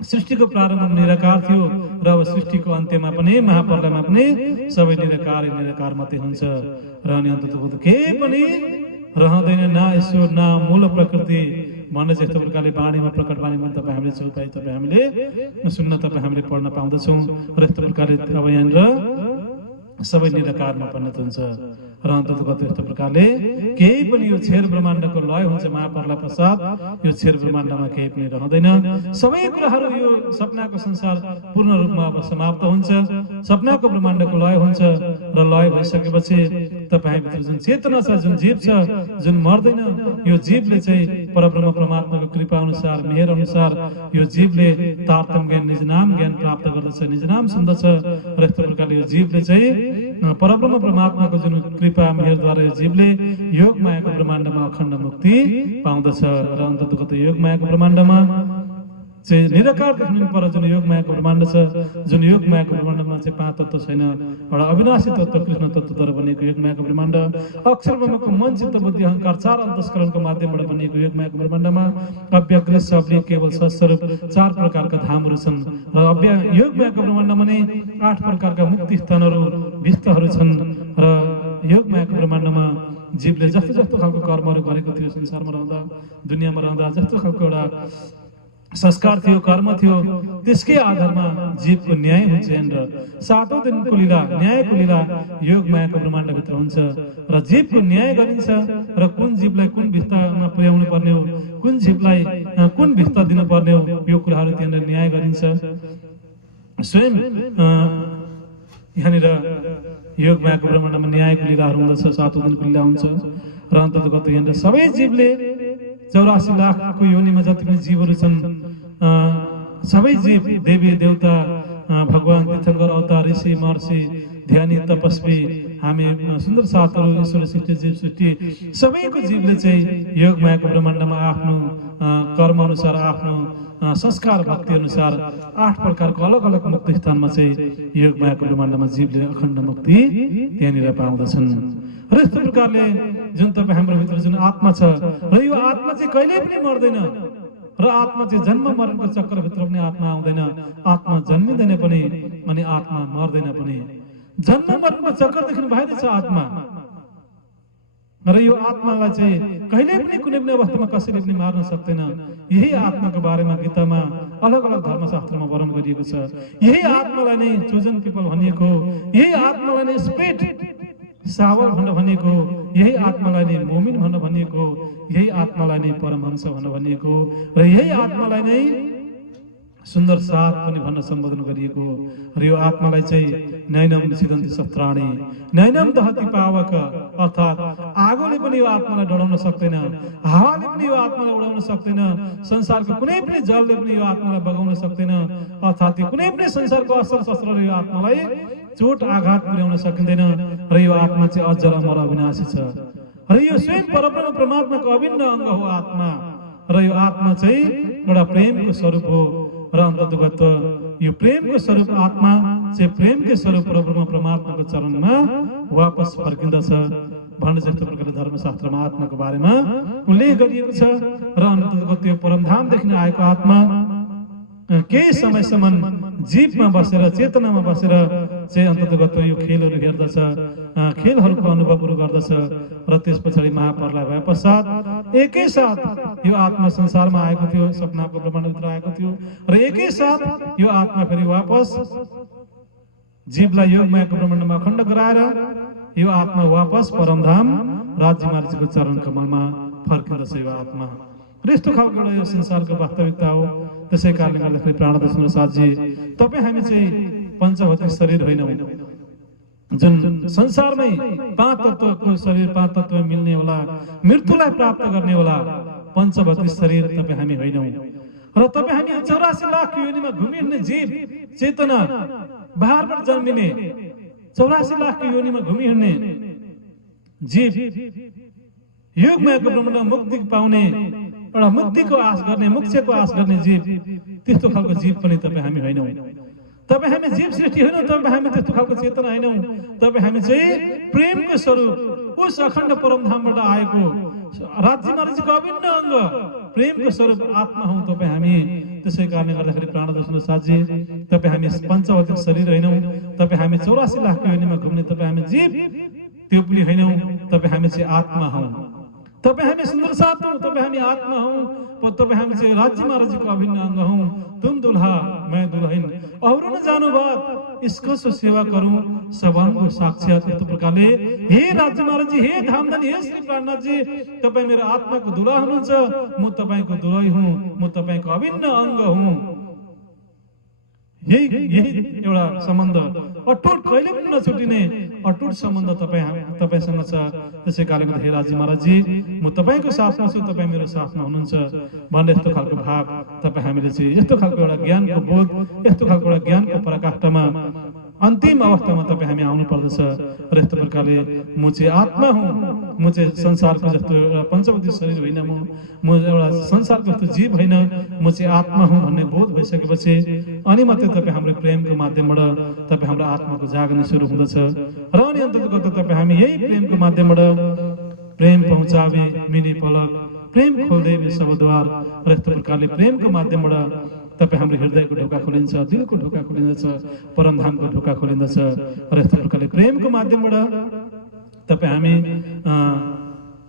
सृष्टिको प्रारम्भमा निराकार थियो र अब सृष्टिको अन्त्यमा पनि महाप्रलयमा पनि सबै निराकार मात्रै हुन्छ। र अनि अन्ततोगत केही पनि रहँदैन, न ईश्वर न मूल प्रकृति भन्ने चाहिँ यस्तो प्रकारले बाणीमा प्रकट बाणीमा तपाईँ हामीले चौपाई तपाईँ हामीले सुन्न तपाईँ हामीले पढ्न पाउँदछौँ। र यस्तो प्रकारले अब यहाँनिर सबै निराकारमा परिणत हुन्छ। र अन्ततोगत यस्तो प्रकारले केही पनि यो छेर ब्रह्माण्डको लय हुन्छ महाप्रलय पश्चात, यो छेर ब्रह्माण्डमा केही पनि रहँदैन। सबै कुराहरू यो सपनाको संसार पूर्ण रूपमा अब समाप्त हुन्छ, सपनाको ब्रह्माण्डको लय हुन्छ। र लय भइसकेपछि तपाईँभित्र जुन चेतना छ, जुन जीव छ, जुन मर्दैन, यो जीवले चाहिँ परब्रह्म परमात्माको कृपा अनुसार, मेहर अनुसार यो जीवले तारतम्य ज्ञान, निज नाम ज्ञान प्राप्त गर्दछ, निज नाम सुन्दछ। र यस्तो प्रकारले यो जीवले चाहिँ परब्रह्म परमात्माको जुन कृपा मेहरद्वारा यो जीवले योग मायाको ब्रह्माण्डमा अखण्ड मुक्ति पाउँदछ। र अन्ततोगत योग मायाको ब्रह्माण्डमा चाहिँ निराकार देख्नु पर जुन योग मायाको ब्रह्माण्ड छ, जुन योग मायाको ब्रह्माण्डमा चाहिँ 5 तत्त्व छैन, एउटा अविनाशी तत्त्व कृष्ण तत्त्वद्वारा बनिएको योग मायाको ब्रह्माण्ड, अक्षर ब्रह्मको मन चित्त बुद्धि अहङ्कार 4 अन्तस्करणको माध्यमबाट बनिएको योग मायाको ब्रह्माण्डमा अव्यकृत शब्द केवल सस्वरूप 4 प्रकारका धामहरू छन्। र योग मायाको ब्रह्माण्डमा नै 8 प्रकारका मुक्ति स्थानहरू, भिस्तहरू छन्। र योग मायाको ब्रह्माण्डमा जीवले जस्तो जस्तो खालको कर्महरू गरेको थियो, संसारमा रहँदा, दुनियाँमा रहँदा जस्तो खालको एउटा संस्कार थियो, कर्म थियो, त्यसकै आधारमा जीवको न्याय हुन्छ। र 7औं दिनको लीला, न्यायको लीला योग मायाको ब्रह्माण्डभित्र हुन्छ। र जीवको न्याय गरिन्छ र कुन जीवलाई कुन भित्तामा पुर्याउनु पर्ने हो, कुन जीवलाई कुन भित्ता दिनुपर्ने हो, यो कुराहरू त्यहाँनिर न्याय गरिन्छ। स्वयं यहाँनिर योग मायाको ब्रह्माण्डमा न्यायको लीलाहरू हुँदछ, 7औं दिनको लीला हुन्छ। र अन्ततोगत यहाँनिर सबै जीवले 84 लाखको योनिमा जति पनि जीवहरू छन्, सबै जीव, देवी देवता, भगवान, तीर्थङ्कर, अवतार, ऋषि, महर्षि, ध्यानी, तपस्वी, हामी सुन्दर साथहरू, ईश्वर सृष्टि, जीव सृष्टि, सबैको जीवले चाहिँ योग मायाको ब्रह्माण्डमा आफ्नो कर्म अनुसार, आफ्नो संस्कार भक्ति अनुसार 8 प्रकारको अलग अलग मुक्ति स्थानमा चाहिँ योग मायाको ब्रह्माण्डमा जीवले अखण्ड मुक्ति त्यहाँनिर पाउँदछन्। र यस्तो प्रकारले जुन तपाईँ हाम्रो भित्र जुन आत्मा छ, र यो आत्मा चाहिँ कहिल्यै पनि मर्दैन, र आत्मा चाहिँ जन्म मरणको चक्रभित्र पनि आत्मा आउँदैन, आत्मा जन्मिँदैन पनि अनि आत्मा मर्दैन पनि, जन्म मरणको चक्रदेखि बाहिर छ आत्मा। र यो आत्मालाई चाहिँ कहिल्यै पनि कुनै पनि अवस्थामा कसैले पनि मार्न सक्दैन। यही आत्माको बारेमा गीतामा अलग अलग धर्मशास्त्रमा वर्णन गरिएको छ। यही आत्मालाई नै चोजन पिपल भनिएको, यही आत्मालाई नै स्पिरिट सावर भनेर भनिएको, यही आत्मालाई नै मोमिन भनेर भनिएको, यही आत्मालाई नै परमहंस भनेर भनिएको, र यही आत्मालाई नै सुन्दर साथ पनि भन्न सम्बोधन गरिएको। र यो आत्मालाई चाहिँ नैनम सिदन्ति शस्त्राणी नैनम दहति पावक, अर्थात् आगोले पनि यो आत्मालाई डढाउन सक्दैन, हावाले पनि यो आत्मालाई उडाउन सक्दैन, संसारको कुनै पनि जलले पनि यो आत्मालाई बगाउन सक्दैन, अर्थात् यो कुनै पनि संसारको अस्त्र शस्त्रले यो आत्मालाई चोट आघात पुर्याउन सकिँदैन। र यो आत्मा चाहिँ अजर अमर अविनाशी छ। र यो स्वयं परब्रह्म परमात्माको अभिन्न अङ्ग हो आत्मा। र यो आत्मा चाहिँ एउटा प्रेमको स्वरूप हो। र अन्ततोगत यो प्रेमको स्वरूप आत्मा चाहिँ प्रेमकै स्वरूप परब्रह्म परमात्माको चरणमा वापस फर्किँदछ भन्ने जस्तो प्रकारले धर्मशास्त्रमा आत्माको बारेमा उल्लेख गरिएको छ। र अन्ततोगत यो परमधामदेखि आएको आत्मा केही समयसम्म जीवमा बसेर, चेतनामा बसेर चाहिँ अन्ततोगत यो खेलहरू हेर्दछ, खेलहरूको अनुभवहरू गर्दछ। र त्यस पछाडि महाप्रलय भए पश्चात एकैसाथ यो आत्मा संसारमा आएको थियो, सपनाको ब्रह्माण्डभित्र आएको थियो, र एकैसाथ यो आत्मा फेरि वापस जीवलाई योग मायाको ब्रह्माण्डमा अखण्ड गराएर यो आत्मा वापस परमधाम राज्य मार्गको चरण कमलमा फर्किँदछ यो आत्मा। र यस्तो खालको एउटा यो संसारको वास्तविकता हो। त्यसै कारणले गर्दाखेरि प्राणदर्शन साथजी, तपाईँ हामी चाहिँ पञ्चभौतिक शरीर होइनौँ, जुन संसारमै पाँच तत्वको शरीर, पाँच तत्वमा मिल्ने होला, मृत्युलाई प्राप्त गर्ने होला पञ्चभौतिक शरीर तपाईँ हामी होइनौँ। र तपाईँ हामी 84 लाख योनिमा घुमिहिँड्ने जीव चेतना, बाहिरबाट जन्मिने 84 लाख योनिमा घुमिहिँड्ने जीव, युगमायाको ब्रह्माण्डमा मुक्ति पाउने एउटा मुक्तिको आश गर्ने, मोक्षको आश गर्ने जीव, त्यस्तो खालको जीव पनि तपाईँ हामी होइनौँ। तपाईँ हामी जीव सृष्टि होइनौँ, तपाईँ हामी त्यस्तो खालको चेतना होइनौँ। तपाईँ हामी चाहिँ प्रेमको स्वरूप, उस अखण्ड परमधामबाट आएको राज्य महाराजको अभिन्न अङ्ग प्रेमको स्वरूप आत्मा हौँ तपाईँ हामी। त्यसै कारणले गर्दाखेरि प्राणदर्शन साथी, तपाईँ हामी पञ्चभौतिक शरीर होइनौँ, तपाईँ हामी 84 लाख योनिमा घुम्ने तपाईँ हामी जीव त्यो पनि होइनौँ। तपाईँ हामी चाहिँ आत्मा हौँ, तपाईँ हामी सुन्दर साथ हौँ, तपाईँ हामी आत्मा हौँ, तपाईँ हामी चाहिँ राज्य महाराजको अभिन्न अङ्ग हौँ। तुम दुल्हा मैं दुल्हन, अरू न जानु बात इसको सेवा करूं सबको साक्षात। यस्तो प्रकारले हे राज्य महाराज, हे धामधनी, हे श्री प्राणनाथ जी, तपाईँ मेरो आत्माको दुल्हा हुनुहुन्छ, म तपाईँको दुलही हुँ, म तपाईँको अभिन्न अङ्ग हुँ। यही एउटा सम्बन्ध अटुट, कहिले पनि नछुटिने अटुट सम्बन्ध तपाईँसँग छ। त्यसै कारणले हे राज्य महाराज जी, म तपाईँको साथमा छु, तपाईँ मेरो साथमा हुनुहुन्छ भन्ने यस्तो खालको भाव तपाईँ हामीले चाहिँ यस्तो खालको एउटा ज्ञानको बोध, यस्तो खालको एउटा ज्ञानको पराकाष्ठामा अन्तिम अवस्थामा तपाईँ हामी आउनु पर्दछ। र यस्तो प्रकारले म चाहिँ आत्मा हुँ, म चाहिँ संसारको जस्तो एउटा पञ्चभौतिक शरीर होइन, म एउटा संसारको जस्तो जीव होइन, म चाहिँ आत्मा हुँ भन्ने बोध भइसकेपछि अनि मात्रै तपाईँ हाम्रो प्रेमको माध्यमबाट तपाईँ हाम्रो आत्माको जागरण सुरु हुँदछ। र अनि अन्तर्गत तपाईँ हामी यही प्रेमको माध्यमबाट प्रेम पहुँचावे मिली पलक, प्रेम खोल्दै सबद्वार। र यस्तो प्रकारले प्रेमको माध्यमबाट तपाईँ हाम्रो हृदयको ढोका खोलिन्छ, दिलको ढोका खोलिँदछ, परमधामको ढोका खोलिँदछ। र यस्तो प्रकारले प्रेमको माध्यमबाट तपाईँ हामी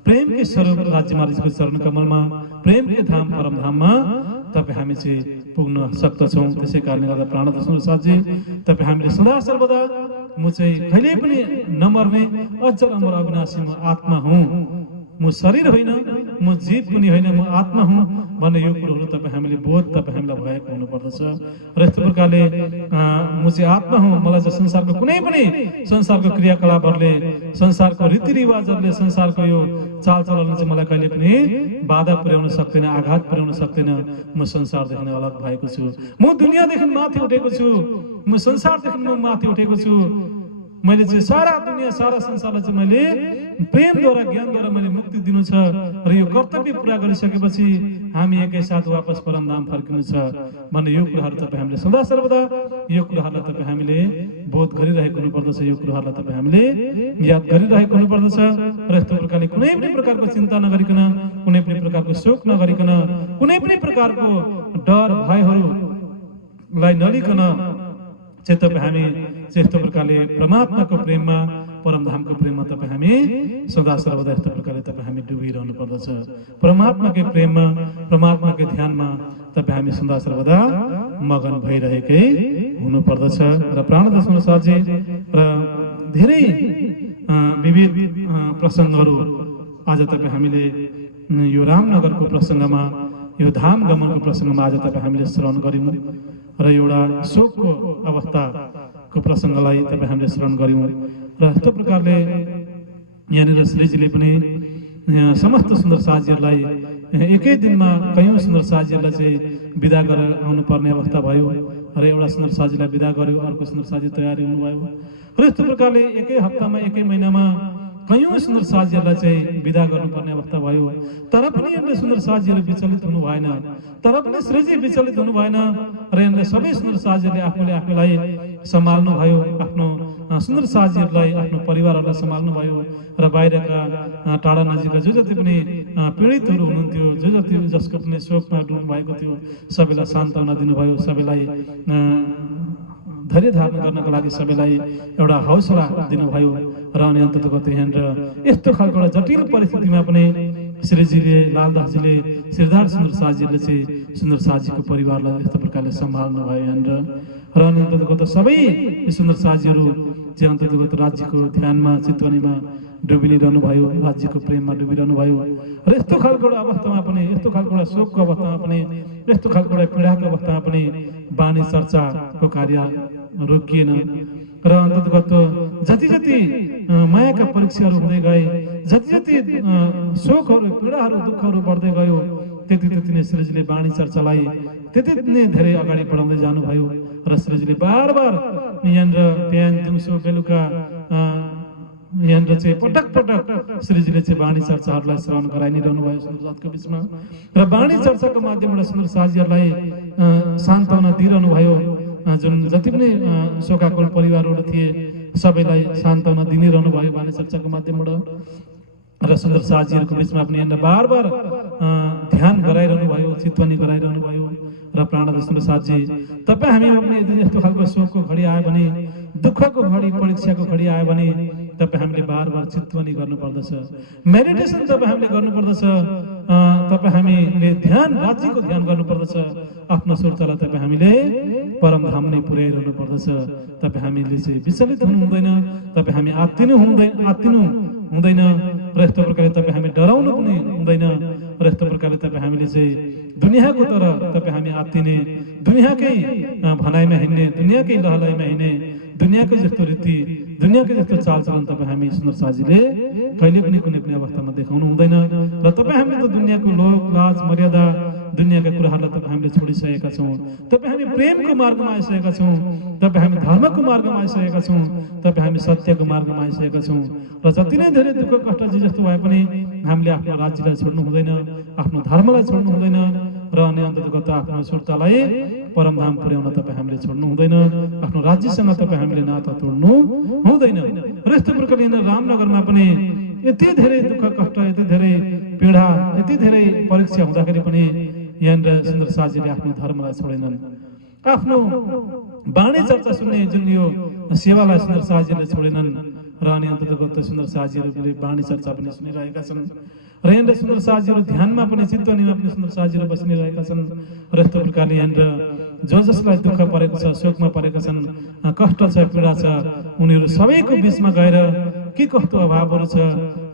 प्रेमकै स्वरूप राज्य महाराजको चरण कमलमा, प्रेमकै धाम परमधाममा तपाईँ हामी चाहिँ पुग्न सक्दछौँ। त्यसै कारणले गर्दा प्राणदर्शन साथी, तपाईँ हामीले सदा सर्वदा म चाहिँ कहिले पनि नमर्ने अचल अमर अविनाशी म आत्मा हुँ, म शरीर होइन, म जीव पनि होइन, म आत्मा हुँ भन्ने यो कुरोहरू तपाईँ हामीले बोध तपाईँ हामीलाई भएको हुनुपर्दछ। र यस्तो प्रकारले म चाहिँ आत्मा हुँ, मलाई चाहिँ संसारको कुनै पनि संसारको क्रियाकलापहरूले, संसारको रीतिरिवाजहरूले, संसारको यो चालचलनले चाहिँ मलाई कहिले पनि बाधा पुर्याउन सक्दैन, आघात पुर्याउन सक्दैन। म संसारदेखि अलग भएको छु, म दुनियाँदेखि माथि उठेको छु, म संसारदेखि म माथि उठेको छु। मैले चाहिँ सारा दुनियाँ, सारा संसारलाई चाहिँ मैले प्रेमद्वारा, ज्ञानद्वारा मैले मुक्ति दिनु छ। र यो कर्तव्य पुरा गरिसकेपछि हामी एकैसाथ वापस परमधाम फर्किनु छ भन्ने यो कुराहरू तपाईँ हामीले सदा सर्वदा यो कुराहरूलाई तपाईँ हामीले बोध गरिरहेको हुनुपर्दछ, यो कुराहरूलाई तपाईँ हामीले याद गरिरहेको हुनुपर्दछ। र यस्तो प्रकारले कुनै पनि प्रकारको चिन्ता नगरिकन, कुनै पनि प्रकारको शोक नगरिकन, कुनै पनि प्रकारको डर भयहरूलाई नलिकन चाहिँ तपाईँ हामी यस्तो प्रकारले परमात्माको प्रेममा, परमधामको प्रेममा तपाईँ हामी सदा सर्वदा यस्तो प्रकारले तपाईँ हामी डुबिरहनु पर्दछ। परमात्माकै प्रेममा, परमात्माकै ध्यानमा तपाईँ हामी सदा सर्वदा मगन भइरहेकै हुनुपर्दछ। र प्राणदर्शन साथी, र धेरै विविध प्रसङ्गहरू आज तपाईँ हामीले यो रामनगरको प्रसङ्गमा, यो धाम गमनको प्रसङ्गमा आज तपाईँ हामीले श्रवण गऱ्यौँ। र एउटा शोकको अवस्थाको प्रसङ्गलाई तपाईँ हामीले श्रवण गऱ्यौँ। र यस्तो प्रकारले यहाँनिर श्रीजीले पनि समस्त सुन्दर साथीहरूलाई एकै दिनमा कयौँ सुन्दर साथीहरूलाई चाहिँ विदा गरेर आउनुपर्ने अवस्था भयो। र एउटा सुन्दर साथीलाई विदा गर्यो, अर्को सुन्दर साथी तयारी हुनुभयो। र यस्तो प्रकारले एकै हप्तामा, एकै महिनामा कयौँ सुन्दर साथीहरूलाई चाहिँ विदा गर्नुपर्ने अवस्था भयो। तर पनि यिनले सुन्दर साथीहरू विचलित हुनु भएन, तर पनि श्रीजी विचलित हुनु भएन। र यिनले सबै सुन्दर साथीहरूले आफूलाई सम्हाल्नु भयो, आफ्नो सुन्दर साथीहरूलाई, आफ्नो परिवारहरूलाई सम्हाल्नु भयो। र बाहिरका टाढा नजिकका जो जति पनि पीडितहरू हुनुहुन्थ्यो, जो जति जसको पनि शोकमा डुब्नु भएको थियो, सबैलाई सान्त्वना दिनुभयो, सबैलाई धैर्य धारण गर्नको लागि सबैलाई एउटा हौसला दिनुभयो। र अनि अन्ततगत यहाँनिर यस्तो खालको एउटा जटिल परिस्थितिमा पनि श्रीजीले, लालदासजीले, श्रीधर सुन्दर साथीहरूले चाहिँ सुन्दर साथीको परिवारलाई यस्तो प्रकारले सम्हाल्नु भयो यहाँनिर। र अनि अन्ततगत सबै सुन्दर साथीहरू चाहिँ अन्ततगत राज्यको ध्यानमा, चितवनीमा डुबिरहनु भयो, राज्यको प्रेममा डुबिरहनु भयो। र यस्तो खालको एउटा अवस्थामा पनि, यस्तो खालको एउटा शोकको अवस्थामा पनि, यस्तो खालको एउटा पीडाको अवस्थामा पनि वाणी चर्चाको कार्य रोकिएन। र अन्तर्गत जति जति मायाका परीक्षाहरू हुँदै गए, जति जति शोकहरू, पीडाहरू, दुःखहरू बढ्दै गयो, त्यति त्यति नै श्रीजीले वाणी चर्चालाई त्यति नै धेरै अगाडि बढाउँदै जानुभयो। र श्रीजीले बार बार यहाँनिर बिहान दिउँसो बेलुका यहाँनिर चाहिँ पटक पटक श्रीजीले चाहिँ वाणी चर्चाहरूलाई श्रवण गराइ नै रहनु भयो सुन्दरसाथको बिचमा। र वाणी चर्चाको माध्यमबाट सुन्दरसाथजीहरूलाई सान्त्वना दिइरहनु भयो। जुन जति पनि शोकाकुल परिवारहरू थिए सबैलाई सान्त्वना दिनै रहनु भयो वाणी चर्चाको माध्यमबाट। र सुन्दरसाथजीहरूको बिचमा पनि यहाँनिर बार बार ध्यान गराइरहनु भयो, चितवनी गराइरहनु भयो। र प्राणनाथ सुन्दरसाथजी, तपाईँ हामीमा पनि यस्तो खालको शोकको घडी आयो भने, दुःखको घडी, परीक्षाको घडी आयो भने तपाईँ हामीले बार बार चितवनी गर्नुपर्दछ, मेडिटेसन तपाईँ हामीले गर्नुपर्दछ, तपाईँ हामीले ध्यान, राज्यको ध्यान गर्नुपर्दछ। आफ्नो सुरतालाई तपाईँ हामीले परमधाम नै पुर्याइरहनु पर्दछ। तपाईँ हामीले चाहिँ विचलित हुनु हुँदैन, तपाईँ हामी आत्तिनु हुँदैन र यस्तो प्रकारले तपाईँ हामी डराउनु पनि हुँदैन र यस्तो प्रकारले तपाईँ हामीले चाहिँ दुनियाँको तर तपाईँ हामी आत्तिने, दुनियाँकै भनाइमा हिँड्ने, दुनियाँकै लहलाइमा हिँड्ने, दुनियाँकै जस्तो रीति, दुनियाँकै जस्तो चालचलन तपाईँ हामी सुन्दरसाथजीले कहिले पनि कुनै पनि अवस्थामा देखाउनु हुँदैन। र तपाईँ हामीले त दुनियाँको लोभ, लाज, मर्यादा, दुनियाँका कुराहरूलाई तपाईँ हामीले छोडिसकेका छौँ। तपाईँ हामी प्रेमको मार्गमा आइसकेका छौँ, तपाईँ हामी धर्मको मार्गमा आइसकेका छौँ, तपाईँ हामी सत्यको मार्गमा आइसकेका छौँ। र जति नै धेरै दुःख कष्ट जे जस्तो भए पनि हामीले आफ्नो राज्यलाई छोड्नु हुँदैन, आफ्नो धर्मलाई छोड्नु हुँदैन र अनि अन्तर्गत आफ्नो सुरतालाई परमधाम पुर्याउन तपाईँ हामीले छोड्नु हुँदैन, आफ्नो राज्यसँग तपाईँ हामीले नाता तोड्नु हुँदैन। र यस्तो प्रकारले रामनगरमा पनि यति धेरै दुःख कष्ट, यति धेरै पीडा, यति धेरै परीक्षा हुँदाखेरि पनि यहाँनिर सुन्दरसाथजीले आफ्नो धर्मलाई छोडेनन्। आफ्नो वाणी चर्चा सुन्ने जुन यो सेवालाई सुन्दरसाथजीले छोडेनन्। र अनि अन्तर्गत सुन्दरसाथजीहरूले वाणी चर्चा पनि सुनिरहेका छन्। र यहाँनिर सुन्दरसाथजीहरू ध्यानमा पनि, चिन्तनीमा पनि सुन्दरसाथजीहरू बसिरहेका छन्। र यस्तो प्रकारले यहाँनिर जो जसलाई दुःख परेको छ, शोकमा परेका छन्, कष्ट छ, पीडा छ, उनीहरू सबैको बिचमा गएर के कस्तो अभावहरू छ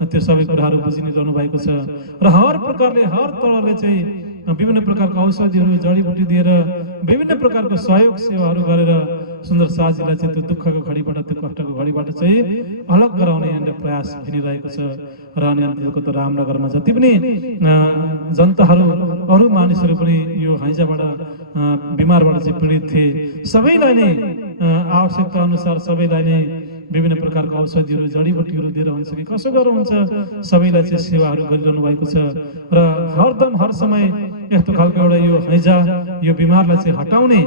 त्यो सबै कुराहरू बुझिने रहनु भएको छ। र हर प्रकारले, हर तलले चाहिँ विभिन्न प्रकारको औषधिहरू, जडीबुटी दिएर विभिन्न प्रकारको सहयोग सेवाहरू गरेर सुन्दरसाथजीलाई चाहिँ त्यो दुःखको घडीबाट, त्यो कष्टको घडीबाट चाहिँ अलग गराउने यहाँनिर प्रयास भइरहेको छ। र अनि अन्तर्गत रामनगरमा जति पनि जनताहरू, अरू मानिसहरू पनि यो हैजाबाट, बिमारबाट चाहिँ पीडित थिए, सबैलाई नै आवश्यकता अनुसार सबैलाई नै विभिन्न प्रकारको औषधिहरू, जडीबुटीहरू दिएर हुन्छ कि कसो गरेर हुन्छ, सबैलाई चाहिँ सेवाहरू गरिरहनु भएको छ। र हरदम, हर समय यस्तो खालको एउटा यो हैजा, यो बिमारलाई चाहिँ हटाउने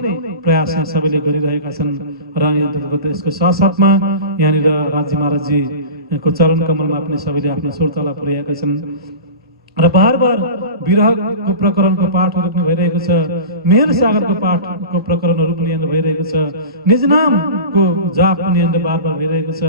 प्रयास यहाँ सबैले गरिरहेका छन्। र अन्तर्गत यसको साथसाथमा यहाँनिर राज्य महाराजजीको चरण कमलमा पनि सबैले आफ्नो सुरतालाई पुर्याएका छन्। र बार बार विरहको प्रकरणको पाठहरू पनि भइरहेको छ, मेहर सागरको पाठको प्रकरणहरू पनि यहाँनिर भइरहेको छ, निज नामको जाप पनि यहाँनिर बार बार भइरहेको छ।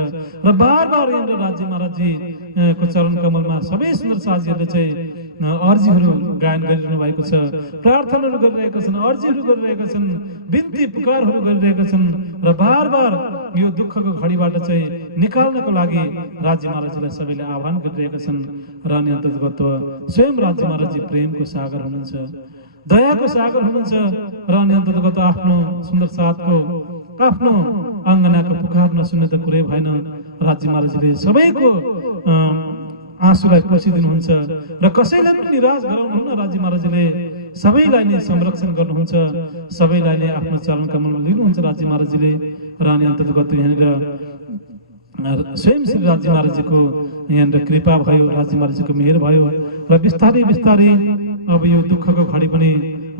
र बार बार यहाँनिर राज्य महाराजजीको चरण कमलमा सबै सुन्दरसाथजीहरूले चाहिँ अर्जीहरू गायन गरिरहनु भएको छ, प्रार्थनाहरू गरिरहेका छन्, अर्जीहरू गरिरहेका छन्, बिन्ती पुकारहरू गरिरहेका छन्। र बार बार यो दुःखको घडीबाट चाहिँ निकाल्नको लागि राज्य महाराजजीलाई सबैले आह्वान गरिरहेका छन्। र अनि अन्तर्गत स्वयं राज्य महाराजजी प्रेमको सागर हुनुहुन्छ, दयाको सागर हुनुहुन्छ। र अनि अन्तर्गत आफ्नो सुन्दरसाथको, आफ्नो अङ्गनाको पुकार नसुन्ने त कुरै भएन। राज्य महाराजजीले सबैको आँसुलाई पोसिदिनुहुन्छ र कसैलाई पनि निराश गराउनुहुन्न। राज्य महाराजले सबैलाई नै संरक्षण गर्नुहुन्छ, सबैलाई नै आफ्नो चरण कमलमा लिनुहुन्छ राज्य महाराजले। र अनि अन्तर्गत यहाँनिर स्वयं श्री राज्य महाराजजीको यहाँनिर कृपा भयो, राज्य महाराजजीको मेहर भयो। र बिस्तारै बिस्तारै अब यो दुःखको घडी पनि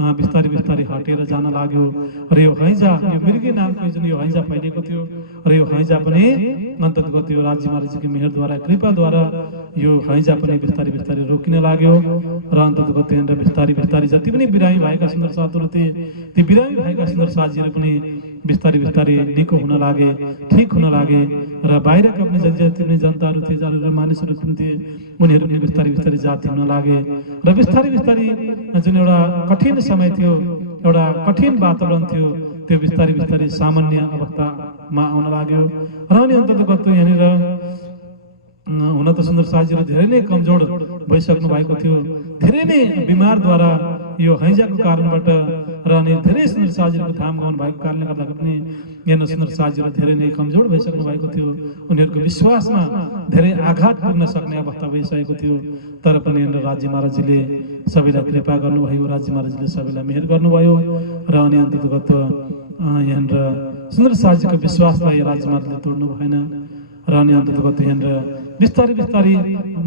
बिस्तारै बिस्तारै हटेर जान लाग्यो। र यो हैजा, यो मृगी नामको जुन यो हैजा फैलिएको थियो, र यो हैजा पनि अन्तर्गत यो राज्य महाराजजीको मेहरद्वारा, कृपाद्वारा यो हैजा पनि बिस्तारै बिस्तारै रोकिन लाग्यो। र अन्तर्गत यहाँनिर बिस्तारै बिस्तारै जति पनि बिरामी भएका सुन्दरसाथहरू थिए, ती बिरामी भएका सुन्दरसाथजीहरू पनि बिस्तारै बिस्तारै निको हुन लागे, ठिक हुन लागे। र बाहिरका पनि जति पनि जनताहरू थिए, जति मानिसहरू पनि थिए, उनीहरू पनि बिस्तारै बिस्तारै जाति हुन लागे। र बिस्तारै बिस्तारै जुन एउटा कठिन समय थियो, एउटा कठिन वातावरण थियो, त्यो बिस्तारै बिस्तारै सामान्य अवस्थामा आउन लाग्यो। र अनि अन्तर्गत यहाँनिर हुन त सुन्दरसाथजीहरू धेरै नै कमजोर भइसक्नु भएको थियो, धेरै नै बिमारद्वारा, यो हैजाको कारणबाट र अनि धेरै सुन्दर साजीहरूको धाम गमन भएको कारणले गर्दाखेरि पनि यहाँ सुन्दर साजीहरू धेरै नै कमजोर भइसक्नु भएको थियो। उनीहरूको विश्वासमा धेरै आघात पुग्न सक्ने अवस्था भइसकेको थियो। तर पनि यहाँ राज्य महाराजजीले सबैलाई कृपा गर्नुभयो, राज्य महाराजजीले सबैलाई मेहर गर्नुभयो र अनि अन्ततगत यहाँनिर सुन्दर साजीको विश्वासलाई राज्य महाराजले तोड्नु भएन र अनि अन्ततगत यहाँनिर बिस्तारै बिस्तारै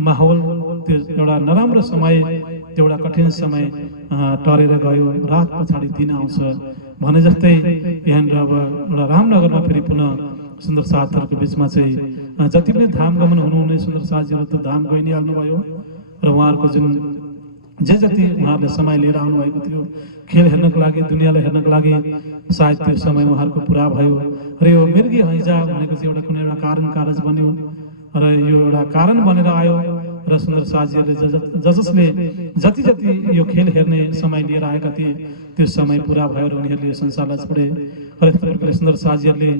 माहौल त्यो एउटा नराम्रो समय, एउटा कठिन समय टरेर गयो। रात पछाडि दिन आउँछ भने जस्तै यहाँनिर अब एउटा रामनगरमा फेरि पुनः सुन्दर साथहरूको बिचमा चाहिँ जति पनि धाम गमन हुनुहुने सुन्दर साथीहरू त धाम गइ नै हाल्नुभयो र उहाँहरूको जुन जति उहाँहरूले समय लिएर आउनुभएको थियो खेल हेर्नको लागि, दुनियाँलाई हेर्नको लागि, सायद त्यो समय उहाँहरूको पुरा भयो र यो मिर्गी हैजा भनेको चाहिँ एउटा कुनै एउटा कारज बन्यो र यो एउटा कारण बनेर आयो र सुन्दर साथीहरूले जसले जति जति यो खेल हेर्ने समय लिएर आएका थिए त्यो समय पुरा भयो र उनीहरूले यो संसारलाई छोडे। र यस्तो प्रकारले सुन्दर साथीहरूले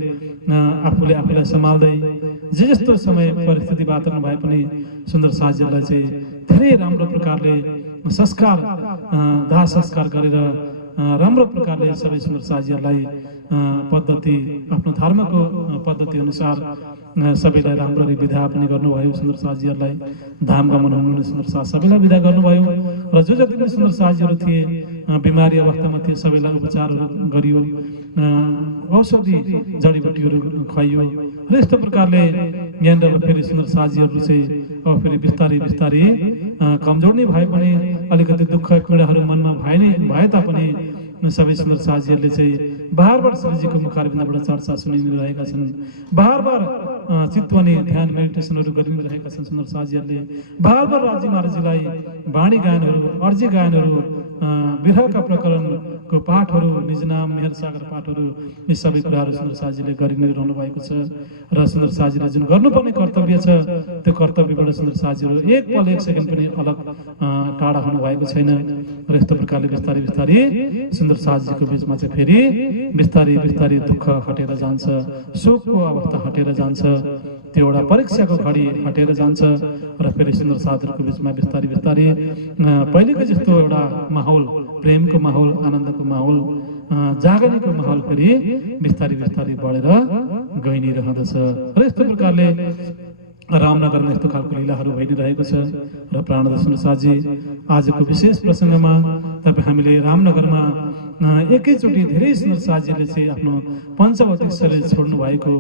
आफूले आफूलाई सम्हाल्दै जे जस्तो समय परिस्थिति वातावरण भए पनि सुन्दर साथीहरूलाई चाहिँ धेरै राम्रो प्रकारले संस्कार दाह संस्कार गरेर राम्रो प्रकारले सबै सुन्दर साथीहरूलाई पद्धति आफ्नो धर्मको पद्धति अनुसार सबैलाई राम्ररी विधा पनि गर्नुभयो। सुन्दर साथीहरूलाई धाम गमन हुनुहुने सुन्दर साथ सबैलाई विधा गर्नुभयो र जो जति पनि सुन्दर साथीहरू थिए बिमारी अवस्थामा थिए सबैलाई उपचारहरू गरियो, औषधि जडीबुटीहरू खुवाइयो र यस्तो प्रकारले यहाँनिर फेरि सुन्दर साथीहरू चाहिँ अब फेरि बिस्तारै बिस्तारै कमजोर नै भए पनि अलिकति दुःख पीडाहरू मनमा भए तापनि सबै सुन्दर साथीहरूले चाहिँ बार श्रीजीको मुखारविन्दबाट चर्चा सुनिरहेका छन्, बार चित्तवनी ध्यान मेडिटेसनहरू गरिरहेका छन्। सुन्दर साथीहरूले बार राज्य महाराजजीलाई वाणी गायनहरू, अर्जी गायनहरू, विरहका प्रकरणको पाठहरू, निजनाम मेहर सागर पाठहरू, यी सबै कुराहरू सुन्दर साथीले गरि नै रहनु भएको छ र सुन्दर साथीले जुन गर्नुपर्ने कर्तव्य छ त्यो कर्तव्यबाट सुन्दर साथीहरू एक पल एक सेकेन्ड पनि अलग टाढा हुनु भएको छैन र यस्तो प्रकारले बिस्तारै बिस्तारै सुन्दर साथीको बिचमा चाहिँ फेरि बिस्तारै बिस्तारै दुःख हटेर जान्छ, शोकको अवस्था हटेर जान्छ, त्यो एउटा परीक्षाको घडी हटेर जान्छ र फेरि सुन्दर साथीहरूको बिचमा बिस्तारै बिस्तारै पहिलेको जस्तो एउटा माहौल, प्रेमको माहौल, आनन्दको माहौल, जागरणीको माहौल फेरि बिस्तारै बिस्तारै बढेर गइ नै रहँदछ र यस्तो प्रकारले रामनगरमा यस्तो खालको लीलाहरू भइ नै रहेको छ र प्राणदर्शन साजी आजको विशेष प्रसङ्गमा तपाईँ हामीले रामनगरमा एकैचोटि धेरै सुन्दर साजीले चाहिँ आफ्नो पञ्चभौतिक शरीर छोड्नु भएको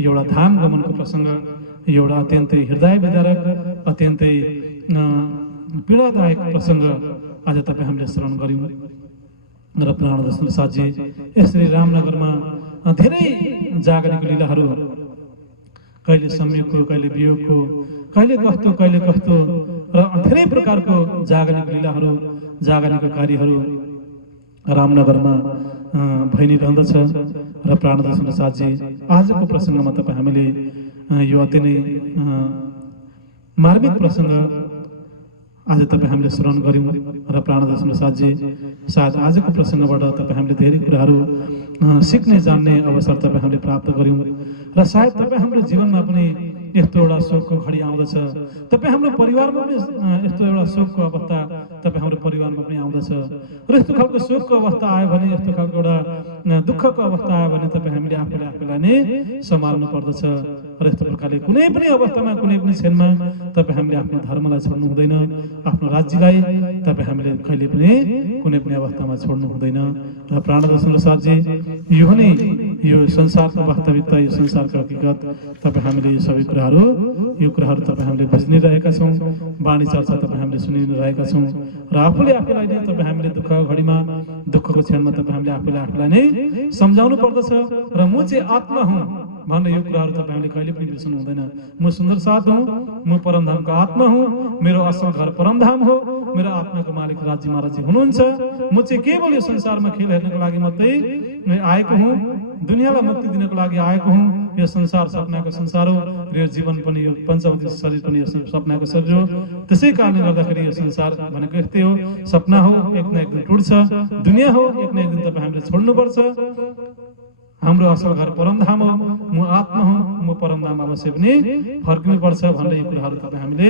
एउटा धाम गमनको प्रसङ्ग, एउटा अत्यन्तै हृदय विदारक, अत्यन्तै पीडादायक प्रसङ्ग आज तपाईँ हामीले श्रवण गऱ्यौँ र प्राणदर्शन साजी यसरी रामनगरमा धेरै जागरणीको लीलाहरू, कहिले संयोगको, कहिले वियोगको, कहिले कस्तो र धेरै प्रकारको जागरणीको लीलाहरू, जागरणीको कार्यहरू रामनगरमा भइ नै रहँदछ र प्राणदर्शन साजी आजको प्रसङ्गमा तपाईँ हामीले यो अति नै मार्मिक प्रसङ्ग आज तपाईँ हामीले श्रवण गऱ्यौँ र प्राणदर्शन साजी सायद आजको प्रसङ्गबाट तपाईँ हामीले धेरै कुराहरू सिक्ने जान्ने अवसर तपाईँ हामीले प्राप्त गऱ्यौँ र सायद तपाईँ हाम्रो जीवनमा पनि यस्तो एउटा शोकको घडी आउँदछ, तपाईँ हाम्रो परिवारमा पनि यस्तो एउटा शोकको अवस्था तपाईँ हाम्रो परिवारमा पनि आउँदछ र यस्तो खालको शोकको अवस्था आयो भने, यस्तो खालको एउटा दुःखको अवस्था आयो भने तपाईँ हामीले आफूलाई नै सम्हाल्नु पर्दछ र यस्तो प्रकारले कुनै पनि अवस्थामा, कुनै पनि क्षणमा तपाईँ हामीले आफ्नो धर्मलाई छोड्नु हुँदैन, आफ्नो राज्यलाई तपाईँ हामीले कहिले पनि कुनै पनि अवस्थामा छोड्नु हुँदैन र प्राणदर्शन साजी यो नै यो संसारको वास्तविकता, यो संसारको हकीकत तपाईँ हामीले यो सबै यो कुराहरू तपाईँ हामीले बुझ्नै रहेका छौँ, वाणी चर्चा तपाईँ हामीले सुनिरहेका छौँ र आफूले आफूलाई नै तपाईँ हामीले दुःखको घडीमा, दुःखको क्षणमा तपाईँ हामीले आफूलाई नै सम्झाउनु पर्दछ र म चाहिँ आत्मा हुँ भन्ने यो कुराहरू तपाईँ हामीले कहिले पनि बिर्सनु हुँदैन। म सुन्दर साथ हुँ, म परमधामको आत्मा हुँ, मेरो असल घर परमधाम हो, मेरो आत्माको मालिक राज्य महाराजी हुनुहुन्छ, म चाहिँ केवल यो संसारमा खेल हेर्नको लागि मात्रै आएको हुँ, दुनियाँलाई मुक्ति दिनको लागि आएको हुँ, यो संसार सपनाको संसार हो र यो जीवन पनि, यो पञ्चभौतिक शरीर पनि यो सपनाको शरीर हो। त्यसै कारणले गर्दाखेरि यो संसार भनेको यस्तै हो, सपना हो, एक न एक दिन टुट्छ, दुनियाँ हो, एक न एक दिन तपाईँ हामीले छोड्नुपर्छ। हाम्रो असल घर परमधाम हो, म आत्मा हुँ, म परमधाम अवश्य पनि फर्किनुपर्छ भन्ने यी कुराहरू तपाईँ हामीले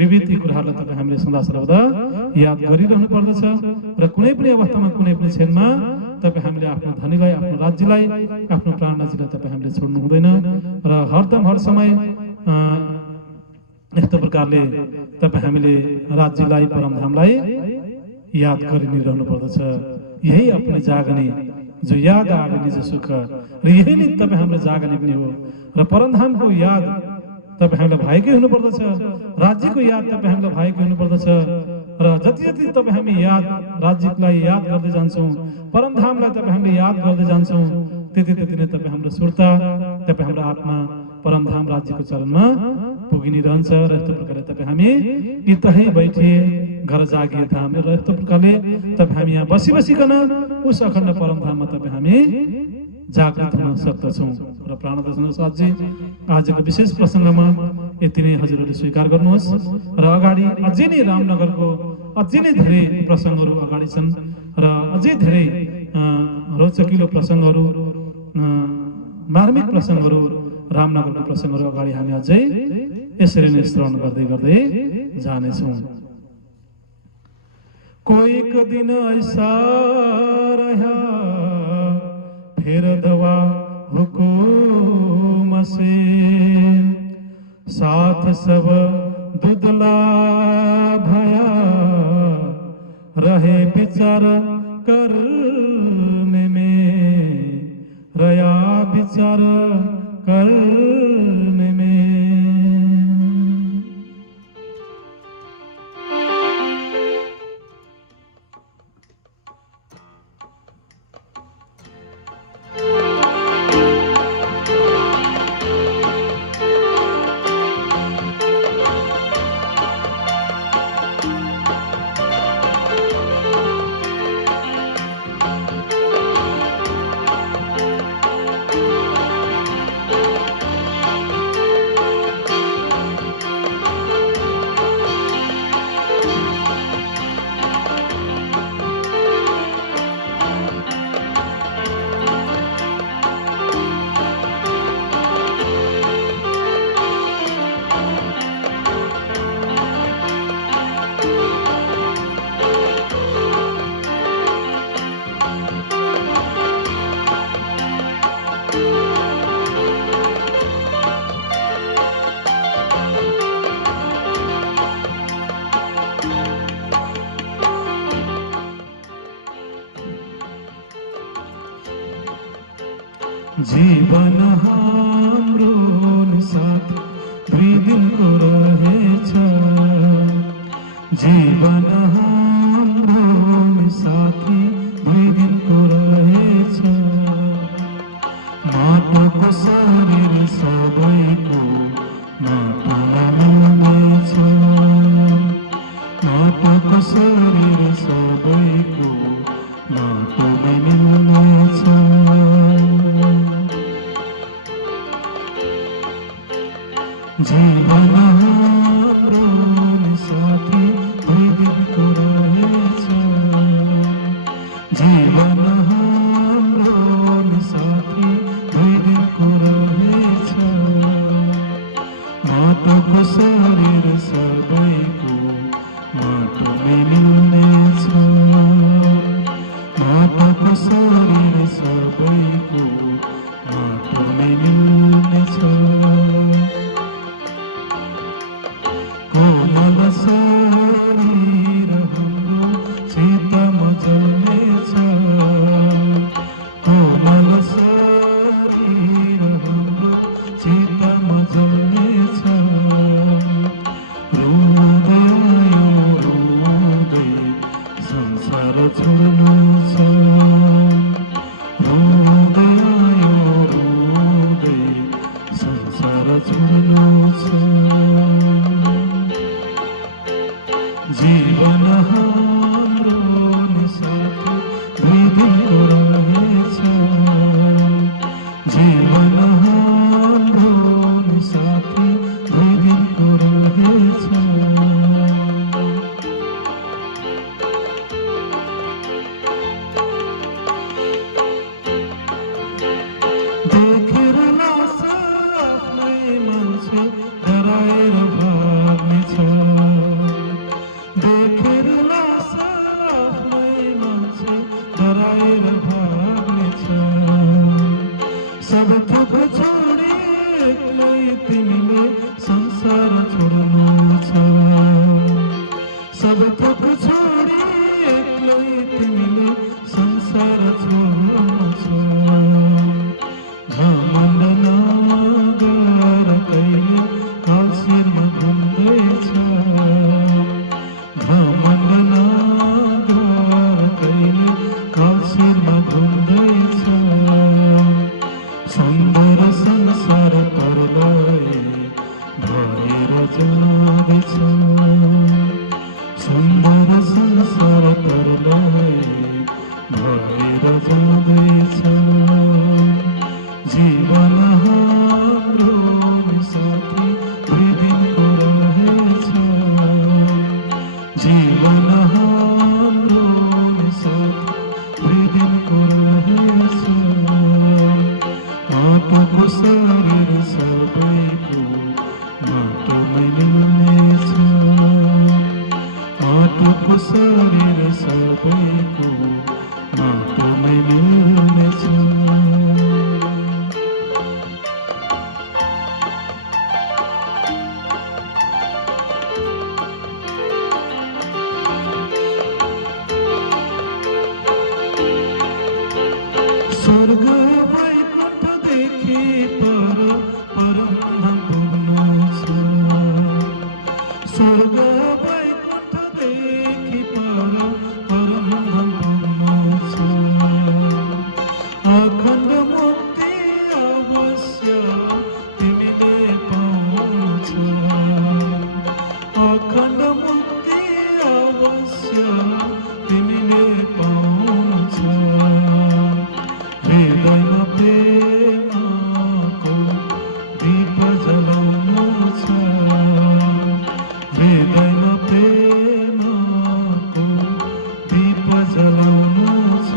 विविध यी कुराहरूलाई तपाईँ हामीले सदा सर्वदा याद गरिरहनु पर्दछ र कुनै पनि अवस्थामा कुनै पनि क्षणमा तपाईँ हामीले आफ्नो धनीलाई, आफ्नो राज्यलाई, आफ्नो प्राणजीलाई तपाईँ हामीले छोड्नु हुँदैन र हरदम हर समय यस्तो प्रकारले तपाईँ हामीले राज्यलाई, परमधामलाई याद गरि नै रहनु पर्दछ। यही आफ्नो जागने जो याद आवे निज सुख र यही नै तपाईँ हाम्रो जागने पनि हो र परमधामको याद तपाईँ हामीलाई भएकै हुनुपर्दछ, राज्यको याद तपाईँ हामीलाई भएकै हुनुपर्दछ र जति जति तपाईँ हामी याद राज्यलाई याद गर्दै जान्छौँ, परमधामलाई तपाईँ हामीले याद गर्दै जान्छौँ, त्यति त्यति नै तपाईँ हाम्रो सुर्ता, तपाईँ हाम्रो आत्मा परमधाम राज्यको चरणमा पुगिनी रहन्छ र यस्तो प्रकारले तपाईँ हामी यतै बैठिए घर जागिए धाम र यस्तो प्रकारले तपाईँ हामी यहाँ बसी बसिकन उस अखण्ड परमधाममा तपाईँ हामी जागृत हुन सक्दछौँ र प्राणदर्शन साथजी आजको विशेष प्रसङ्गमा यति नै हजुरहरूले स्वीकार गर्नुहोस् र अगाडि अझै नै रामनगरको अझै नै धेरै प्रसङ्गहरू अगाडि छन् र अझै धेरै रोचकिलो प्रसङ्गहरू, मार्मिक प्रसङ्गहरू, रामनगरको प्रसङ्गहरू अगाडि हामी अझै यसरी नै श्रवण गर्दै गर्दै जानेछौँ। कोई एक दिन ऐसा रहा फिर दवा हुकुम से साथ सब दुदला भया रहे विचार करने में, रया विचार करने में। जीवन हाम्रो साथ दुई दिनको रहेछ, जीवन हाम्रो साथी दुई दिनको रहेछ। माटोको शरीर सबैको माटोमा मिल्नेछ, माटोको शरीर सबैको माटोमा मिल्नेछ। जीवन हाम्रो साथी दुई दिनको रहेछ, जीवन हाम्रो साथी दुई दिनको रहेछ। माटोको शरीर सबैको माटोमै मिल्नेछ, माटोको शरीर सबैको माटोमै मिल्नेछ। कोमल शरीर हाम्रो शीतमा जल्नेछ, कोमल शरीर हाम्रो शीतमा जल्नेछ। रुँदै रुँदै संसार छोड्नु छ, रुँदै रुँदै संसार छोड्नु छ। जीवन हाम्रो साथी दुई दिनको रहेछ, जीवन हाम्रो साथी दुई दिनको रहेछ। देखेर लास सबैको माटोमै मिल्नेछ। स्वर्ग वैकुण्ठदेखि परमधाम पुग्नु छ। स्वर्ग वैकुण्ठदेखि परमधाम पुग्नु छ। अखण्ड मुक्ति अवश्य तिमीले पाउँछौ। अखण्ड मुक्ति अवश्य तिमीले पाउँछौ। हृदयमा प्रेमको दीप जलाउनु छ। हृदयमा प्रेमको दीप जलाउनु छ।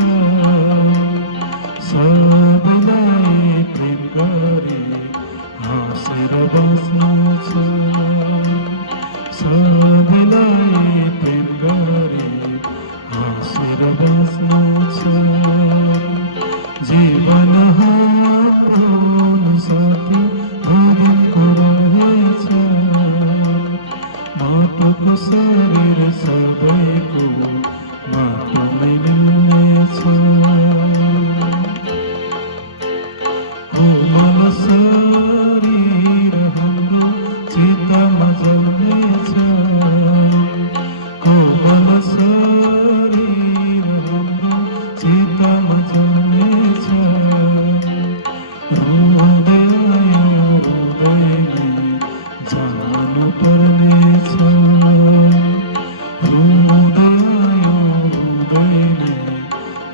सबैलाई प्रेम गरी हाँसेर बस्नु छ। सबैलाई प्रेम गरी हाँसेर बस्नु छ। जीवन हाम्रो साथी दिनको रहेछ। माटोको शरीर सबैको माटोमै मिल्नेछ। कोमल शरीर हाम्रो चित्तमा जल्नेछ। कोमल शरीर हाम्रो चित्तमा जल्नेछ। रुँदै रुँदै जानु पर्नेछ। रुँदै रुँदै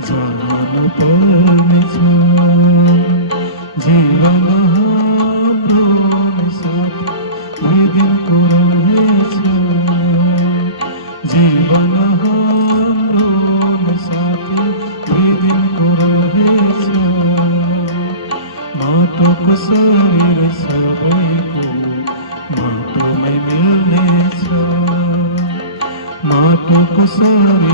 जानु पर्नेछ। जीवन हाम्रो साथी दुई दिनको रहेछ। जीवन हाम्रो साथी दुई दिनको रहेछ। माटोको शरीर सबैको माटोमै मिल्नेछ। माटोको शरीर